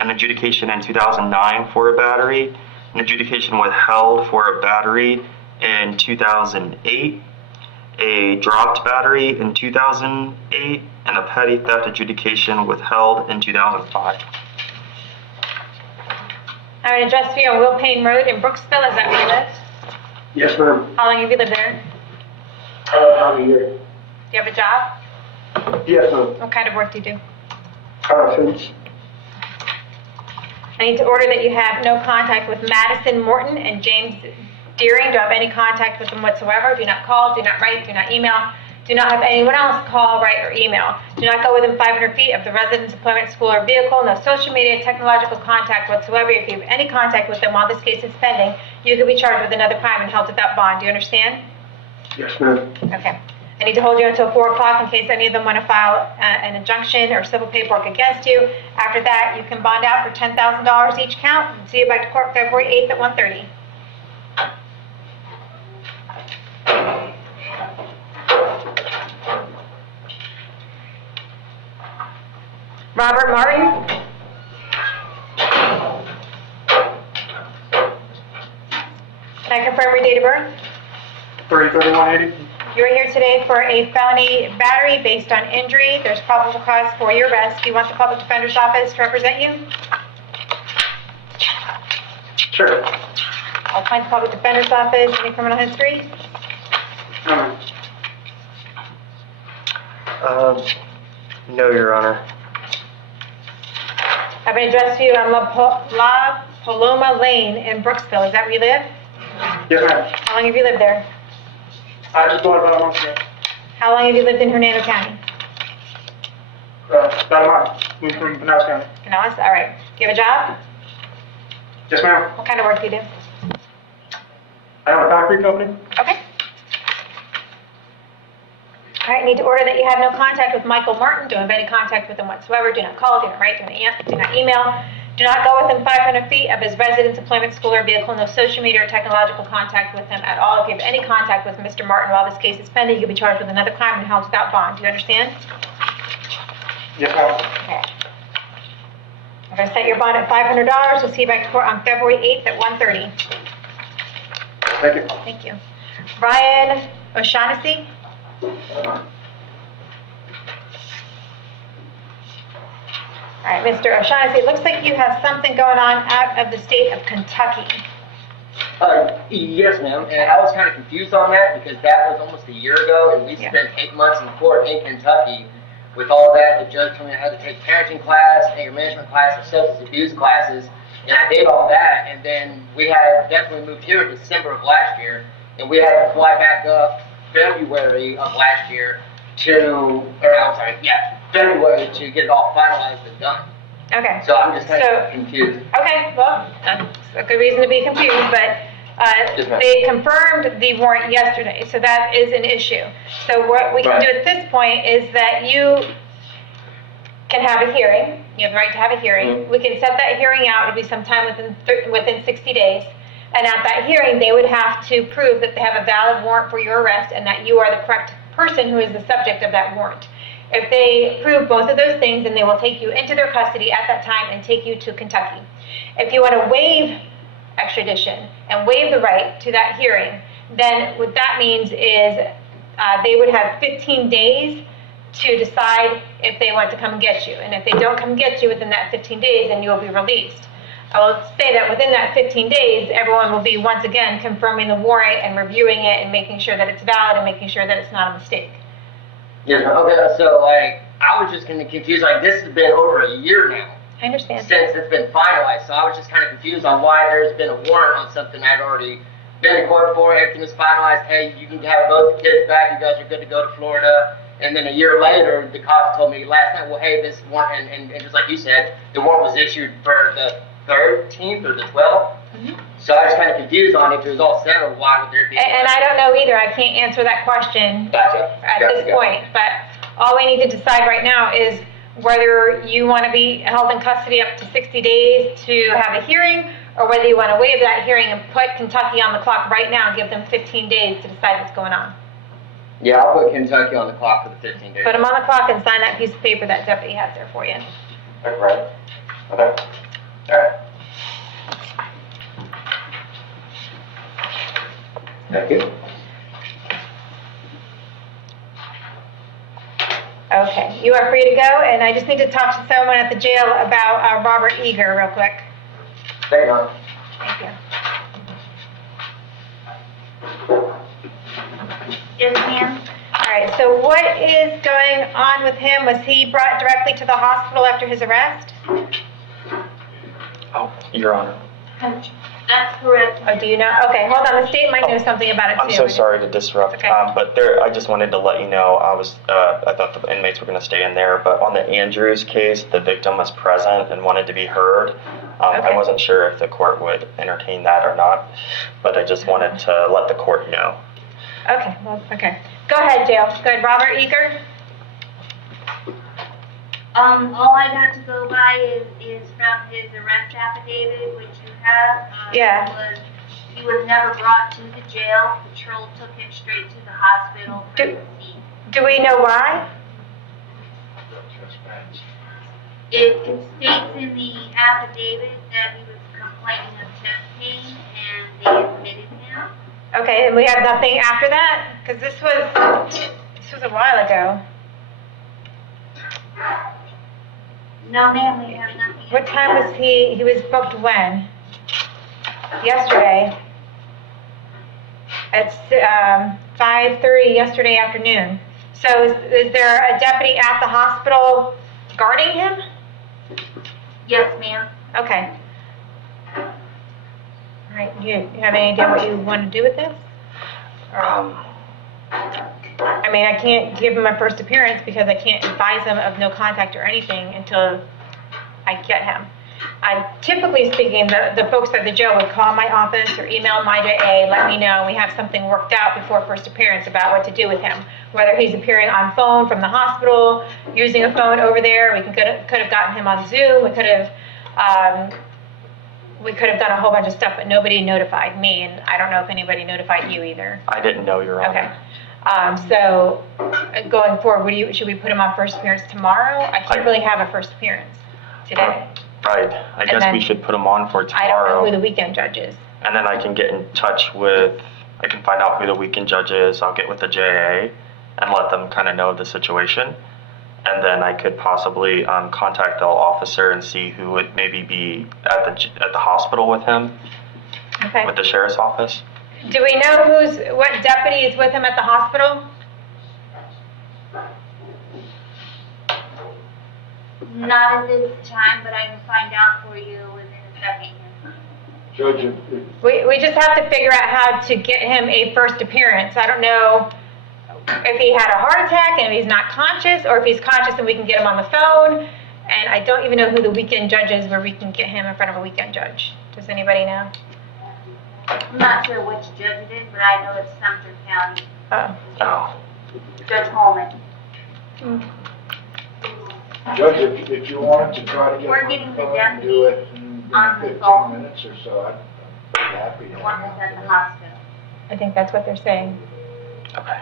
an adjudication in 2009 for a battery, an adjudication withheld for a battery in 2008, a dropped battery in 2008, and a petty theft adjudication withheld in 2005. I have an address for you on Will Payne Road in Brooksville. Is that where you live? Yes, ma'am. How long have you lived there? About a year. Do you have a job? Yes, ma'am. What kind of work do you do? Since. I need to order that you have no contact with Madison Morton and James Deering. Do you have any contact with them whatsoever? Do not call, do not write, do not email. Do not have anyone else call, write, or email. Do not go within 500 feet of the residence, employment, school, or vehicle. No social media, technological contact whatsoever. If you have any contact with them while this case is pending, you could be charged with another crime and held without bond. Do you understand? Yes, ma'am. Okay. I need to hold you until 4 o'clock in case any of them want to file an injunction or civil paperwork against you. After that, you can bond out for $10,000 each count. See you back to court February 8th at 1:30. Robert Martin. Can I confirm your date of birth? 30/31/80. You are here today for a felony battery based on injury. There's probable cause for your arrest. Do you want the public defender's office to represent you? Sure. I'll appoint the public defender's office. Any criminal history? No, Your Honor. I have an address for you on La Paloma Lane in Brooksville. Is that where you live? Yes, ma'am. How long have you lived there? I just bought about a month ago. How long have you lived in Hernando County? About a month. Moved from Pinellas County. Pinellas? All right. Do you have a job? Yes, ma'am. What kind of work do you do? I have a factory company. Okay. All right, I need to order that you have no contact with Michael Martin. Don't have any contact with him whatsoever. Do not call, do not write, do not email. Do not go within 500 feet of his residence, employment, school, or vehicle. No social media or technological contact with him at all. If you have any contact with Mr. Martin while this case is pending, you'll be charged with another crime and held without bond. Do you understand? Yes, ma'am. Okay. I'm going to set your bond at $500. We'll see you back to court on February 8th at 1:30. Thank you. Thank you. Ryan O'Shaughnessy. All right, Mr. O'Shaughnessy, it looks like you have something going on out of the state of Kentucky. Yes, ma'am. And I was kind of confused on that because that was almost a year ago, and we spent 8 months in court in Kentucky with all that, the judge told me I had to take parenting class, anger management class, and substance abuse classes, and I did all that, and then we had definitely moved here in December of last year, and we had to fly back up February of last year February to get it all finalized and done. Okay. So I'm just kind of confused. Okay, well, that's a good reason to be confused, but Yes, ma'am. they confirmed the warrant yesterday, so that is an issue. So what we can do at this point is that you can have a hearing. You have the right to have a hearing. We can set that hearing out. It'll be sometime within 60 days. And at that hearing, they would have to prove that they have a valid warrant for your arrest and that you are the correct person who is the subject of that warrant. If they prove both of those things, then they will take you into their custody at that time and take you to Kentucky. If you want to waive extradition and waive the right to that hearing, then what that means is they would have 15 days to decide if they want to come and get you. And if they don't come and get you within that 15 days, then you will be released. I will say that within that 15 days, everyone will be once again confirming the warrant and reviewing it and making sure that it's valid and making sure that it's not a mistake. Yes, okay, so I was just kind of confused, this has been over a year now. I understand. Since it's been finalized, so I was just kind of confused on why there's been a warrant on something I'd already been in court for, everything was finalized, hey, you can have both the kids back, you guys are good to go to Florida, and then a year later, the cops told me last night, well, hey, this warrant, and just like you said, the warrant was issued for the 13th or the 12th. So I was kind of confused on if it was all settled, why would there be... And I don't know either. I can't answer that question at this point. But all we need to decide right now is whether you want to be held in custody up to 60 days to have a hearing, or whether you want to waive that hearing and put Kentucky on the clock right now and give them 15 days to decide what's going on. Yeah, I'll put Kentucky on the clock for the 15 days. Put them on the clock and sign that piece of paper that deputy has there for you. Right. Okay. All right. Thank you. Okay, you are free to go, and I just need to talk to someone at the jail about Robert Eager real quick. Thank you. Thank you. Yes, ma'am. All right, so what is going on with him? Was he brought directly to the hospital after his arrest? Oh, Your Honor. That's correct. Oh, do you know? Okay, hold on. The state might know something about it too. I'm so sorry to disrupt, Okay. but I just wanted to let you know, I thought the inmates were going to stay in there, but on the Andrews case, the victim was present and wanted to be heard. Okay. I wasn't sure if the court would entertain that or not, but I just wanted to let the court know. Okay, well, okay. Go ahead, Jail. Go ahead. Robert Eager? All I got to go by is from his arrest affidavit, which you have. Yeah. He was never brought to the jail. Patrol took him straight to the hospital for the scene. Do we know why? It states in the affidavit that he was complaining of chest pain, and they admitted him. Okay, and we have nothing after that? Because this was a while ago. No, ma'am, we have nothing. What time was he was booked when? Yesterday. It's 5:30 yesterday afternoon. So is there a deputy at the hospital guarding him? Yes, ma'am. Okay. All right, you have any idea what you want to do with this? I mean, I can't give him a first appearance because I can't advise him of no contact or anything until I get him. Typically speaking, the folks at the jail would call my office or email my JA, let me know, we have something worked out before first appearance about what to do with him. Whether he's appearing on phone from the hospital, using a phone over there, we could have gotten him on Zoom, we could have done a whole bunch of stuff, but nobody notified me, and I don't know if anybody notified you either. I didn't know, Your Honor. Okay. So going forward, should we put him on first appearance tomorrow? I can't really have a first appearance today. Right. I guess we should put him on for tomorrow. I don't know who the weekend judge is. And then I can get in touch with, I can find out who the weekend judge is. I'll get with the JA and let them kind of know the situation. And then I could possibly contact the officer and see who would maybe be at the hospital with him, Okay. with the sheriff's office. Do we know what deputy is with him at the hospital? Not at this time, but I can find out for you within a second. Judge, We just have to figure out how to get him a first appearance. I don't know if he had a heart attack and he's not conscious, or if he's conscious and we can get him on the phone. And I don't even know who the weekend judge is where we can get him in front of a weekend judge. Does anybody know? I'm not sure which judge it is, but I know it's Sumter County. Oh. Judge Holman. Judge, if you wanted to try to get We're on getting the the phone and deputy do it in on the 15 phone. minutes or so, I'd be happy to The one have that's him. at the hospital. I think that's what they're saying. Okay.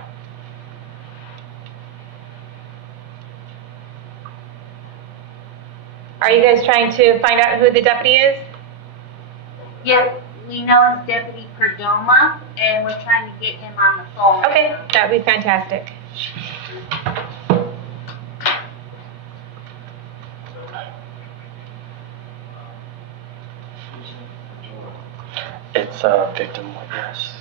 Are you guys trying to find out who the deputy is? Yep, we know it's Deputy Perdomo, and we're trying to get him on the phone. Okay, that would be fantastic. It's a victim witness.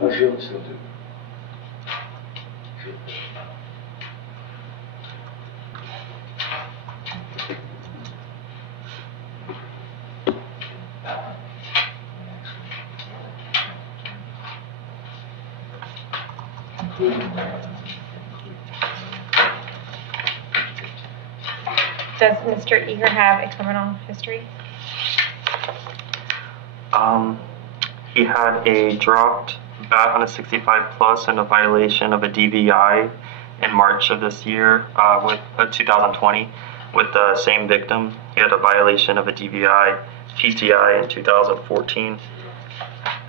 How's your still do? Does Mr. Eager have a criminal history? He had a dropped bat on a 65 plus and a violation of a DVI in March of this year, with 2020, with the same victim. He had a violation of a DVI, PTI in 2014,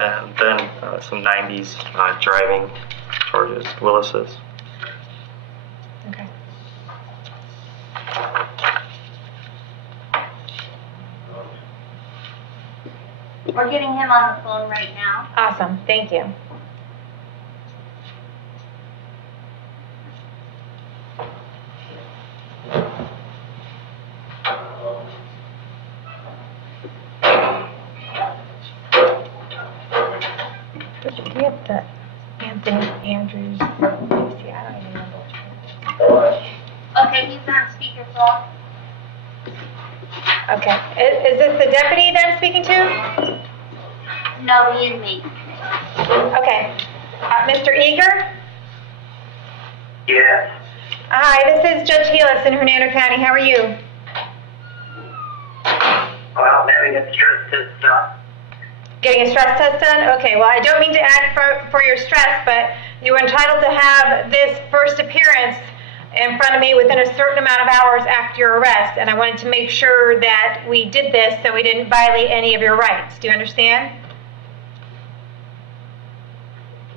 and then some 90s driving charges, Willis's. Okay. We're getting him on the phone right now. Awesome, thank you. Did you get the Anthony Andrews? I don't even remember. Okay, he's on speakerphone. Okay, is this the deputy that I'm speaking to? No, he and me. Okay, Mr. Eager? Yes. Hi, this is Judge Helis in Hernando County. How are you? Well, having a stress test done. Getting a stress test done? Okay, well, I don't mean to add for your stress, but you were entitled to have this first appearance in front of me within a certain amount of hours after your arrest, and I wanted to make sure that we did this so we didn't violate any of your rights. Do you understand?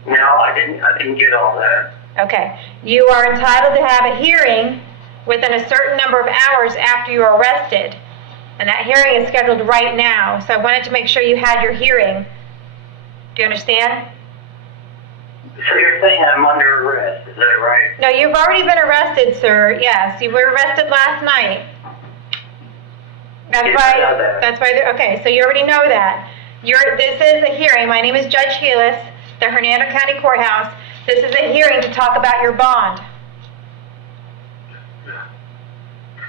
No, I didn't get all that. Okay. You are entitled to have a hearing within a certain number of hours after you are arrested. And that hearing is scheduled right now. So I wanted to make sure you had your hearing. Do you understand? So you're saying I'm under arrest, is that right? No, you've already been arrested, sir. Yes, you were arrested last night. That's Yes, why. I know that. That's why. Okay, so you already know that. This is a hearing. My name is Judge Helis, the Hernando County Courthouse. This is a hearing to talk about your bond.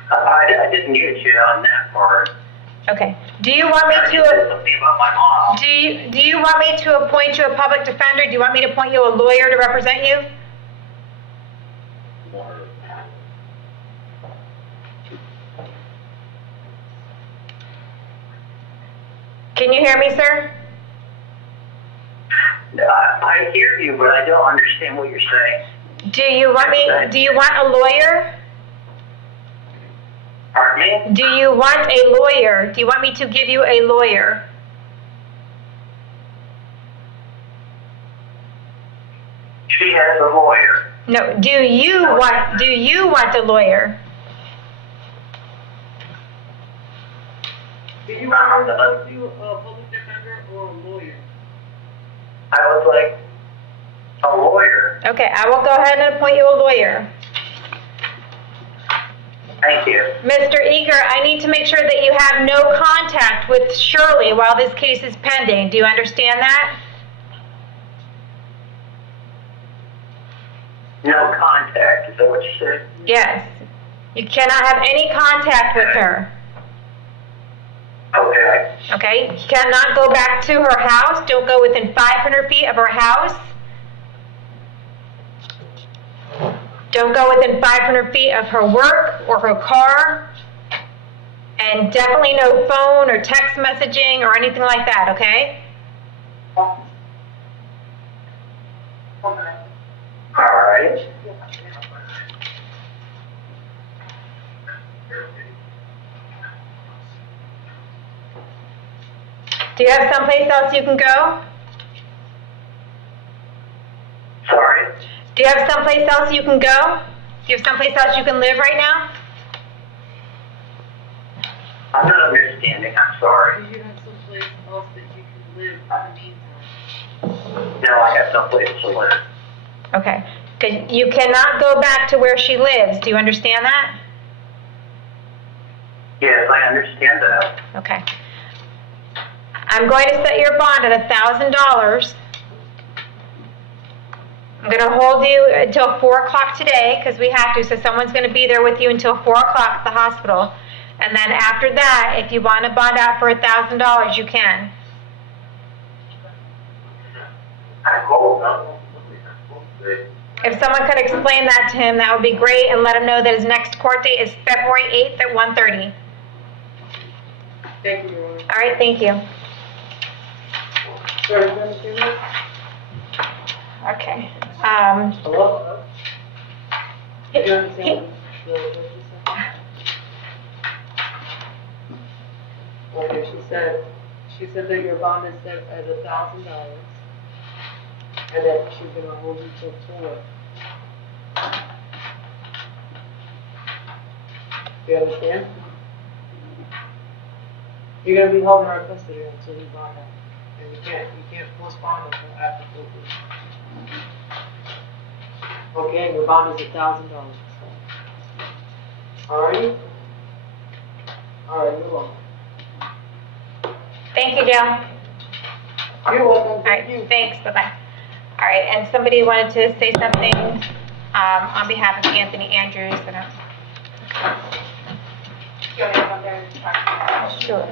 I didn't get you on that part. Okay. Do you want me Something about my mom. Do you want me to appoint you a public defender? Do you want me to appoint you a lawyer to represent you? Can you hear me, sir? I hear you, but I don't understand what you're saying. Do you want a lawyer? Pardon me? Do you want a lawyer? Do you want me to give you a lawyer? She has a lawyer. No, do you want a lawyer? Do you want us to do a public defender or a lawyer? I would like a lawyer. Okay, I will go ahead and appoint you a lawyer. Thank you. Mr. Eager, I need to make sure that you have no contact with Shirley while this case is pending. Do you understand that? No contact, is that what you said? Yes. You cannot have any contact with her. Okay. Okay? You cannot go back to her house. Don't go within 500 feet of her house. Don't go within 500 feet of her work or her car. And definitely no phone or text messaging or anything like that, okay? All right. Do you have someplace else you can go? Sorry? Do you have someplace else you can go? Do you have someplace else you can live right now? I'm not understanding, I'm sorry. Do you have someplace else that you can live in the meantime? No, I have no place to live. Okay. 'Cause you cannot go back to where she lives. Do you understand that? Yes, I understand that. Okay. I'm going to set your bond at $1,000. I'm going to hold you until 4 o'clock today because we have to, so someone's going to be there with you until 4 o'clock at the hospital. And then after that, if you want to bond out for $1,000, you can. I hope not. If someone could explain that to him, that would be great, and let him know that his next court date is February 8th at 1:30. Thank you, Your Honor. All right, thank you. Sir, you understand this? Okay. Hello? You understand what she said? Okay, she said that your bond is set at $1,000 and that she's gonna hold you till 4. Do you understand? You're gonna be holding our custody until you bond out. And you can't postpone until after 4. Okay, your bond is $1,000. Alrighty? Alright, you're welcome. Thank you, Dale. You're welcome. All right, thanks, bye-bye. All right, and somebody wanted to say something on behalf of Anthony Andrews. Sure.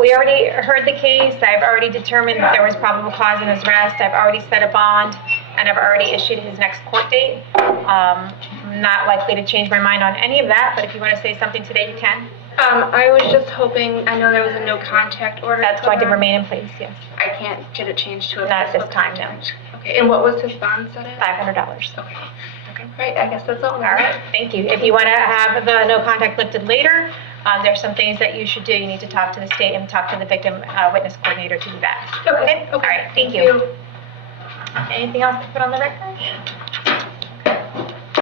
We already heard the case. I've already determined that there was probable cause in his arrest. I've already set a bond, and I've already issued his next court date. I'm not likely to change my mind on any of that, but if you want to say something today, you can. I was just hoping, I know there was a no contact order. That's going to remain in place, yes. I can't get it changed to a. Not at this time, no. Okay, and what was his bond set at? $500. Okay. Right, I guess that's all. All right, thank you. If you want to have the no contact lifted later, there's some things that you should do. You need to talk to the state and talk to the victim witness coordinator to do that. Okay? All right, thank you. Anything else to put on the record?